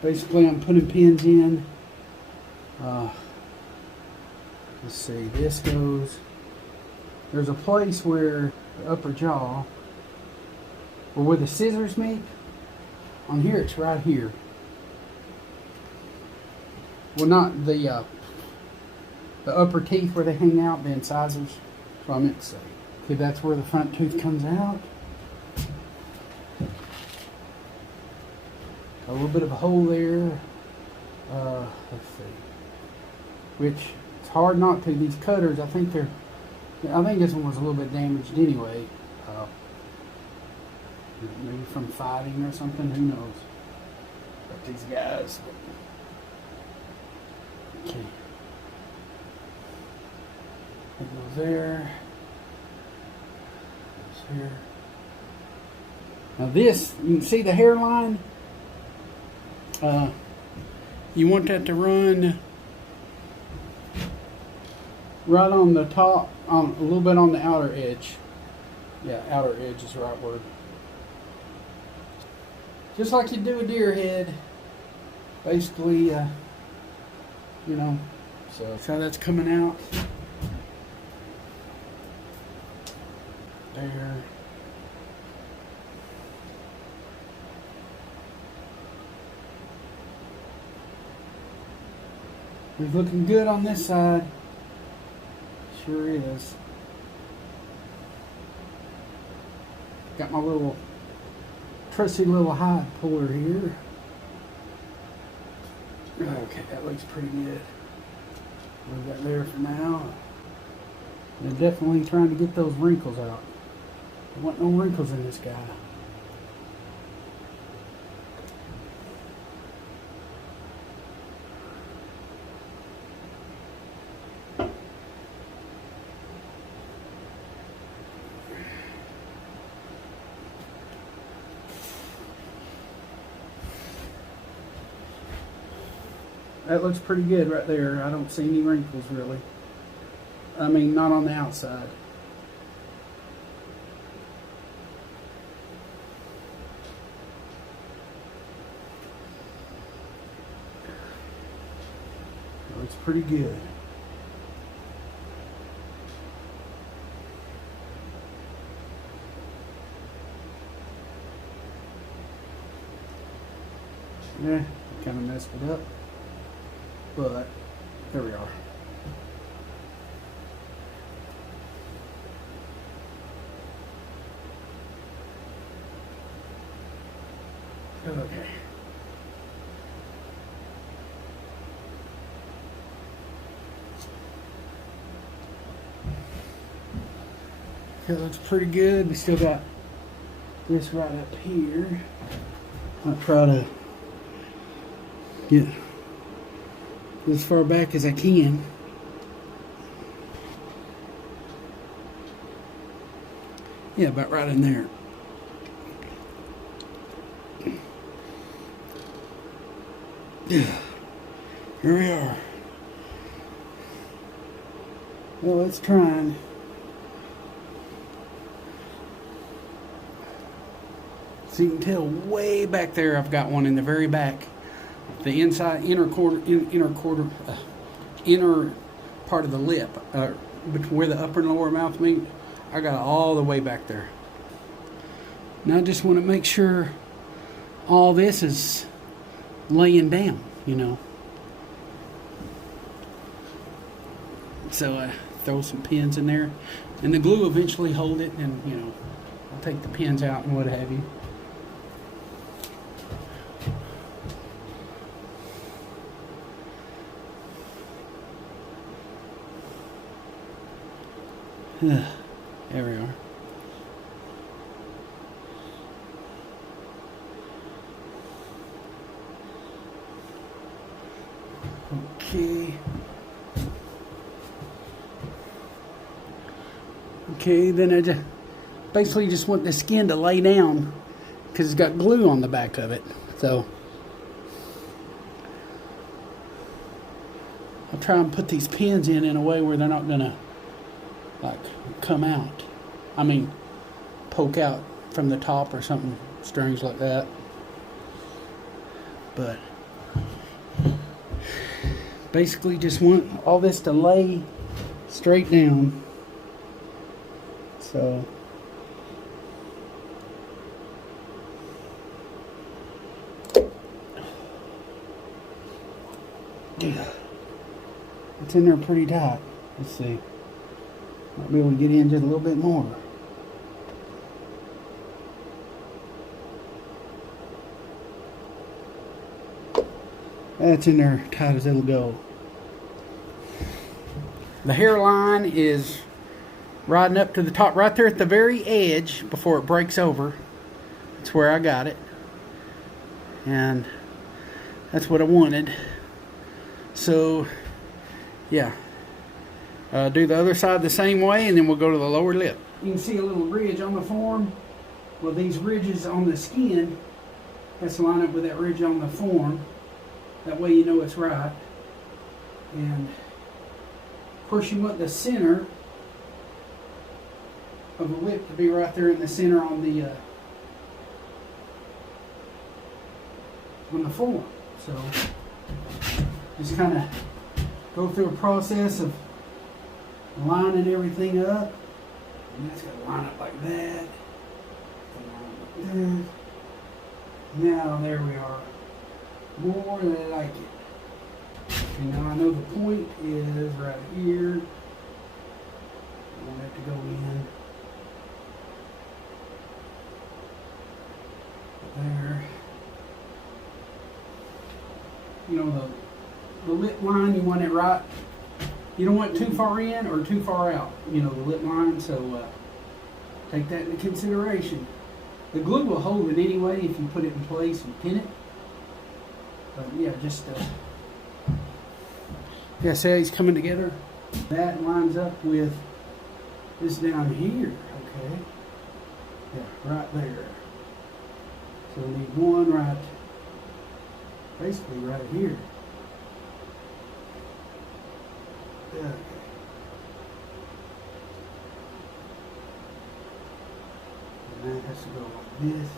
Basically, I'm putting pins in. Let's see, this goes, there's a place where the upper jaw, or where the scissors meet, on here it's right here. Well, not the upper teeth where they hang out, the incisors. That's what I meant to say. Okay, that's where the front tooth comes out. A little bit of a hole there. Let's see. Which it's hard not to. These cutters, I think this one was a little bit damaged anyway. Maybe from fighting or something. Who knows? But these guys. Okay. It goes there. Goes here. Now this, you can see the hairline. You want that to run right on the top, a little bit on the outer edge. Yeah, outer edge is the right word. Just like you do a deer head, basically, you know. So that's coming out. There. He's looking good on this side. Sure is. Got my little trusty little hide puller here. Okay, that looks pretty good. Leave that there for now. They're definitely trying to get those wrinkles out. There want no wrinkles in this guy. That looks pretty good right there. I don't see any wrinkles really. I mean, not on the outside. looks pretty good. Yeah, I kind of messed it up, but there we are. Okay. It looks pretty good. We still got this right up here. I'll try to get as far back as I can. Yeah, about right in there. Yeah, here we are. Well, it's trying. So you can tell way back there, I've got one in the very back. The inside inner part of the lip, where the upper and lower mouth meet, I got all the way back there. Now I just want to make sure all this is laying down, you know. So I throw some pins in there, and the glue will eventually hold it, and you know, I'll take the pins out and what have you. There we are. Okay. Okay, then I basically just want the skin to lay down because it's got glue on the back of it. So I'll try and put these pins in a way where they're not gonna like come out. I mean, poke out from the top or something strange like that. But basically just want all this to lay straight down. So yeah, it's in there pretty tight. Let's see. Might be able to get in just a little bit more. That's in there tight as it'll go. The hairline is riding up to the top right there at the very edge before it breaks over. That's where I got it. And that's what I wanted. So, yeah. Do the other side the same way, and then we'll go to the lower lip. You can see a little ridge on the form. Well, these ridges on the skin has to line up with that ridge on the form. That way you know it's right. And of course you want the center of the lip to be right there in the center on the form. So just kind of go through a process of lining everything up, and that's got to line up like that. Now there we are, more than I like it. And now I know the point is right here. I want it to go in there. You know, the lip line, you want it right. You don't want it too far in or too far out, you know, the lip line, so take that into consideration. The glue will hold it anyway if you put it in place and pin it. But yeah, just, yeah, see how he's coming together? That lines up with this down here, okay? Yeah, right there. So we need one right, basically right here. Okay. And that has to go like this.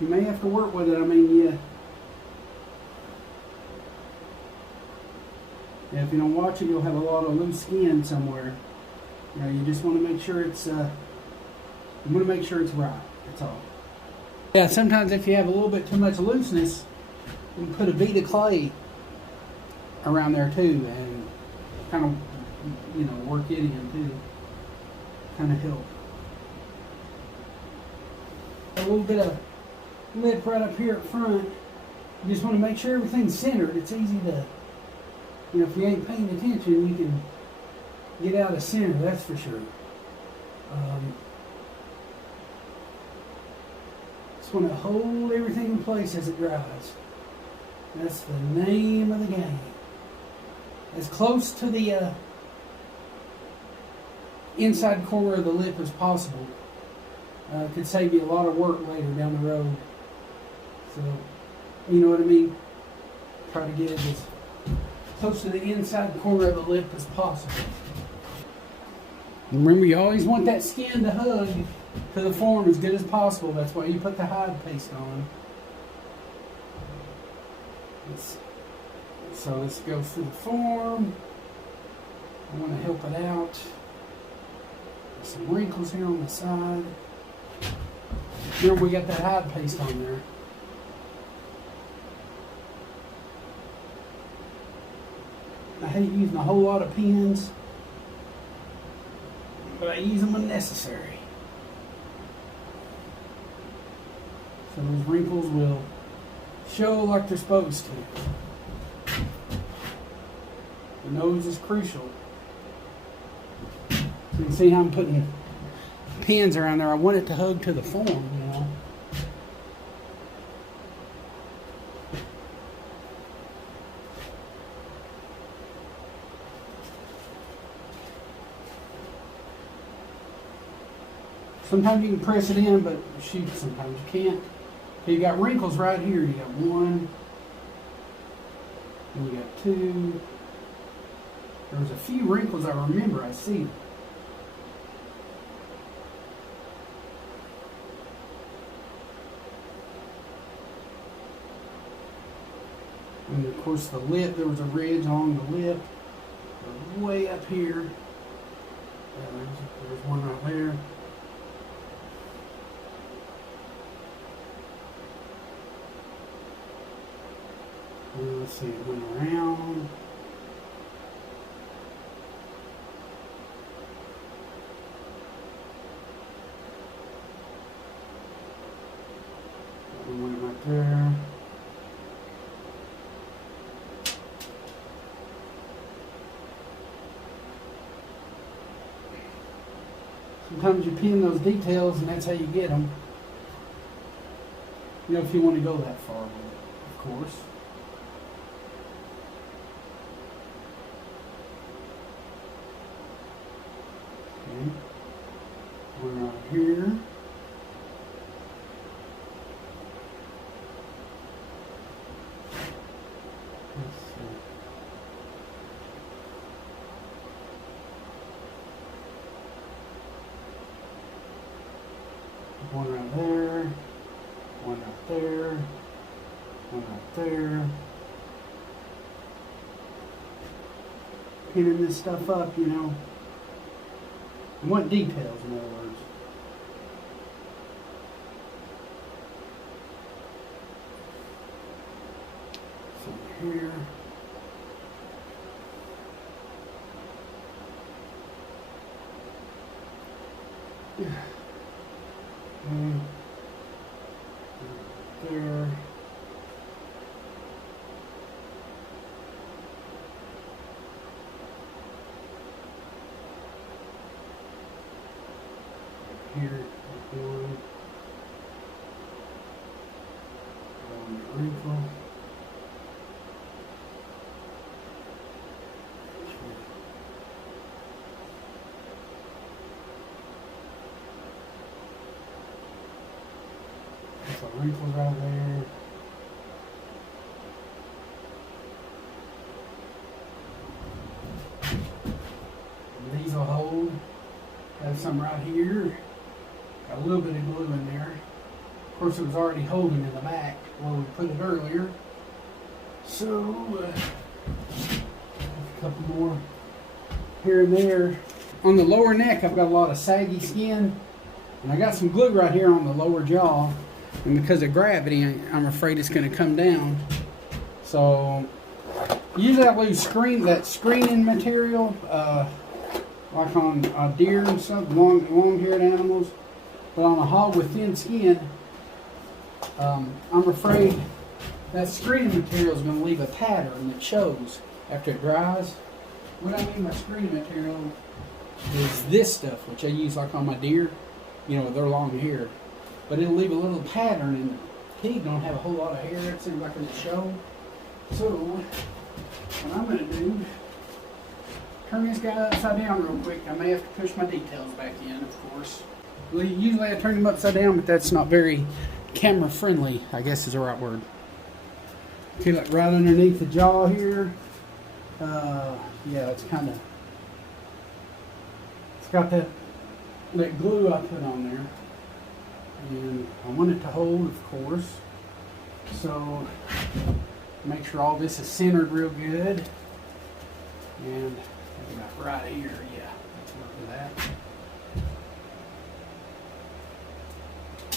You may have to work with it. I mean, If you don't watch it, you'll have a lot of loose skin somewhere. You know, you just want to make sure it's right. That's all. Yeah, sometimes if you have a little bit too much looseness, you can put a bead of clay around there too, and kind of, you know, work it in too. Kind of help. A little bit of lip right up here at front. You just want to make sure everything's centered. It's easy to, you know, if you ain't paying attention, you can get out of center, that's for sure. Just want to hold everything in place as it dries. That's the name of the game. As close to the inside corner of the lip as possible. Could save you a lot of work later down the road. So, you know what I mean? Try to get it as close to the inside corner of the lip as possible. And remember, you always want that skin to hug to the form as good as possible. That's why you put the hide paste on. So let's go through the form. I want to help it out. There's some wrinkles here on the side. Remember, we got that hide paste on there. I hate using a whole lot of pins, but I use them when necessary. So those wrinkles will show like they're supposed to. The nose is crucial. So you can see how I'm putting pins around there. I want it to hug to the form, you know. Sometimes you can press it in, but shoot, sometimes you can't. Okay, you got wrinkles right here. You got one, and you got two. There's a few wrinkles I remember I see. And of course the lip, there was a ridge along the lip. Way up here. Yeah, there's one right there. And let's see, it went around. That one went right there. Sometimes you pin those details and that's how you get them. You know, if you want to go that far with it, of course. Okay. One right here. Let's see. One right there, one right there, one right there. Pinning this stuff up, you know. I want details, in other words. So here. Yeah. There. Here, one. Wrinkle. There's a wrinkle right there. And these will hold. Have some right here. Got a little bit of glue in there. Of course, it was already holding in the back where we put it earlier. So, if you couple more here and there. On the lower neck, I've got a lot of saggy skin, and I got some glue right here on the lower jaw. And because of gravity, I'm afraid it's going to come down. So usually I lose screening material, like on deer and stuff, long-haired animals. But on a hog with thin skin, I'm afraid that screening material is going to leave a pattern that shows after it dries. What I mean by screening material is this stuff, which I use like on my deer, you know, with their long hair. But it'll leave a little pattern, and the pig don't have a whole lot of hair. It seems like it'll show. So what I'm going to do, turn this guy upside down real quick. I may have to push my details back in, of course. Usually I turn him upside down, but that's not very camera friendly, I guess is the right word. Okay, like right underneath the jaw here. Yeah, it's got that glue I put on there. And I want it to hold, of course. So make sure all this is centered real good. And about right here, yeah, let's work with that.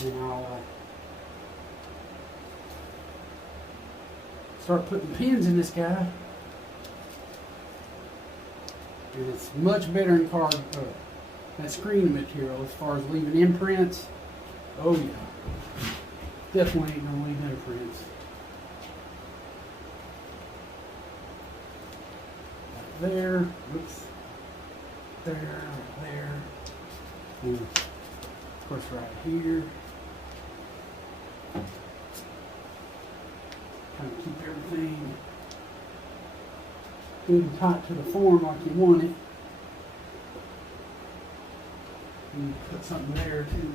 And I'll start putting pins in this guy. And it's much better in that screening material as far as leaving imprints. Oh yeah, definitely ain't gonna leave imprints. Right there, oops, there, and of course right here. Kind of keep everything good and tight to the form like you want it. And put something there too.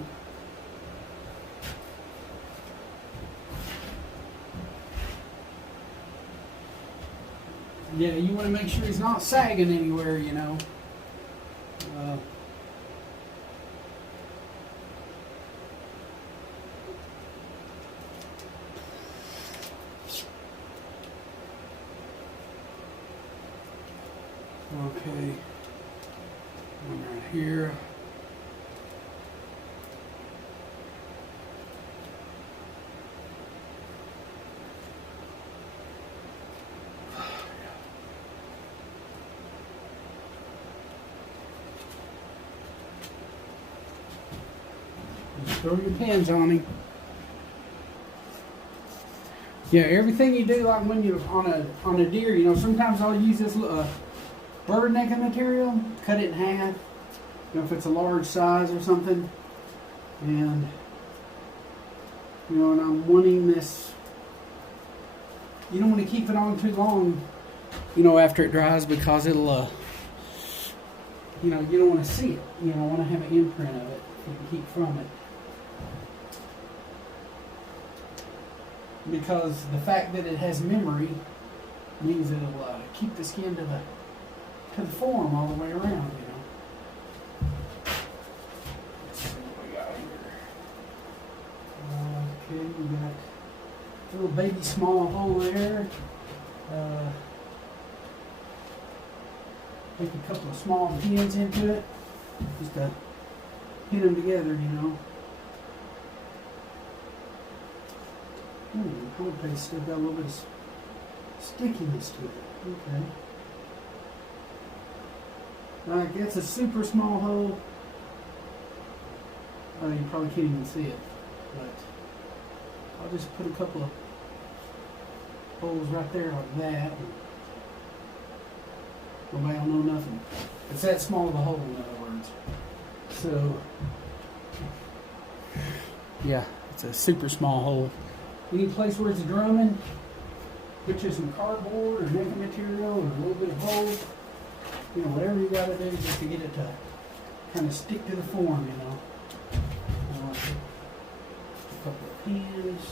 Yeah, you want to make sure he's not sagging anywhere, you know. Okay, one right here. Just throw your pins on him. Yeah, everything you do, like when you're on a deer, you know, sometimes I'll use this bird necking material, cut it in half, you know, if it's a large size or something, and you know, and I'm wanting this, you don't want to keep it on too long, you know, after it dries, because it'll, you know, you don't want to see it, you don't want to have an imprint of it, you can keep from it. Because the fact that it has memory means it'll keep the skin to the form all the way around, you know. Let's see what we got here. Okay, we got a little baby small hole there. Take a couple of small pins into it, just to pin them together, you know. The hole paste still got a little bit of stickiness to it. Okay. It's a super small hole. You probably can't even see it, but I'll just put a couple of holes right there like that. Nobody will know nothing. It's that small of a hole, in other words. So, yeah, it's a super small hole. Any place where it's drumming, put you some cardboard or necking material or a little bit of hole. You know, whatever you got to do just to get it to kind of stick to the form, you know. A couple of pins.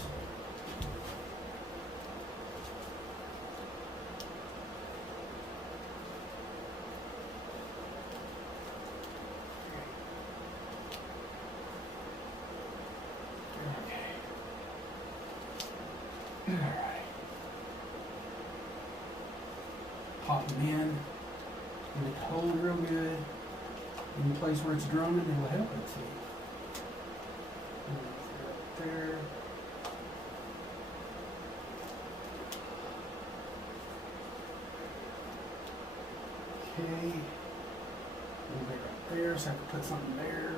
Alright. Pop them in. Any place where it's drumming, it'll help it. See. Right there. Okay. A little bit right there, so I can put something there.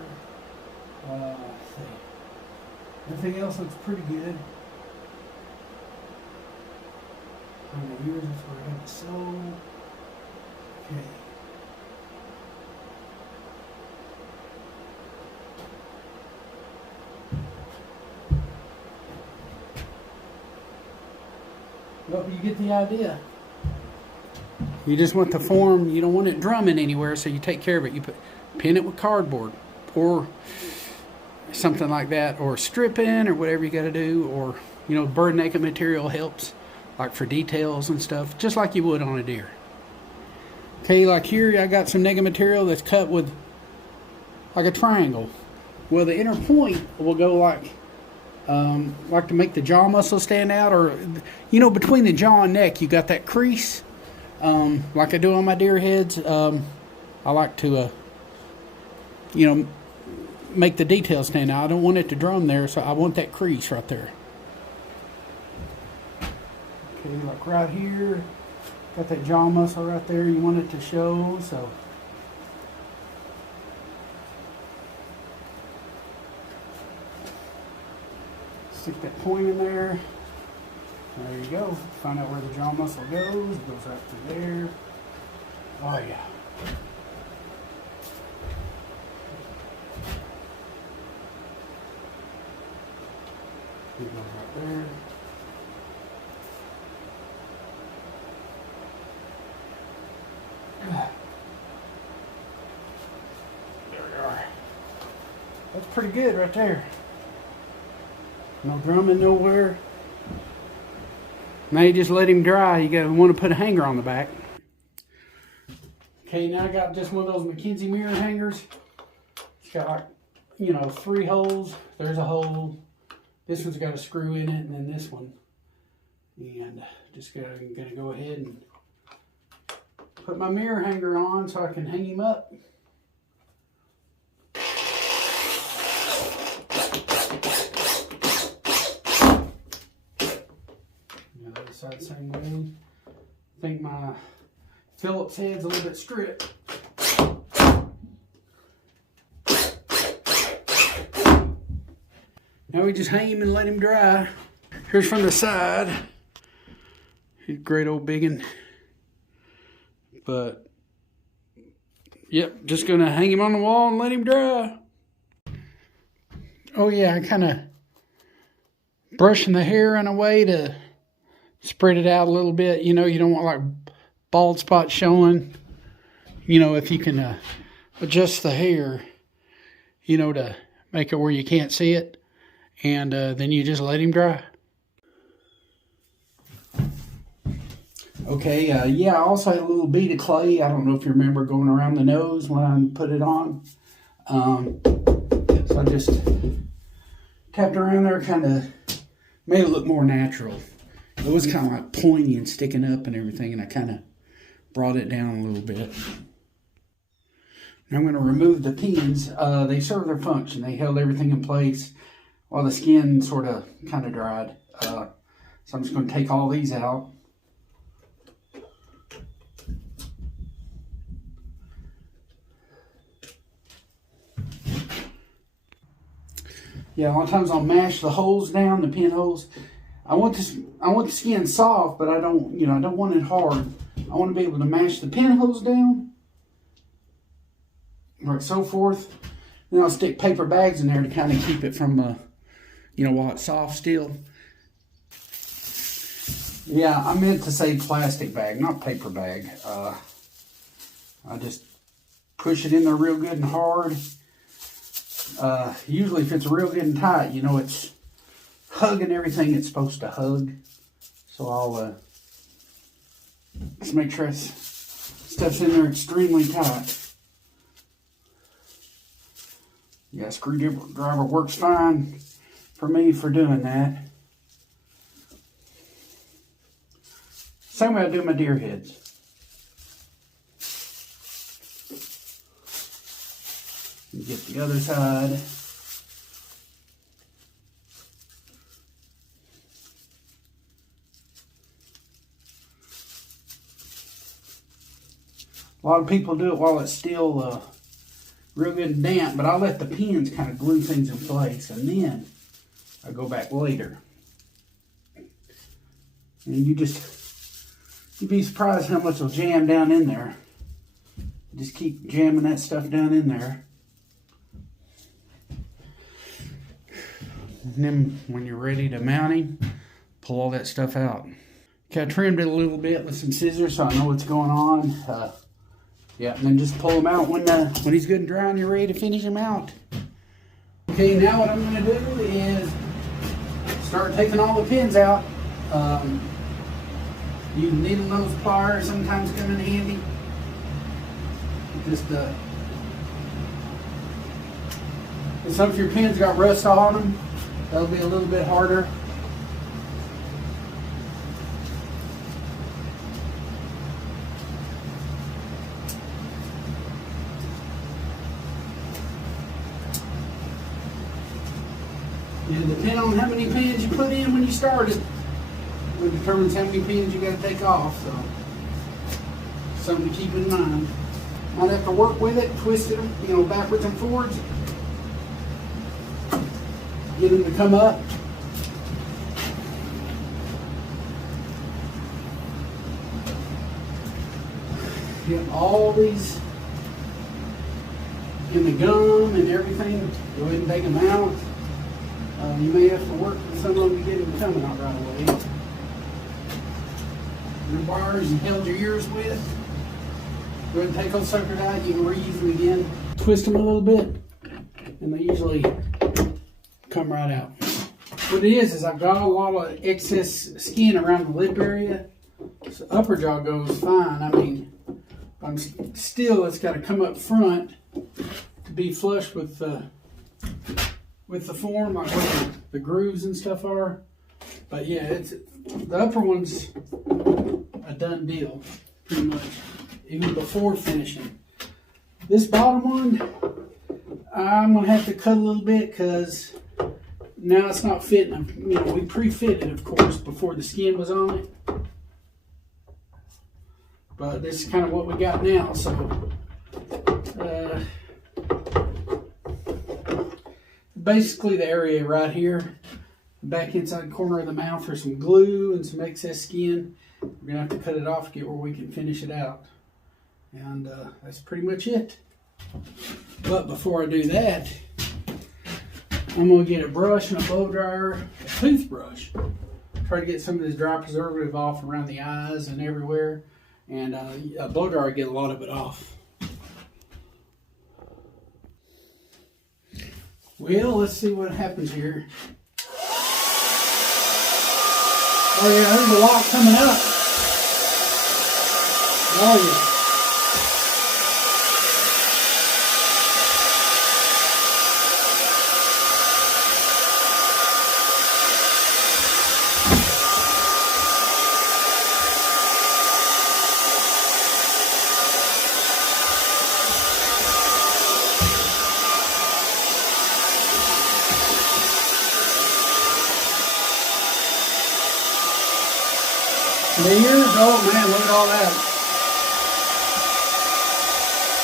Let's see. Everything else looks pretty good. On the ears, that's where I got the sole. Okay. Well, you get the idea. You just want the form, you don't want it drumming anywhere, so you take care of it. You pin it with cardboard or something like that, or stripping or whatever you got to do, or, you know, bird naked material helps, like for details and stuff, just like you would on a deer. Okay, like here I got some naked material that's cut with like a triangle. Well, the inner point will go like to make the jaw muscle stand out, or, you know, between the jaw and neck you got that crease, like I do on my deer heads. I like to you know, make the details stand out. I don't want it to drum there, so I want that crease right there. Okay, like right here, got that jaw muscle right there, you want it to show, so. Stick that point in there. There you go. Find out where the jaw muscle goes. It goes right through there. Oh yeah. It goes right there. There we are. That's pretty good right there. No drumming nowhere. Now you just let him dry. You want to put a hanger on the back. Okay, now I got just one of those McKenzie mirror hangers. It's got like, you know, 3 holes. There's a hole. This one's got a screw in it, and then this one. And just gonna go ahead and put my mirror hanger on so I can hang him up. The other side the same way. I think my Phillips head's a little bit stripped. Now we just hang him and let him dry. Here's from the side. He's a great old biggin. But, yep, just gonna hang him on the wall and let him dry. Oh yeah, I kind of brushing the hair in a way to spread it out a little bit. You know, you don't want like bald spots showing. You know, if you can adjust the hair, you know, to make it where you can't see it. And then you just let him dry. Okay, yeah, I also had a little bead of clay. I don't know if you remember going around the nose when I put it on. So I just tapped around there, kind of made it look more natural. It was kind of like pointy and sticking up and everything, and I kind of brought it down a little bit. Now I'm going to remove the pins. They serve their function. They held everything in place while the skin sort of kind of dried. So I'm just going to take all these out. Yeah, a lot of times I'll mash the holes down, the pin holes. I want the skin soft, but I don't want it hard. I want to be able to mash the pin holes down, like so forth. Then I'll stick paper bags in there to kind of keep it from, while it's soft still. Yeah, I meant to say plastic bag, not paper bag. I just push it in there real good and hard. Usually if it's real good and tight, you know, it's hugging everything it's supposed to hug. So I'll just make sure stuff's in there extremely tight. Yeah, screwdriver works fine for me for doing that. Same way I do my deer heads. And get the other side. A lot of people do it while it's still real good and damp, but I let the pins kind of glue things in place, and then I go back later. And you'd be surprised how much will jam down in there. Just keep jamming that stuff down in there. And then when you're ready to mount him, pull all that stuff out. Okay, I trimmed it a little bit with some scissors so I know what's going on. Yeah, and then just pull him out when he's good and dry and you're ready to finish him out. Okay, now what I'm going to do is start taking all the pins out. You needle nose pliers sometimes come in handy. Just if some of your pins got rust on them, that'll be a little bit harder. And depending on how many pins you put in when you started, it determines how many pins you got to take off. So, something to keep in mind. Might have to work with it, twist it, backwards and forwards. Get them to come up. Get all these in the gum and everything. Go ahead and take them out. You may have to work with some of them to get them coming out right away. Your bars you held your ears with. Go ahead and take those suckers out. You can reuse them again. Twist them a little bit, and they usually come right out. What it is I've got a lot of excess skin around the lip area. So upper jaw goes fine. I mean, it's got to come up front to be flush with the form, like where the grooves and stuff are. But yeah, the upper one's a done deal, pretty much, even before finishing. This bottom one, I'm gonna have to cut a little bit because now it's not fitting. We pre-fitted, of course, before the skin was on it. But this is kind of what we got now. So basically the area right here, the back inside corner of the mouth, there's some glue and some excess skin. We're gonna have to cut it off to get where we can finish it out. And that's pretty much it. But before I do that, I'm gonna get a brush and a blow dryer, a toothbrush. Try to get some of this dry preservative off around the eyes and everywhere. And a blow dryer get a lot of it off. Well, let's see what happens here. Oh yeah, there's a lot coming up. Oh yeah. The ears, oh man, look at all that.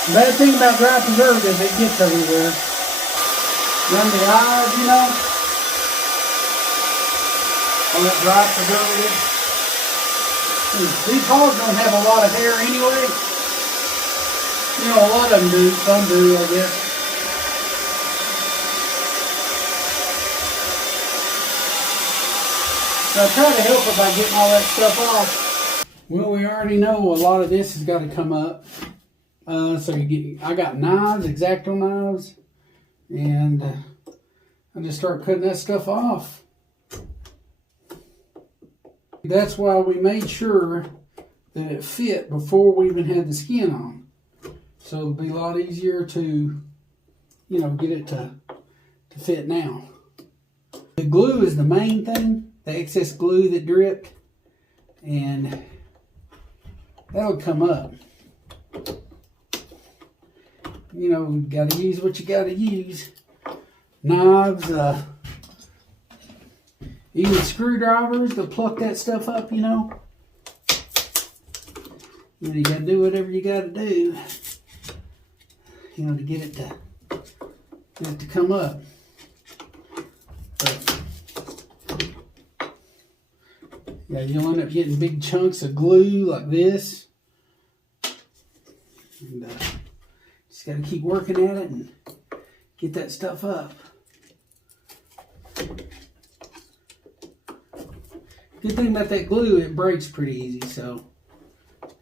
The bad thing about dry preservative, it gets everywhere. Around the eyes, all that dry preservative. These hogs don't have a lot of hair anyway. A lot of them do, some do, I guess. So I try to help her by getting all that stuff off. Well, we already know a lot of this has got to come up. I got knives, X-Acto knives, and I just start cutting that stuff off. That's why we made sure that it fit before we even had the skin on. So it'll be a lot easier to, get it to fit now. The glue is the main thing. The excess glue that dripped, and that'll come up. you know, got to use what you got to use. Knives, even screwdrivers to pluck that stuff up, you know. You got to do whatever you got to do, you know, to get it to come up. But, yeah, you'll end up getting big chunks of glue like this. And just got to keep working at it and get that stuff up. Good thing about that glue, it breaks pretty easy, so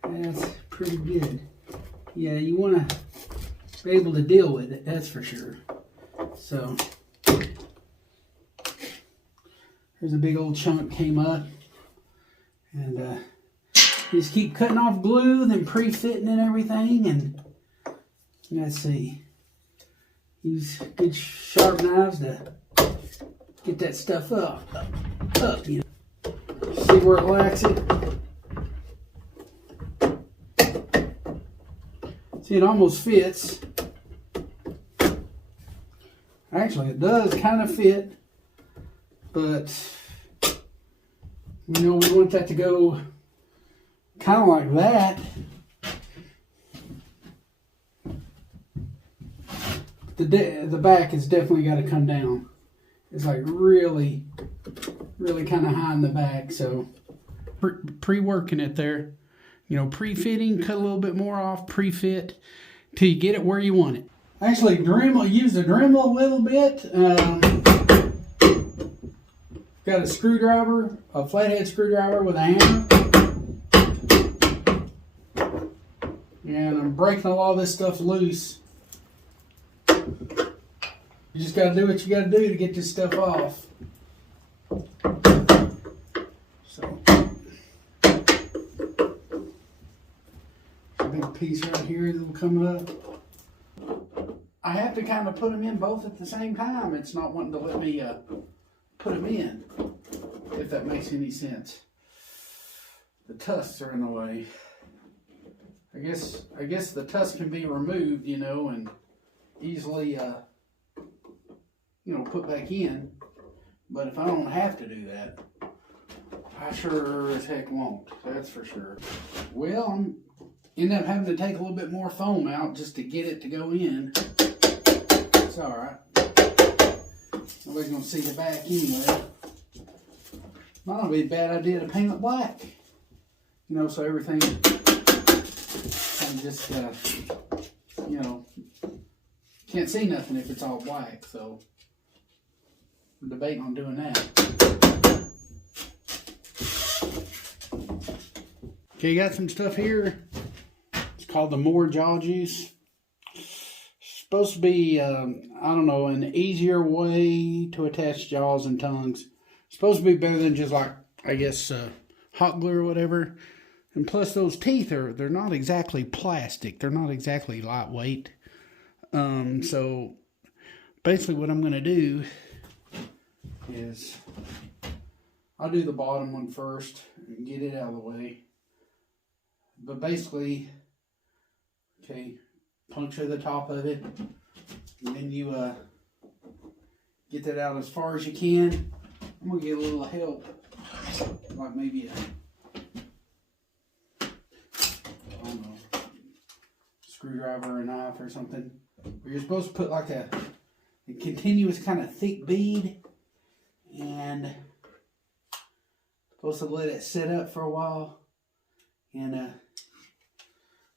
that's pretty good. Yeah, you want to be able to deal with it, that's for sure. So, there's a big old chunk came up. And you just keep cutting off glue, then pre-fitting and everything. And let's see. Use good sharp knives to get that stuff up, you know. See where it lacks it. See, it almost fits. Actually, it does kind of fit, but you know, we want that to go kind of like that. The back has definitely got to come down. It's like really kind of high in the back. So pre-working it there. You know, pre-fitting, cut a little bit more off, pre-fit, till you get it where you want it. Actually, use the Dremel a little bit. Got a screwdriver, a flathead screwdriver with a hammer. And I'm breaking all this stuff loose. You just got to do what you got to do to get this stuff off. So, a big piece right here that'll come up. I have to kind of put them in both at the same time. It's not wanting to let me put them in, if that makes any sense. The tusks are in the way. I guess the tusk can be removed, you know, and easily, you know, put back in. But if I don't have to do that, I sure as heck won't. That's for sure. Well, I'm end up having to take a little bit more foam out just to get it to go in. It's all right. Nobody's gonna see the back anyway. Might not be a bad idea to paint it black. You know, so everything just, you know, can't see nothing if it's all black. So I'm debating on doing that. Okay, you got some stuff here. It's called the Moore Jaw Juice. Supposed to be, I don't know, an easier way to attach jaws and tongues. Supposed to be better than just like, I guess, hot glue or whatever. And plus those teeth they're not exactly plastic. They're not exactly lightweight. So basically what I'm going to do is I'll do the bottom one first and get it out of the way. But basically, okay, puncture the top of it, and then you get that out as far as you can. I'm gonna get a little help, like maybe I don't know, screwdriver or a knife or something. Where you're supposed to put like a continuous kind of thick bead, and supposed to let it sit up for a while, and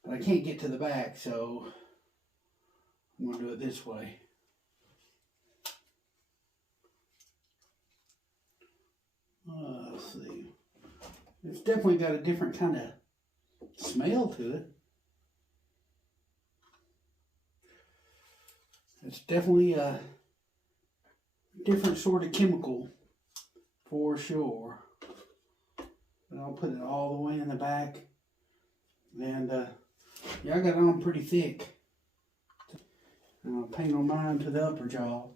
but I can't get to the back, so I'm going to do it this way. Let's see. It's definitely got a different kind of smell to it. It's definitely a different sort of chemical, for sure. But I'll put it all the way in the back. And yeah, I got it on pretty thick. And I'll paint on mine to the upper jaw.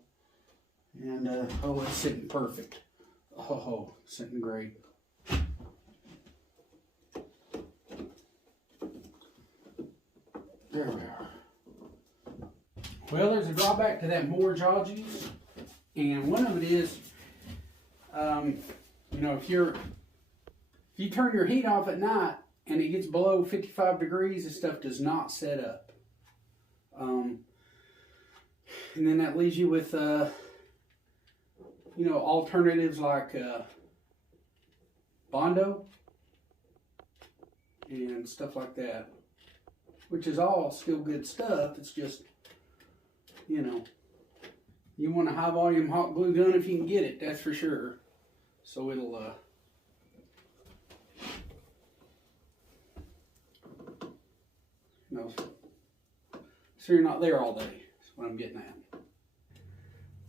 And oh, it's sitting perfect. Oh, sitting great. There we are. Well, there's a drawback to that more jaw juice, and one of it is, you know, if you turn your heat off at night and it gets below 55 degrees, this stuff does not set up. And then that leaves you with, you know, alternatives like Bondo and stuff like that, which is all still good stuff. It's just, you know, you want a high volume hot glue gun if you can get it, that's for sure. So it'll, you know, so you're not there all day. That's what I'm getting at.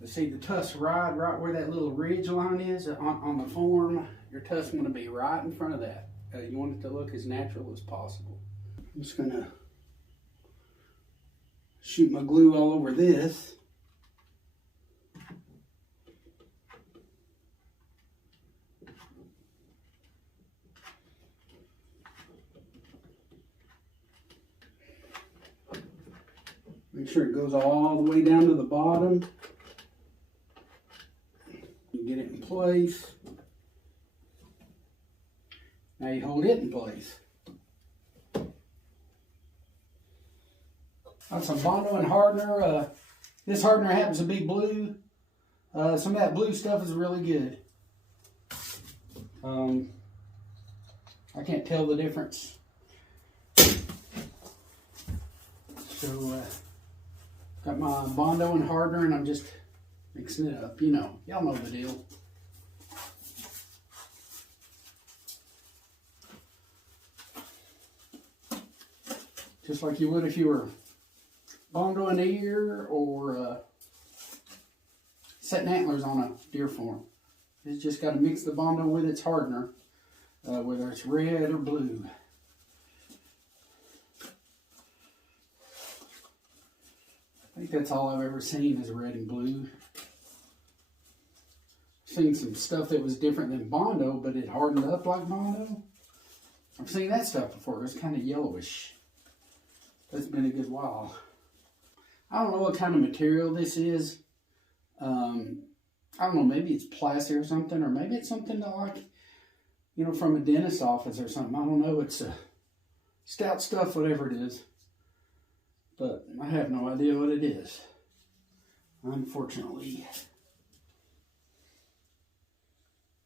But see, the tusk ride right where that little ridge line is on the form, your tusk want to be right in front of that. You want it to look as natural as possible. I'm just going to shoot my glue all over this. Make sure it goes all the way down to the bottom. You get it in place. Now you hold it in place. That's some Bondo and hardener. This hardener happens to be blue. Some of that blue stuff is really good. I can't tell the difference. So, got my Bondo and hardener, and I'm just mixing it up. You know, y'all know the deal. Just like you would if you were Bondo an ear or setting antlers on a deer form. You just got to mix the Bondo with its hardener, whether it's red or blue. I think that's all I've ever seen is red and blue. I've seen some stuff that was different than Bondo, but it hardened up like Bondo. I've seen that stuff before. It was kind of yellowish. That's been a good while. I don't know what kind of material this is. I don't know, maybe it's plastic or something, or maybe it's something that like, you know, from a dentist's office or something. I don't know. It's stout stuff, whatever it is. But I have no idea what it is, unfortunately.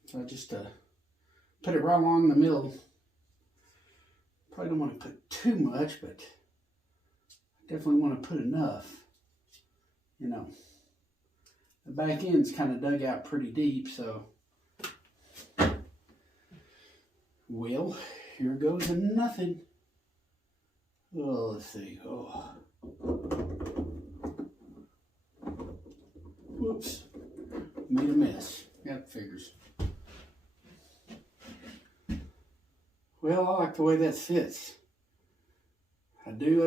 So I just put it right along the middle. Probably don't want to put too much, but I definitely want to put enough. You know, the back end's kind of dug out pretty deep, so. Well, here goes to nothing. Oh, let's see. Oh. Whoops. Made a mess. Yep, figures. Well, I like the way that sits. I do.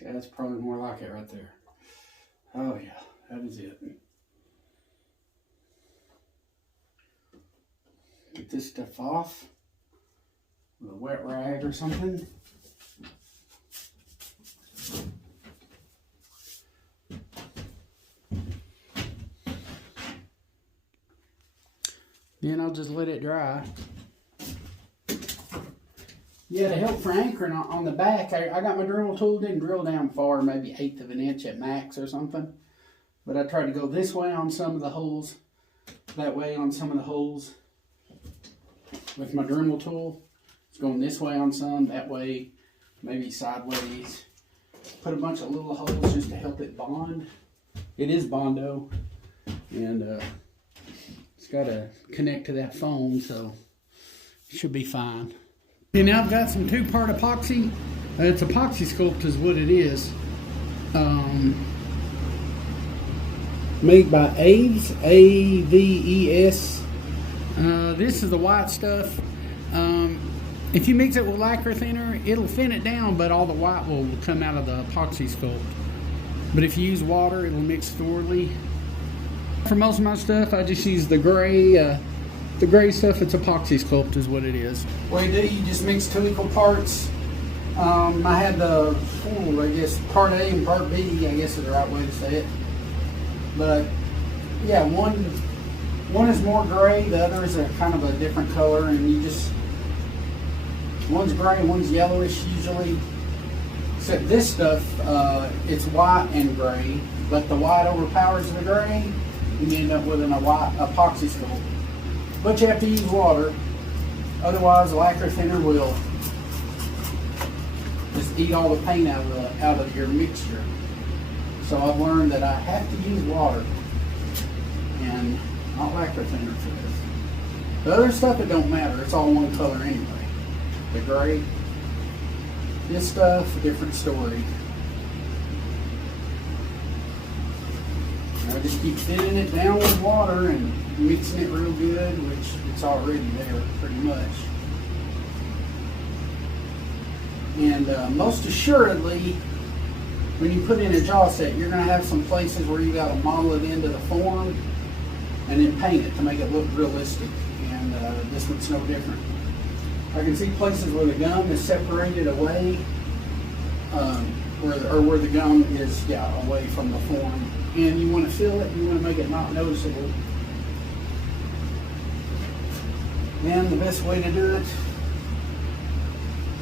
Okay, that's probably more like it right there. Oh yeah, that is it. Get this stuff off with a wet rag or something. Then I'll just let it dry. Yeah, to help for anchoring on the back, I got my Dremel tool, didn't drill down far, maybe 1/8 of an inch at max or something. But I tried to go this way on some of the holes, that way on some of the holes with my Dremel tool. It's going this way on some, that way, maybe sideways. Put a bunch of little holes just to help it bond. It is Bondo, and it's got to connect to that foam, so it should be fine. And now I've got some 2-part epoxy. It's epoxy sculpt is what it is. Made by Aves, A-V-E-S. This is the white stuff. If you mix it with lacquer thinner, it'll thin it down, but all the white will come out of the epoxy sculpt. But if you use water, it'll mix thoroughly. For most of my stuff, I just use the gray. The gray stuff, it's epoxy sculpt is what it is. What you do, you just mix 2 equal parts. I had the, I guess, part A and part B, I guess is the right way to say it. But yeah, one is more gray, the other is a kind of a different color, and you just, one's gray and one's yellowish usually. Except this stuff, it's white and gray, but the white overpowers the gray, and you end up with a white epoxy sculpt. But you have to use water, otherwise the lacquer thinner will just eat all the paint out of your mixture. So I've learned that I have to use water and not lacquer thinner for this. The other stuff, it don't matter. It's all one color anyway. The gray, this stuff, a different story. And I just keep thinning it down with water and mixing it real good, which it's already there pretty much. And most assuredly, when you put in a jaw set, you're going to have some places where you got to model it into the form and then paint it to make it look realistic. And this one's no different. I can see places where the gum is separated away, where the gum is away from the form, and you want to fill it. You want to make it not noticeable. And the best way to do it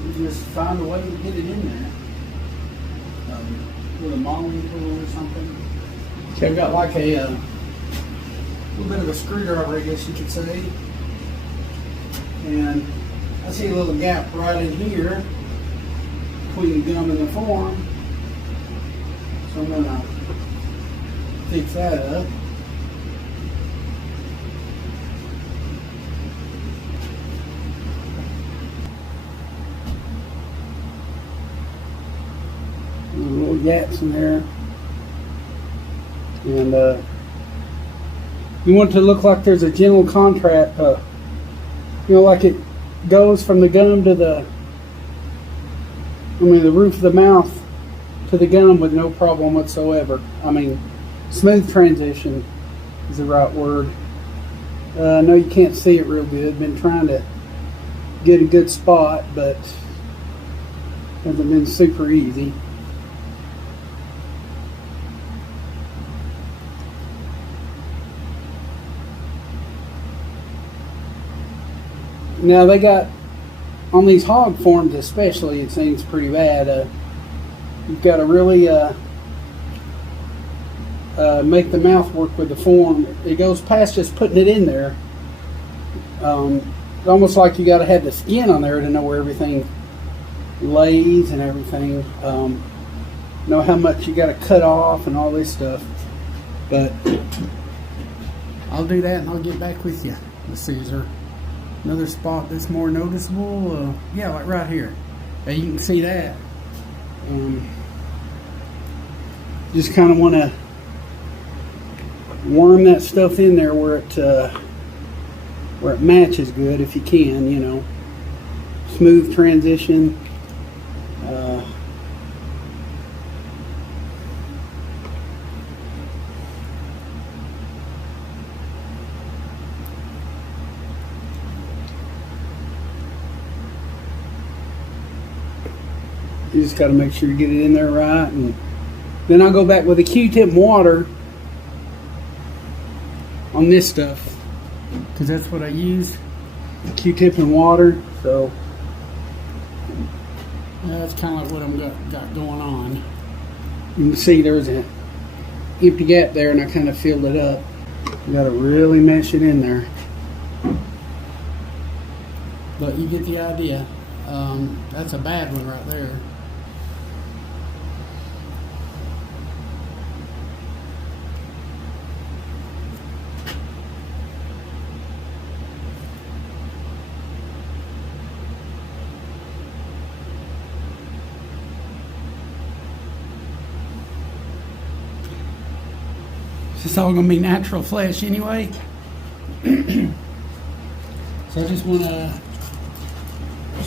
is just find a way to get it in there. With a modeling tool or something. So I've got like a little bit of a screwdriver, I guess you could say. And I see a little gap right in here between the gum and the form. So I'm going to fix that up. Little gaps in there, and you want it to look like there's a gentle contrast, like it goes from the gum to the roof of the mouth to the gum with no problem whatsoever. Smooth transition is the right word. I know you can't see it real good. Been trying to get a good spot, but hasn't been super easy. Now they got, on these hog forms especially, it seems pretty bad. You've got to really make the mouth work with the form. It goes past just putting it in there. It's almost like you got to have the skin on there to know where everything lays and everything. Know how much you got to cut off and all this stuff. But I'll do that and I'll get back with you. Let's see, is there another spot that's more noticeable? Yeah, like right here. You can see that. Just kind of want to worm that stuff in there where it matches good if you can, Smooth transition. You just got to make sure you get it in there right, and then I'll go back with a Q-tip and water on this stuff because that's what I use, Q-tip and water. So that's kind of like what I'm got going on. You can see there's an empty gap there, and I kind of filled it up. You got to really mesh it in there, but you get the idea. That's a bad one right there. It's all going to be natural flesh anyway. So I just want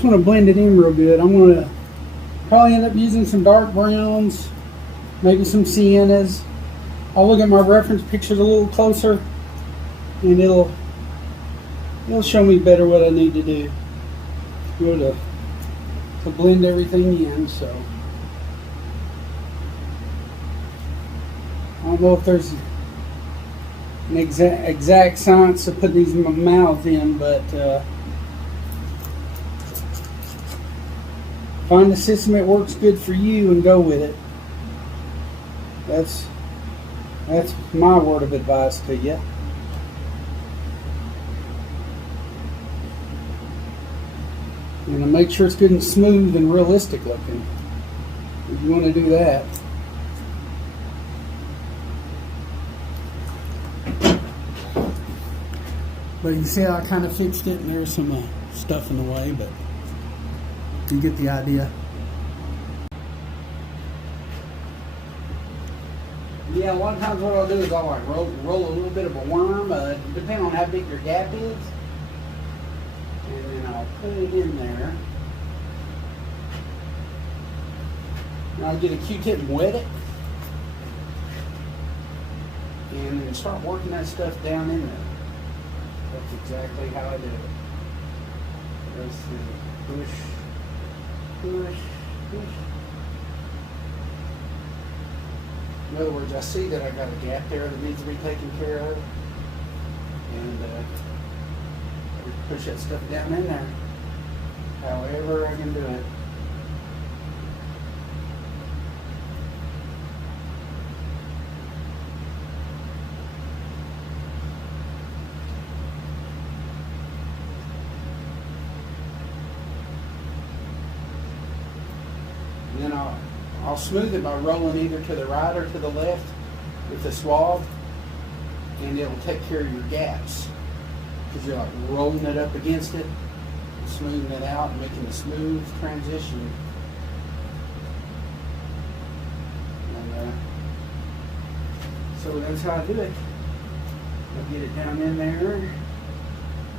to blend it in real good. I'm going to probably end up using some dark browns maybe some siennas. I'll look at my reference pictures a little closer, and it'll show me better what I need to do. To blend everything in. So I don't know if there's an exact science to put these mouths in, but find a system that works good for you and go with it. That's my word of advice to you. And make sure it's good and smooth and realistic looking. If you want to do that. But you can see how I kind of fixed it, and there's some stuff in the way, but you get the idea. Yeah, a lot of times what I'll do is I'll like roll a little bit of a worm, depending on how big your gap is. And then I'll put it in there. And I'll get a Q-tip and wet it. And then start working that stuff down in there. That's exactly how I do it. Just push, push, push. In other words, I see that I got a gap there that needs to be taken care of. And push that stuff down in there. However I can do it. And then I'll smooth it by rolling either to the right or to the left with the swab, and it'll take care of your gaps. Because you're like rolling it up against it, smoothing it out, and making a smooth transition. And so that's how I do it. I get it down in there,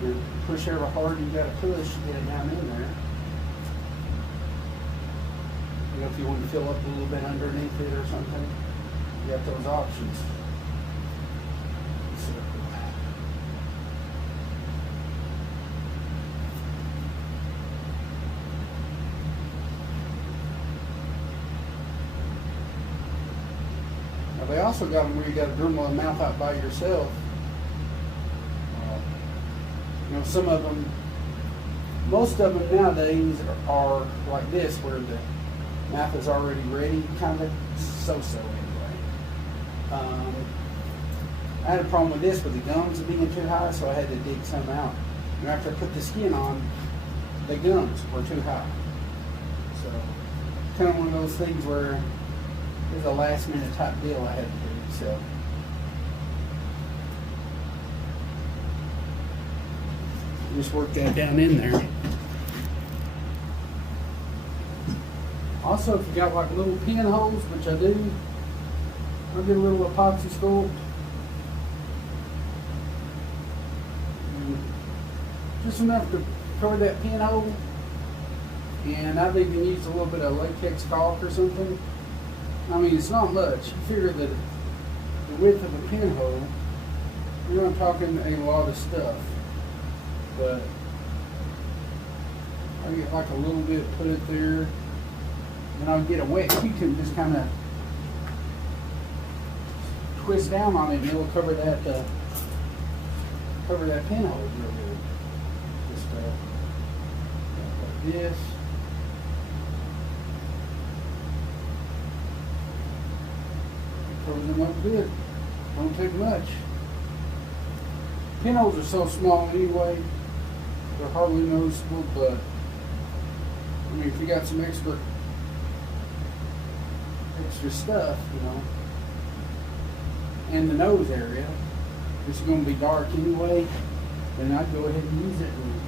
and push however hard you got to push to get it down in there. You know, if you want to fill up a little bit underneath it or something, you got those options. They also got them where you got to dremel the mouth out by yourself. You know, some of them, most of them nowadays are like this, where the mouth is already ready, kind of so-so anyway. I had a problem with this with the gums being too high, so I had to dig some out. And after I put the skin on, the gums were too high. So, kind of one of those things where it was a last minute type deal I had to do. So just work that down in there. Also, if you got like little pinholes, which I do, I'll get a little epoxy sculpt. Just enough to cover that pinhole. And I've even used a little bit of latex caulk or something. I mean, it's not much. You figure that the width of a pinhole, you're not talking a lot of stuff. But I get like a little bit, put it there, and I'll get a wet Q-tip and just kind of twist down on it, and it'll cover that pinhole real good. Just like this. Cover them up good. Don't take much. Pinholes are so small anyway, they're hardly noticeable, but I mean, if you got some extra stuff, you know, in the nose area, it's going to be dark anyway, then I'd go ahead and use it and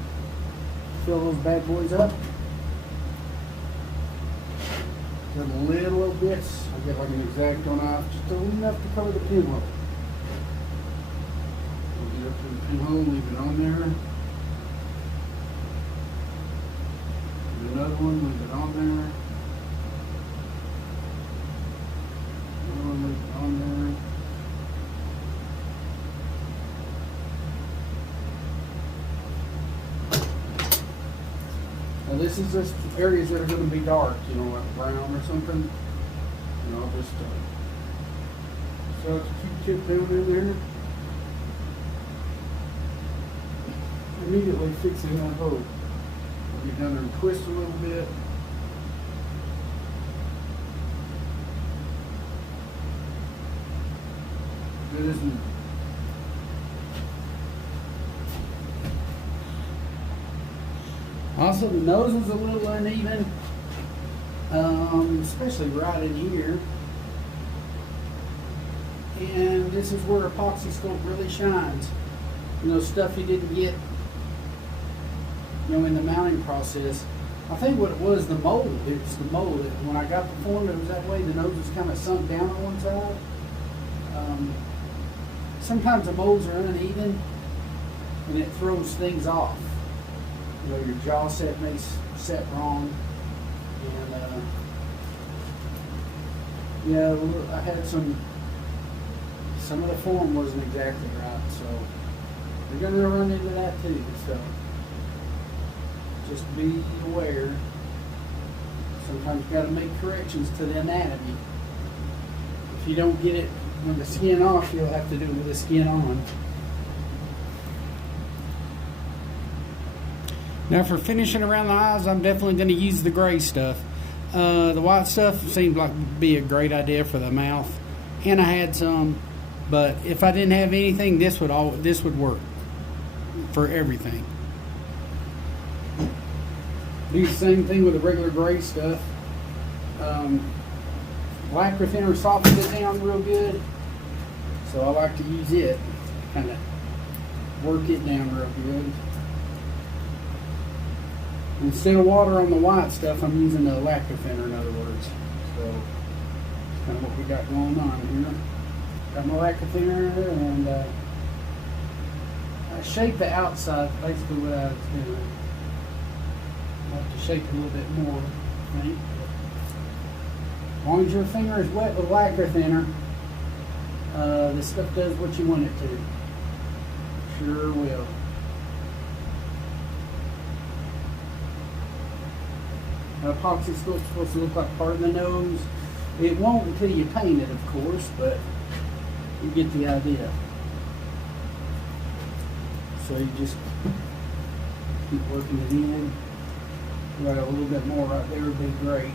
fill those bad boys up. Just little bits. I get like an X-Acto knife, just enough to cover the pinhole. We'll get up to the pinhole, leave it on there. Do another one, leave it on there. this is just areas that are going to be dark, you know, like brown or something. You know, just so it's a Q-tip down in there. Immediately fixing that hole. I'll get down there and twist a little bit. It isn't. Also, the nose is a little uneven, especially right in here. And this is where epoxy sculpt really shines. You know, stuff you didn't get, you know, in the mounting process. I think what it was, the mold. It was the mold. When I got the form, it was that way. The nose was kind of sunk down on one side. Sometimes the molds are uneven, and it throws things off. You know, your jaw set may set wrong, and yeah, I had some of the form wasn't exactly right, so you're gonna run into that too. So just be aware. Sometimes you got to make corrections to the anatomy. If you don't get it with the skin off, you'll have to do it with the skin on. Now for finishing around the eyes, I'm definitely going to use the gray stuff. The white stuff seemed like it'd be a great idea for the mouth, and I had some, but if I didn't have anything, this would work for everything. Do the same thing with the regular gray stuff. Lacquer thinner softens it down real good, so I like to use it, kind of work it down real good. Instead of water on the white stuff, I'm using the lacquer thinner, in other words. So that's kind of what we got going on here. Got my lacquer thinner, and I shape the outside, basically what I was doing. I have to shape it a little bit more, I think. As long as your finger is wet with lacquer thinner, this stuff does what you want it to. Sure will. Epoxy sculpt's supposed to look like part of the nose. It won't until you paint it, of course, but you get the idea. So you just keep working it in. Right, a little bit more right there would be great.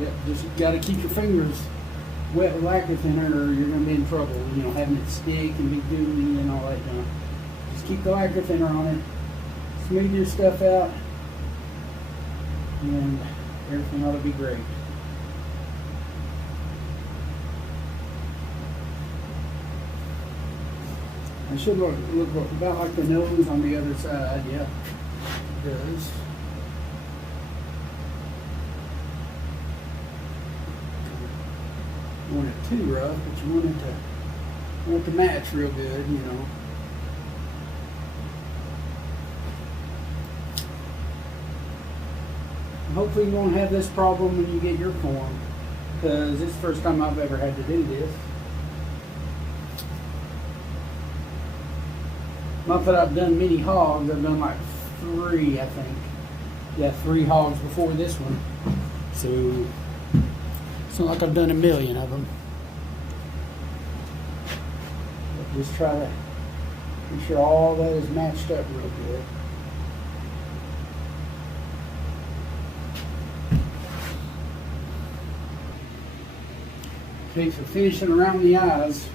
Yep, just got to keep your fingers wet with lacquer thinner, or you're going to be in trouble. You know, having it stick and be gooey and all that junk. Just keep the lacquer thinner on it. Smooth your stuff out, and everything ought to be great. It should look about like the nose on the other side. Yeah, it does. You want it too rough, but you want it to match real good, you know. Hopefully you won't have this problem when you get your form, because it's the first time I've ever had to do this. Not that I've done many hogs, I've done like 3, I think. Yeah, 3 hogs before this one. So it's not like I've done a million of them. But just try to make sure all that is matched up real good. Okay, for finishing around the eyes,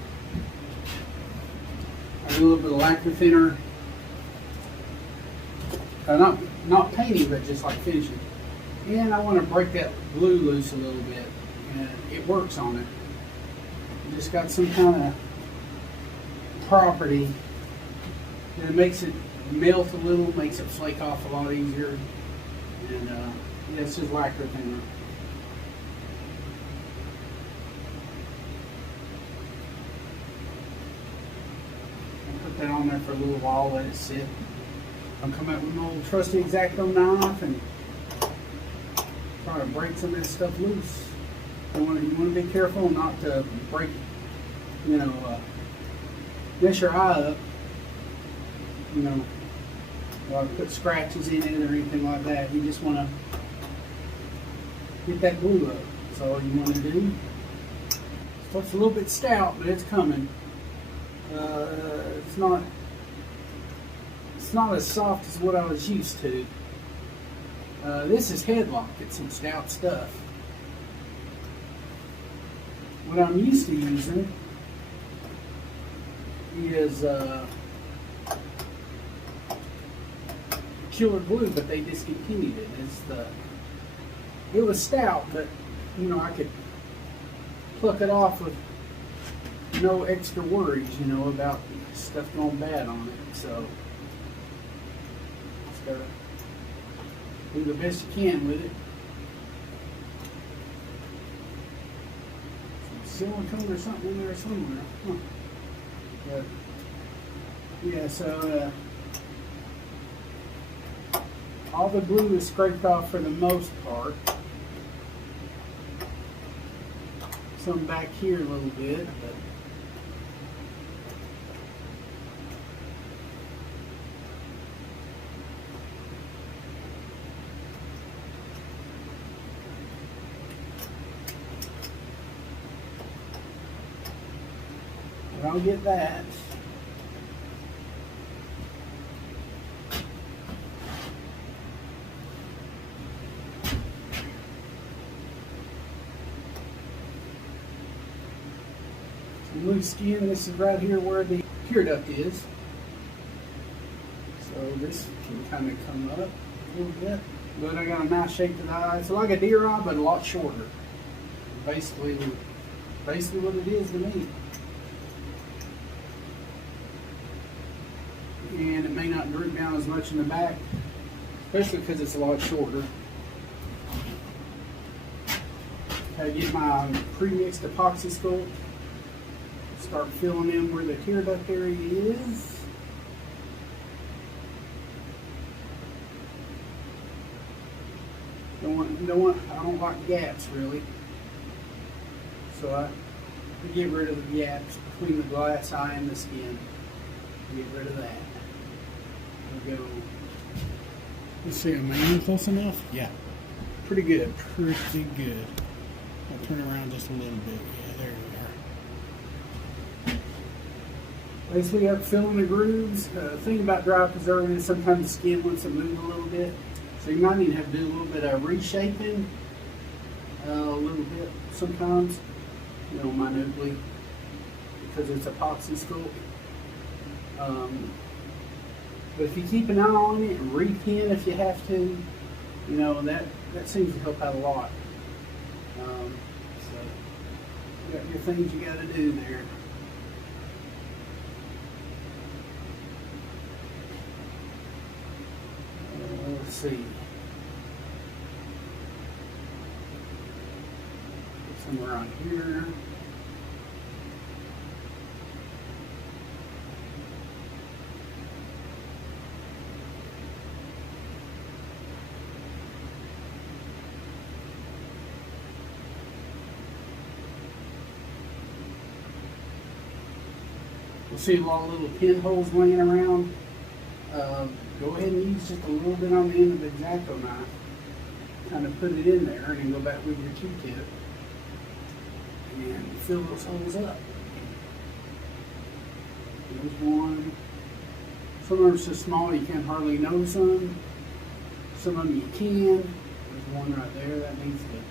I do a little bit of lacquer thinner. Not painting, but just like finishing. And I want to break that glue loose a little bit. And it works on it. It just got some kind of property that makes it melt a little, makes it flake off a lot easier. And yeah, it's just lacquer thinner. Put that on there for a little while, let it sit. I'll come out with my old trusty X-Acto knife and try to break some of this stuff loose. You want to be careful not to break, you know, mess your eye up. You know, or put scratches in it or anything like that. You just want to get that glue up. That's all you want to do. Stuff's a little bit stout, but it's coming. It's not as soft as what I was used to. This is headlock. It's some stout stuff. What I'm used to using is Killer Glue, but they discontinued it. It was stout, but you know, I could pluck it off with no extra worries, you know, about stuff going bad on it. So just gotta do the best you can with it. Some silicone or something in there somewhere. Huh. But yeah, so all the glue is scraped off for the most part. Some back here a little bit, but I'll get that. Loose skin. This is right here where the tear duct is. So this can kind of come up a little bit. But I got a nice shape to the eye. It's like a deer eye, but a lot shorter. Basically what it is to me. And it may not droop down as much in the back, especially because it's a lot shorter. I get my pre-mixed epoxy sculpt. Start filling in where the tear duct area is. I don't like gaps really. So I get rid of the gaps between the glass eye and the skin. Get rid of that. We'll go. Let's see, am I in close enough? Yeah. Pretty good. Pretty good. I'll turn around just a little bit. Yeah, there we are. Basically, I'm filling the grooves. The thing about dry preserving is sometimes the skin wants to move a little bit. So you might need to have to do a little bit of reshaping. A little bit sometimes. You know, minutely. Because it's epoxy sculpt. But if you keep an eye on it and repin if you have to, you know, that seems to help out a lot. So you got your things you got to do there. Let's see. Somewhere around here. You'll see a lot of little pinholes laying around. Go ahead and use just a little bit on the end of the X-Acto knife. Kind of put it in there and then go back with your Q-tip and fill those holes up. There's one. Some of them are so small you can't hardly notice them. Some of them you can. There's one right there that needs to be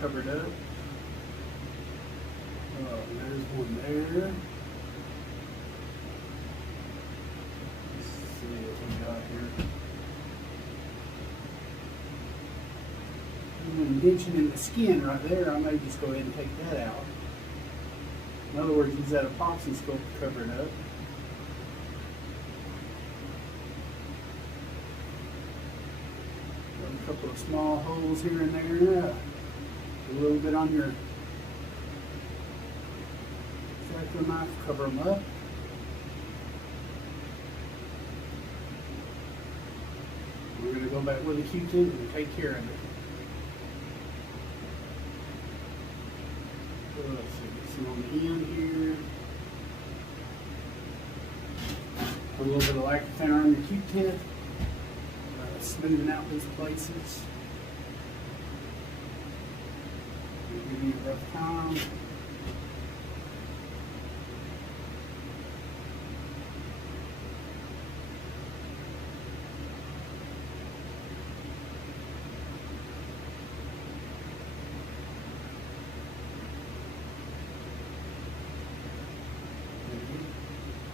covered up. There's one there. Indention in the skin right there, I may just go ahead and take that out. In other words, use that epoxy sculpt to cover it up. A couple of small holes here and there. A little bit on your X-Acto knife, cover them up. We're going to go back with a Q-tip and take care of it. Let's see, some on the end here. Put a little bit of lacquer thinner on your Q-tip, smoothing out those places. Give you a rough time.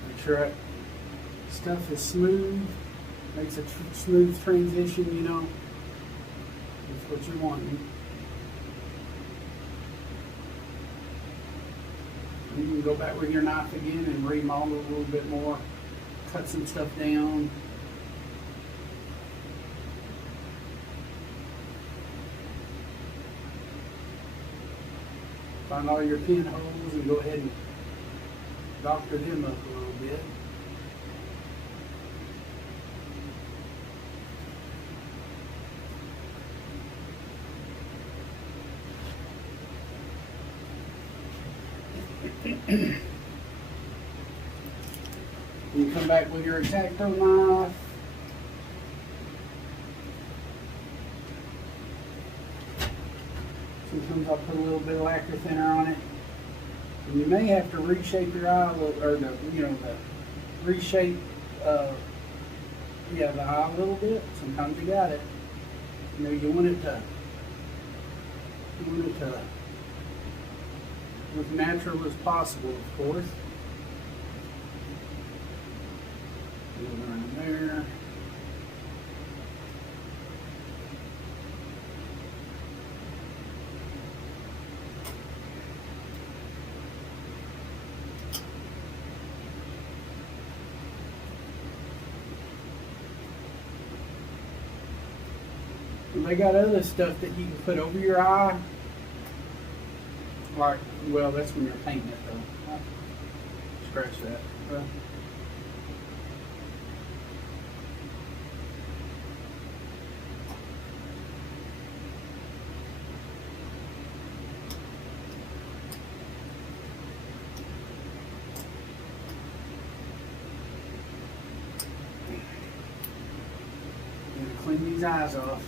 Make sure that stuff is smooth. Makes a smooth transition, you know. That's what you're wanting. You can go back with your knife again and remodel a little bit more. Cut some stuff down. Find all your pinholes and go ahead and doctor them up a little bit. You come back with your X-Acto knife. Sometimes I'll put a little bit of lacquer thinner on it. And you may have to reshape your eye a little, or the reshape the eye a little bit. Sometimes you got it. You know, you want it to look natural as possible, of course. A little around there. They got other stuff that you can put over your eye. Like, well, that's when you're painting it though. Scratch that. I'm gonna clean these eyes off.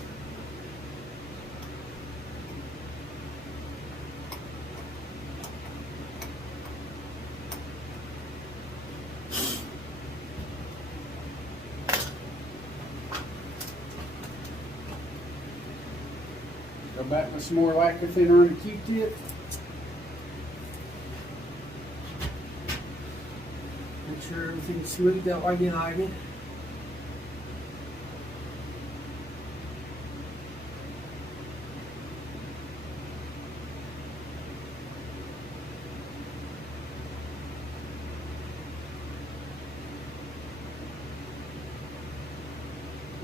Go back with some more lacquer thinner on the Q-tip. Make sure everything's smoothed out like you like it.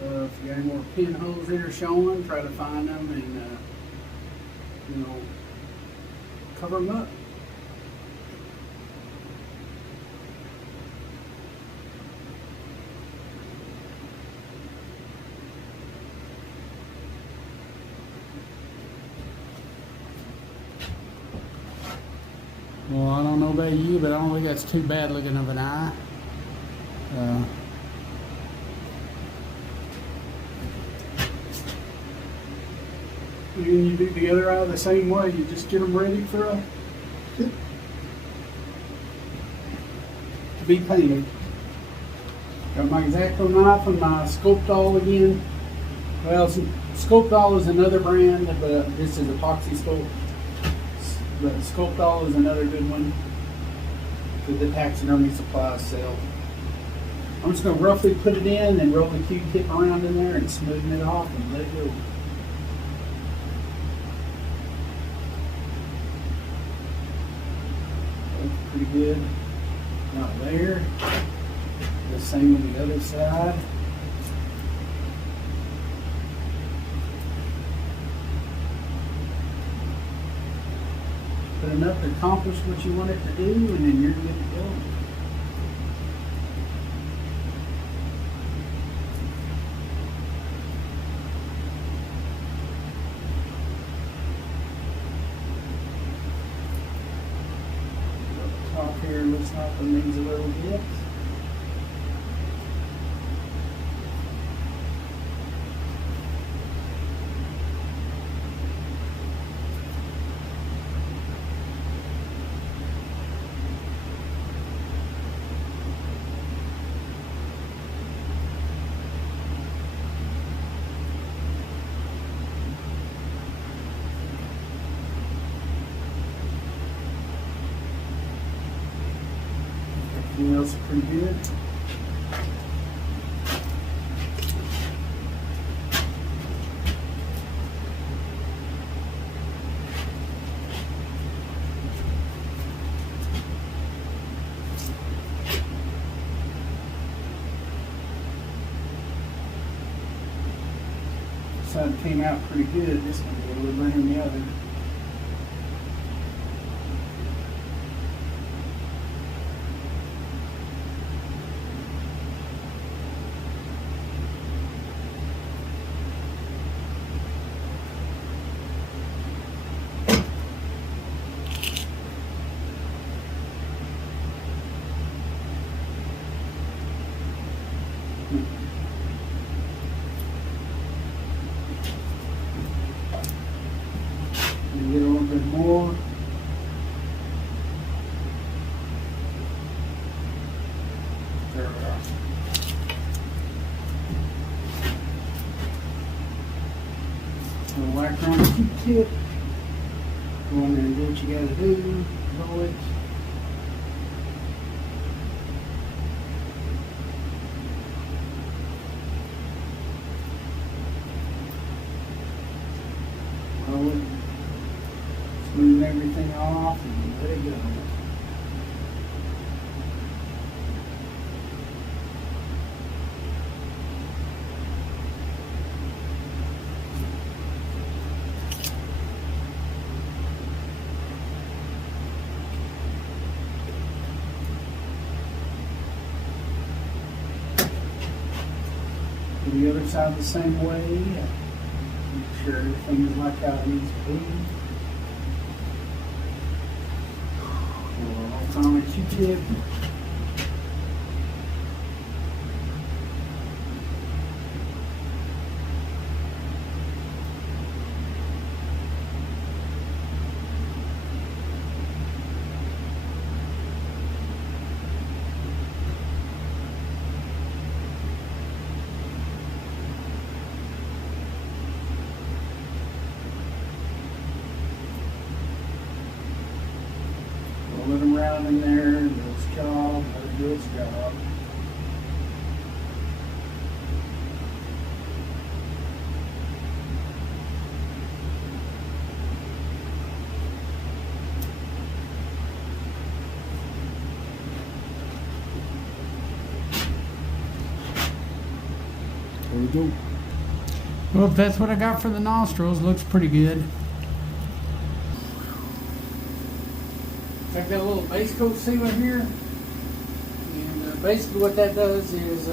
If you got any more pinholes that are showing, try to find them and cover them up. Well, I don't know about you, but I don't think that's too bad looking of an eye. And you do the other eye the same way. You just get them ready for to be painted. Got my X-Acto knife and my Sculptol again. Well, Sculptol is another brand, but this is epoxy sculpt. But Sculptol is another good one that the taxidermy supplies sell. I'm just going to roughly put it in and roll the Q-tip around in there and smoothen it off and let it go. Pretty good. Not there. The same on the other side. Put enough to accomplish what you want it to do, and then you're good to go. Top here looks like it needs a little bit. Nails are pretty good. Sun came out pretty good. This one did a little better than the other. And get a little bit more. There we are. A little whack around the Q-tip. Go in there and do what you gotta do. Roll it. Roll it. Smooth everything off and let it go. Do the other side the same way. Make sure everything is like how it needs to be. On a Q-tip. Roll it around in there, do its job, let it do its job. There we go. Well, if that's what I got for the nostrils, looks pretty good. I've got a little base coat sealer here, and basically what that does is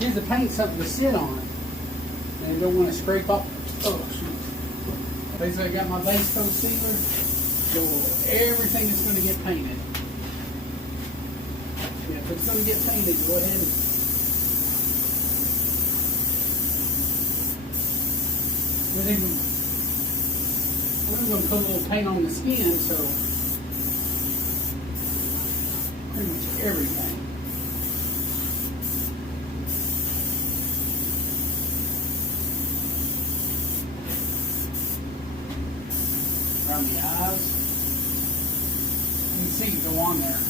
gives the paint something to sit on, and you don't want to scrape off. Oh shoot! Basically, I got my base coat sealer, so everything is going to get painted. Yeah, if it's going to get painted, go ahead and we're going to put a little paint on the skin, so pretty much everything. Around the eyes. You can see it go on there.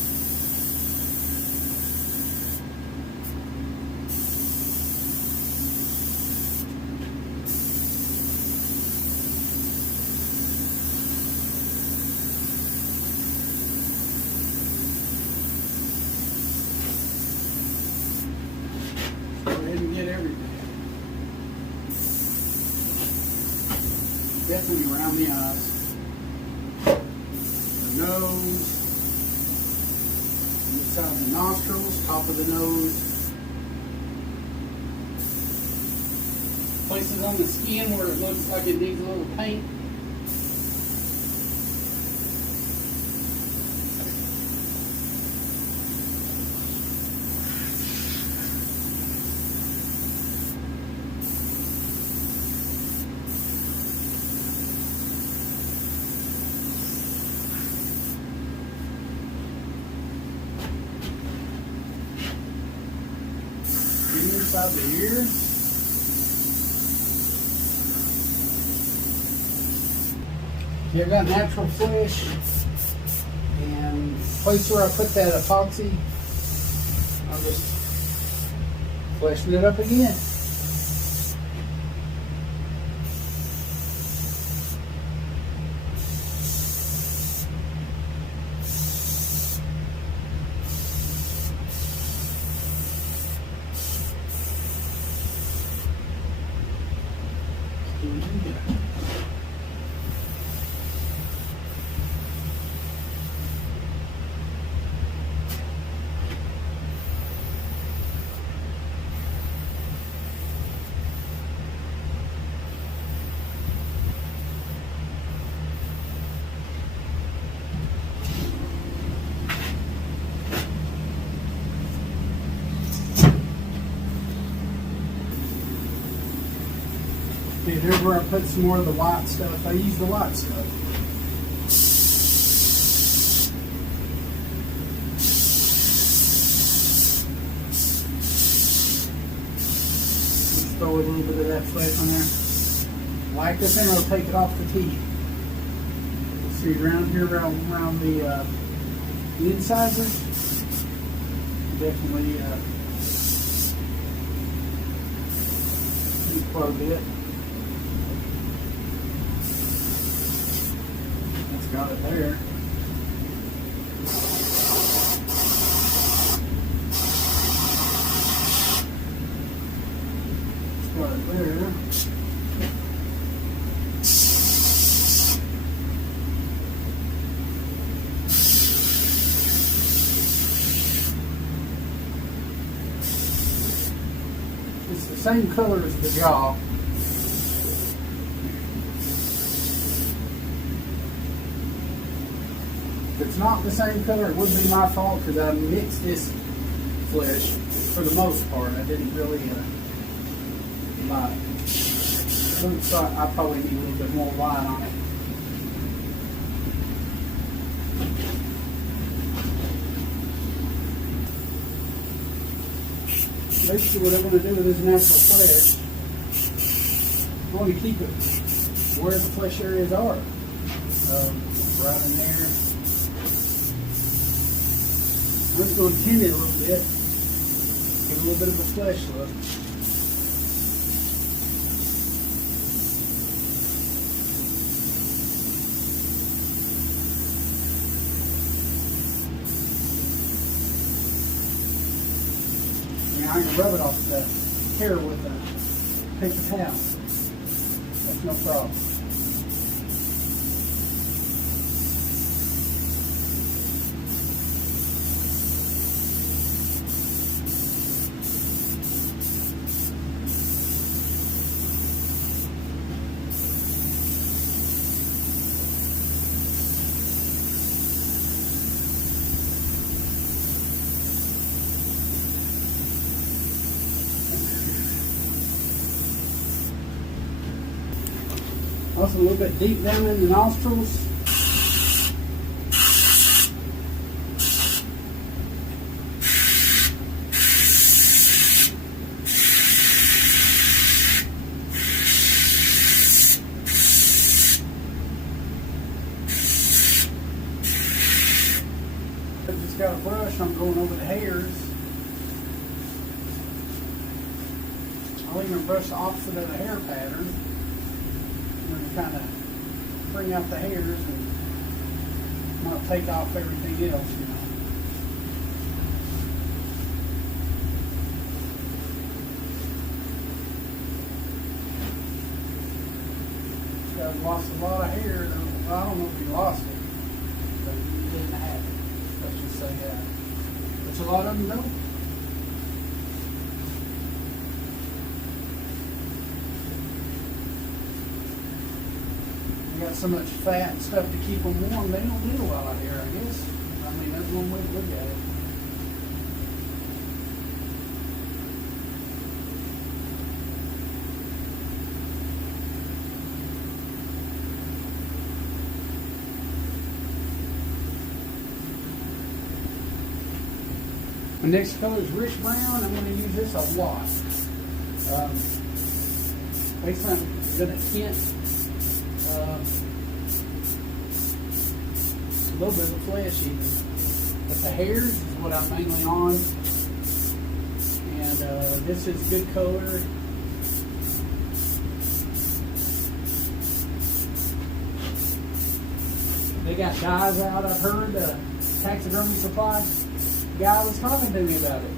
Get everything. Definitely around the eyes. The nose. Inside the nostrils, top of the nose. Places on the skin where it looks like it needs a little paint. Inside the ears. You've got natural flesh and place where I put that epoxy, I'm just fleshing it up again. Okay, there's where I put some more of the white stuff. I use the white stuff. Just throw a little bit of that flesh on there. Like this thing, I'll take it off the teeth. See around here, around the incisors, definitely quite a bit. That's got it there. It's got it there. It's the same color as the jaw. If it's not the same color, it would be my fault because I mixed this flesh for the most part. I didn't really like it. Looks like I probably need a little bit more white on it. Basically what I want to do with this natural flesh, I want to keep it where the flesh areas are. Right in there. I'm just going to tint it a little bit. Give it a little bit of a flesh look. I can rub it off the hair with a paper towel. That's no problem. Also a little bit deep down in the nostrils. I just got a brush, I'm going over the hairs. I'll even brush the opposite of the hair pattern. Kind of bring out the hairs and not take off everything else, you know. This guy's lost a lot of hair. Well, I don't know if he lost it, but he didn't have it. Let's just say that. Which a lot of them don't. Got so much fat and stuff to keep them warm, they don't do a lot of hair, I guess. I mean, that's one way to look at it. My next color is rich brown. I'm going to use this a lot. Basically, I'm going to tint a little bit of the flesh even. But the hairs is what I'm mainly on. And this is good color. They got dyes out, I've heard. Taxidermy supply guy was talking to me about it.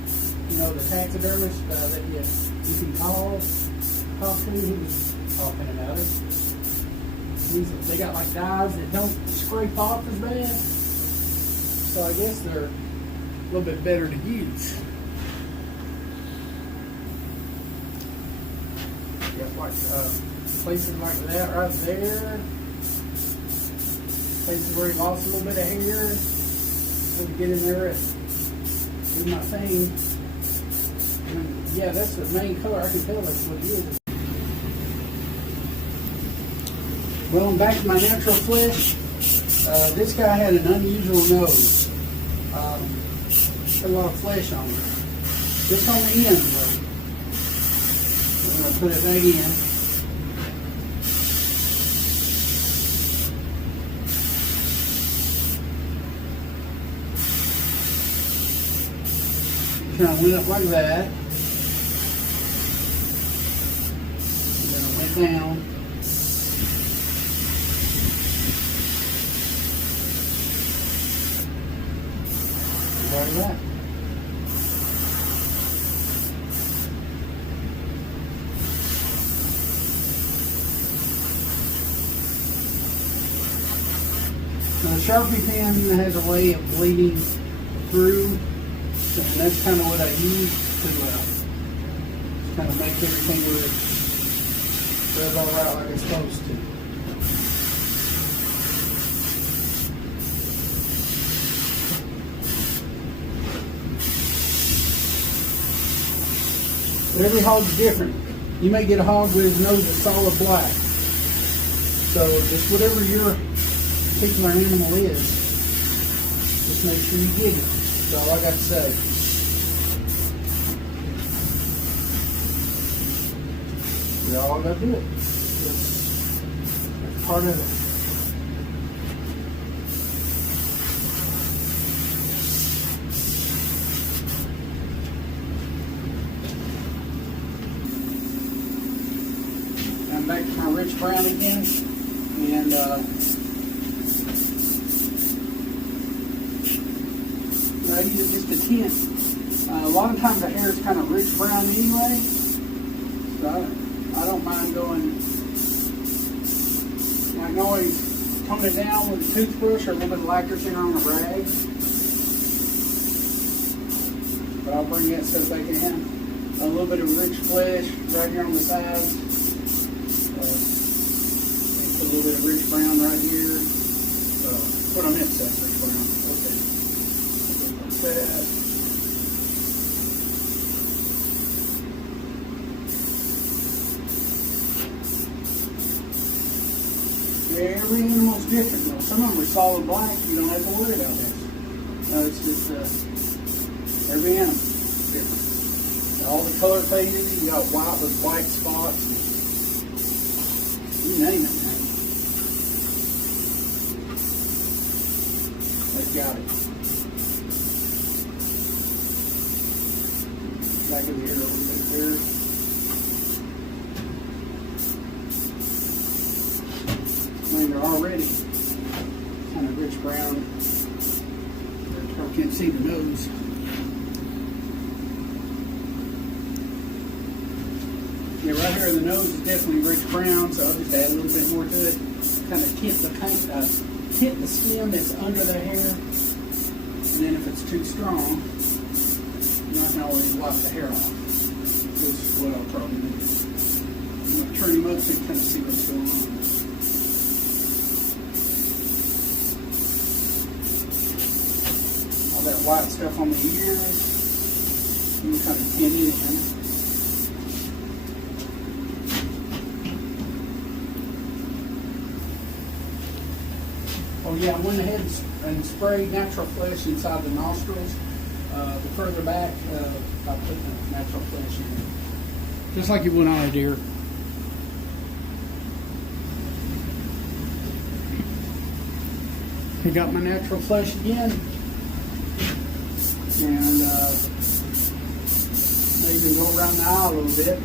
You know, the taxidermist that you can talk to, he was talking about it. They got like dyes that don't scrape off as bad. So I guess they're a little bit better to use. Got like places like that right there. Places where he lost a little bit of hair. So to get in there and do my thing. And yeah, that's the main color. I can tell that's what it is. Well, I'm back to my natural flesh. This guy had an unusual nose. Had a lot of flesh on it. Just on the end, though. I'm going to put it back in. Kind of went up like that. And then it went down. Like that. Now the Sharpie pen has a way of bleeding through. And that's kind of what I use to kind of make everything where it does all right like it's supposed to. But every hog's different. You may get a hog with his nose is solid black. So just whatever your particular animal is, just make sure you get it. That's all I got to say. We all got to do it. That's part of it. I'm back to my rich brown again. And I use it just a tint. A lot of times the hair is kind of rich brown anyway, so I don't mind going. I can always tone it down with a toothbrush or a little bit of lacquer thinner on a rag. But I'll bring that stuff back in. A little bit of rich flesh right here on the sides. Put a little bit of rich brown right here. What I meant to say, rich brown. Okay. Like that. Every animal's different though. Some of them are solid black, you don't have to worry about that. No, it's just every animal is different. All the color faded, you got white with white spots. You name it, man. They've got it. Back over here a little bit clearer. They're already kind of rich brown. I can't see the nose. Yeah, right here the nose is definitely rich brown, so I'll just add a little bit more to it. Kind of tint the paint, tint the skin that's under the hair. And then if it's too strong, I can always wipe the hair off. This is what I'll probably do. I'm going to turn him up so you can kind of see what's going on. All that white stuff on the ears, you can kind of tint it in. Oh yeah, I went ahead and sprayed natural flesh inside the nostrils. The further back, I put the natural flesh in. Just like you would on a deer. I got my natural flesh again. And maybe go around the eye a little bit.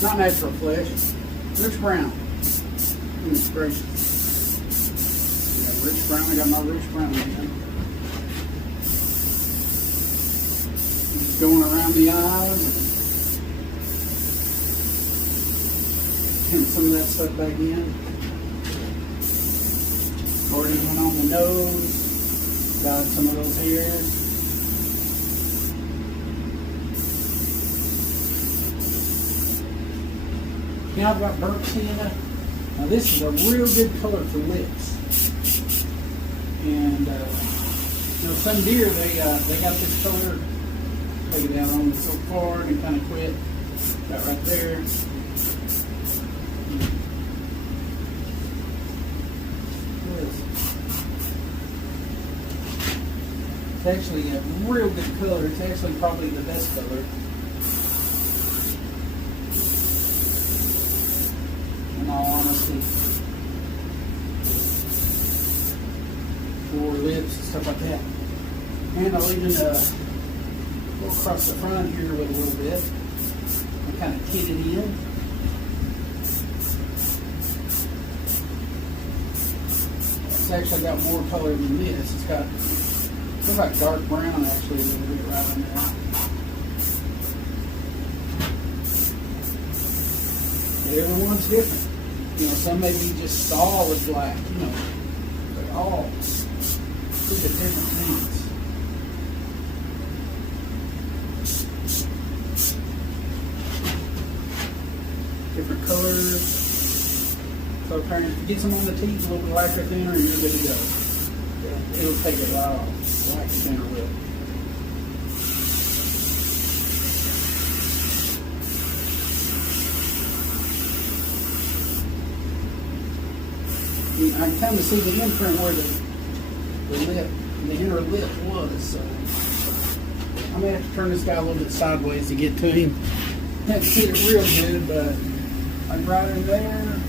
Not natural flesh, rich brown. Goodness gracious. Yeah, rich brown, I got my rich brown again. Just going around the eyes. Getting some of that stuff back in. Already went on the nose. Got some of those hairs. Now I've got burnt sienna. Now this is a real good color for lips. And some deer they got this color. Take it down on so far and kind of quit. Got right there. It's actually a real good color. It's actually probably the best color. In all honesty, for lips and stuff like that. And I'll even go across the front here with a little bit and kind of kit it in. It's actually got more color than this. It's got, looks like dark brown actually a little bit right on there. Everyone's different. Some may be just all is black, but all do the different things. Different colors. So apparently, if you get some on the teeth, a little bit lighter thinner, and you're good to go. It'll take a lot off. Black thinner will. I can kind of see the imprint where the inner lip was. So I may have to turn this guy a little bit sideways to get to him. Can't see it real good, but I'm right in there.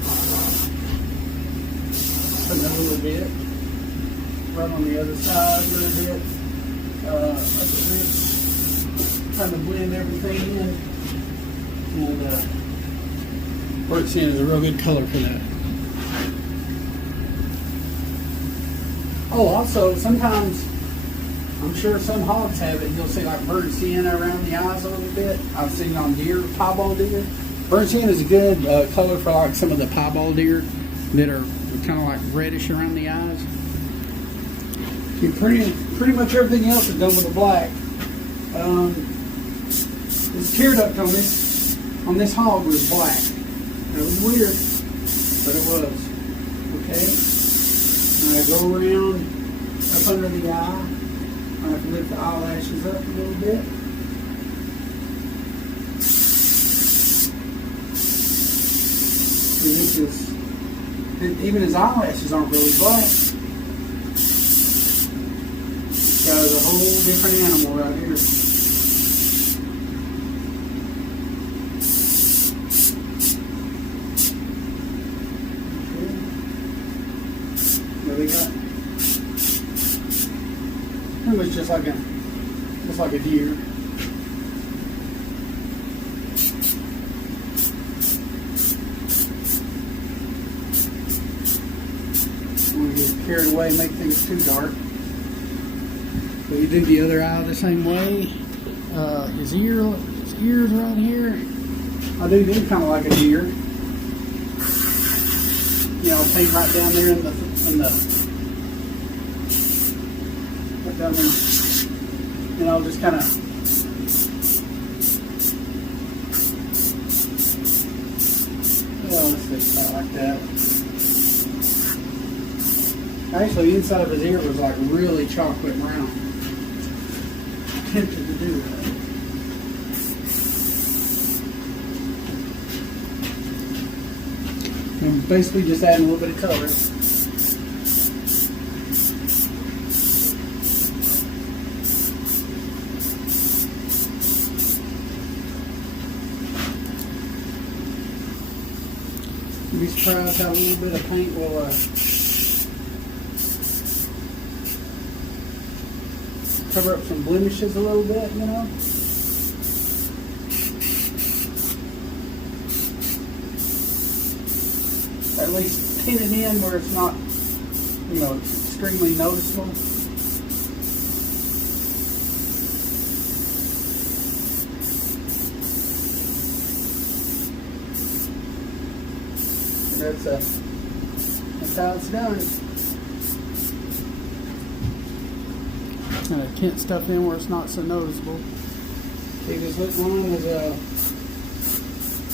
Putting a little bit. Right on the other side a little bit. Trying to blend everything in. And burnt sienna is a real good color for that. Oh, also, sometimes, I'm sure some hogs have it, you'll see like burnt sienna around the eyes a little bit. I've seen it on deer, piebald deer. Burnt sienna is a good color for like some of the piebald deer that are kind of like reddish around the eyes. See, pretty much everything else is done with the black. This tear duct on this hog was black. It was weird, but it was. Okay? I go around up under the eye. I have to lift the eyelashes up a little bit. And this is, even his eyelashes aren't really black. This guy is a whole different animal right here. They got pretty much just like a deer. When we get carried away and make things too dark. So you do the other eye the same way. His ears right here. I do kind of like a deer. Paint right down there in the right down there. Just kind of let's just kind of like that. Actually, the inside of his ear was like really chocolate brown. I'm tempted to do that. I'm basically just adding a little bit of color. You'd be surprised how a little bit of paint will cover up some blemishes a little bit, you know. Or at least pin it in where it's not, you know, extremely noticeable. That's how it's done. Kind of tint stuff in where it's not so noticeable. See, this lip line is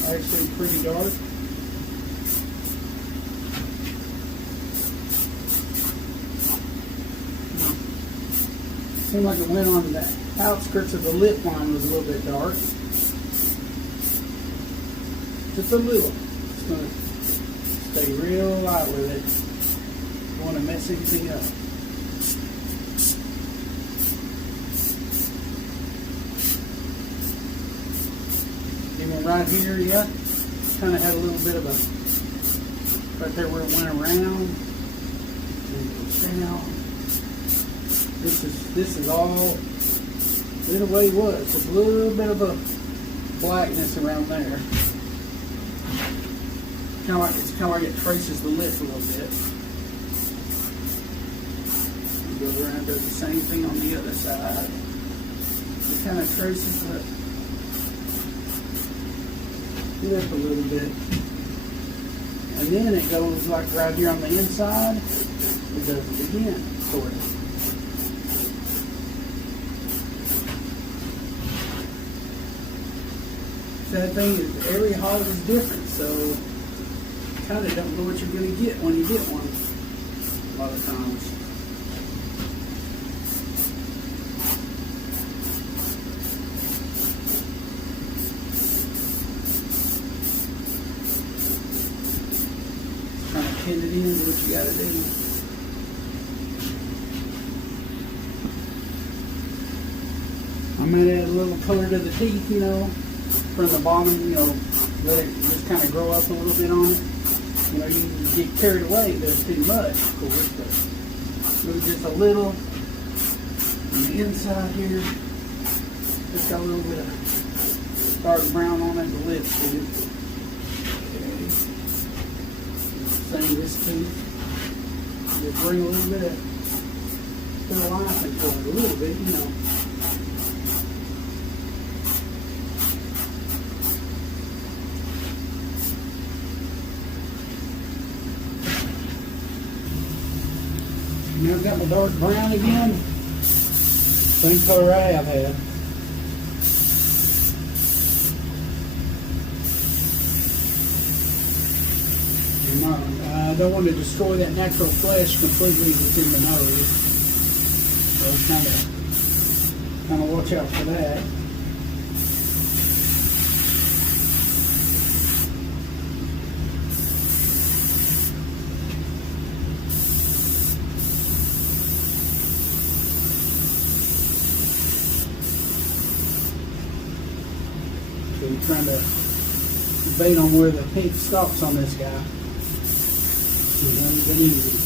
actually pretty dark. Seemed like it went on the outskirts of the lip line was a little bit dark. Just a little. Just gonna stay real light with it. Don't want to mess anything up. Even right here, yeah, kind of had a little bit of a, right there where it went around. And it goes down. This is all the way it was. Just a little bit of a blackness around there. It's kind of like it traces the lip a little bit. Go around, does the same thing on the other side. It kind of traces the lip a little bit. And then it goes like right here on the inside. It does it again, sort of. Sad thing is every hog is different, so you kind of don't know what you're going to get when you get one a lot of times. Kind of pin it in, do what you got to do. I'm going to add a little color to the teeth, you know. From the bottom, you know, let it just kind of grow up a little bit on it. You know, you get carried away if there's too much, of course, but maybe just a little on the inside here. Just got a little bit of dark brown on it, the lips too. Okay. Same this tooth. Just bring a little bit of life into it, a little bit, you know. Now I've got my dark brown again. Same color I have had. I don't want to destroy that natural flesh completely within the nose. So kind of watch out for that. I'm trying to debate on where the pink stops on this guy. It hasn't been easy.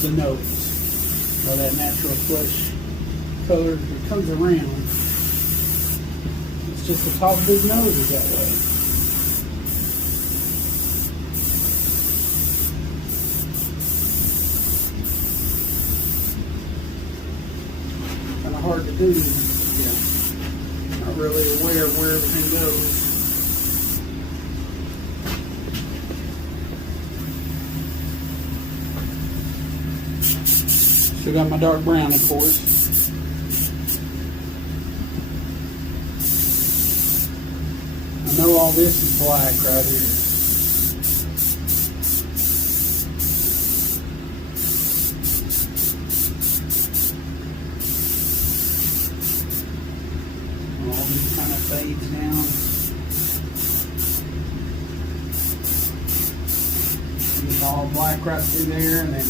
The nose, or that natural flesh color that comes around. It's just the top of his nose is that way. Kind of hard to do. Yeah. Not really aware of where everything goes. Still got my dark brown, of course. I know all this is black right here. All these kind of fades down. It's all black right through there, and then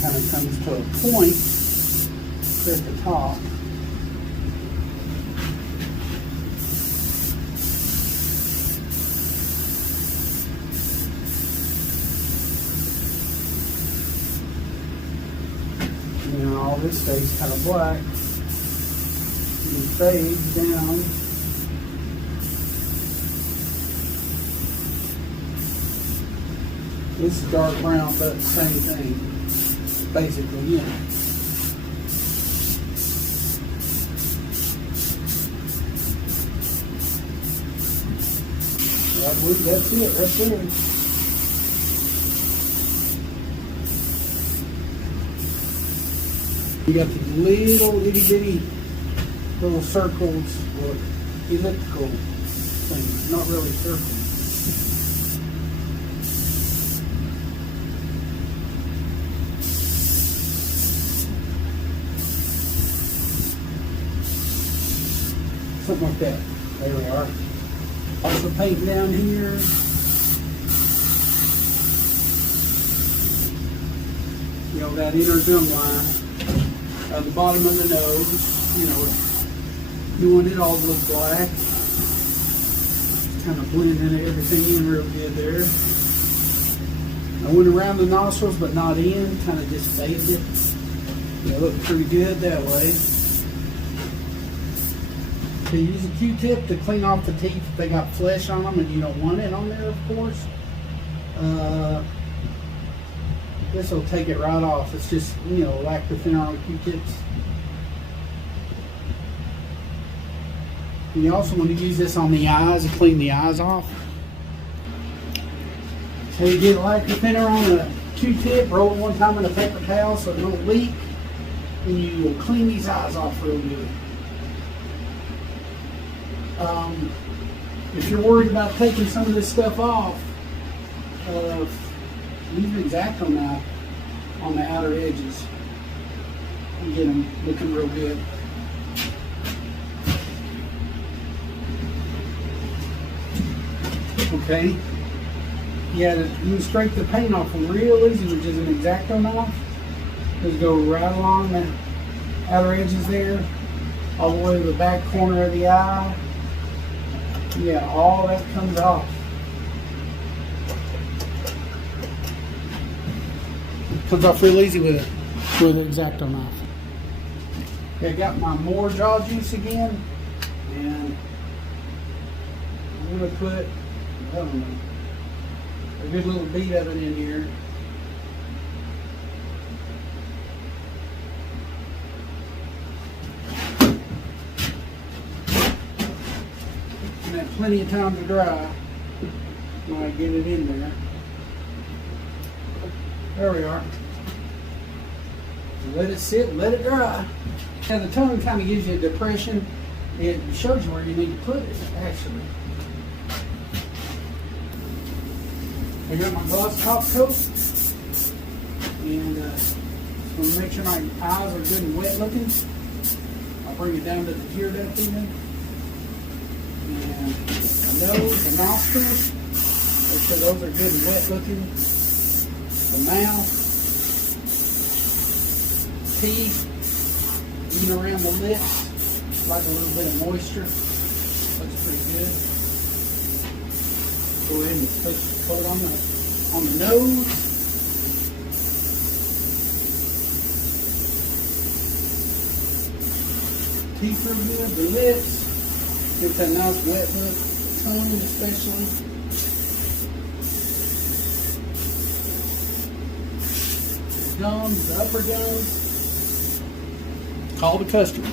kind of comes to a point at the top. Now all this stays kind of black and fades down. This is dark brown, but same thing, basically, yeah. That's it, right there. You got these little itty bitty little circles or elliptical things, not really circles. Something like that. There we are. Also paint down here. You know, that inner gum line at the bottom of the nose, you know, you want it all to look black. Kind of blending everything in real good there. I went around the nostrils but not in, kind of just faded it. Yeah, it looked pretty good that way. So you use a Q-tip to clean off the teeth if they got flesh on them and you don't want it on there, of course. This will take it right off. It's just, you know, lacquer thinner on Q-tips. And you also want to use this on the eyes to clean the eyes off. So you get lacquer thinner on a Q-tip, roll it one time in a paper towel so it don't leak, and you will clean these eyes off real good. If you're worried about taking some of this stuff off, use an X-Acto knife on the outer edges and get them looking real good. Okay. Yeah, you can scrape the paint off them real easy with just an X-Acto knife. Just go right along the outer edges there, all the way to the back corner of the eye. Yeah, all that comes off. Comes off real easy with an X-Acto knife. Okay, I got my more jaw juice again, and I'm gonna put, I don't know, a good little bead of it in here. And have plenty of time to dry when I get it in there. There we are. Let it sit, let it dry. Now the tongue kind of gives you a depression. It shows you where you need to put it, actually. I got my gloss top coat. And I'm going to make sure my eyes are good and wet looking. I'll bring it down to the tear duct even. And the nose, the nostrils. Make sure those are good and wet looking. The mouth, teeth, even around the lips, like a little bit of moisture. Looks pretty good. Go ahead and put the coat on the nose. Teeth are good, the lips. Get that nice wet look, the tongue especially. Gums, the upper gums. Call the customer.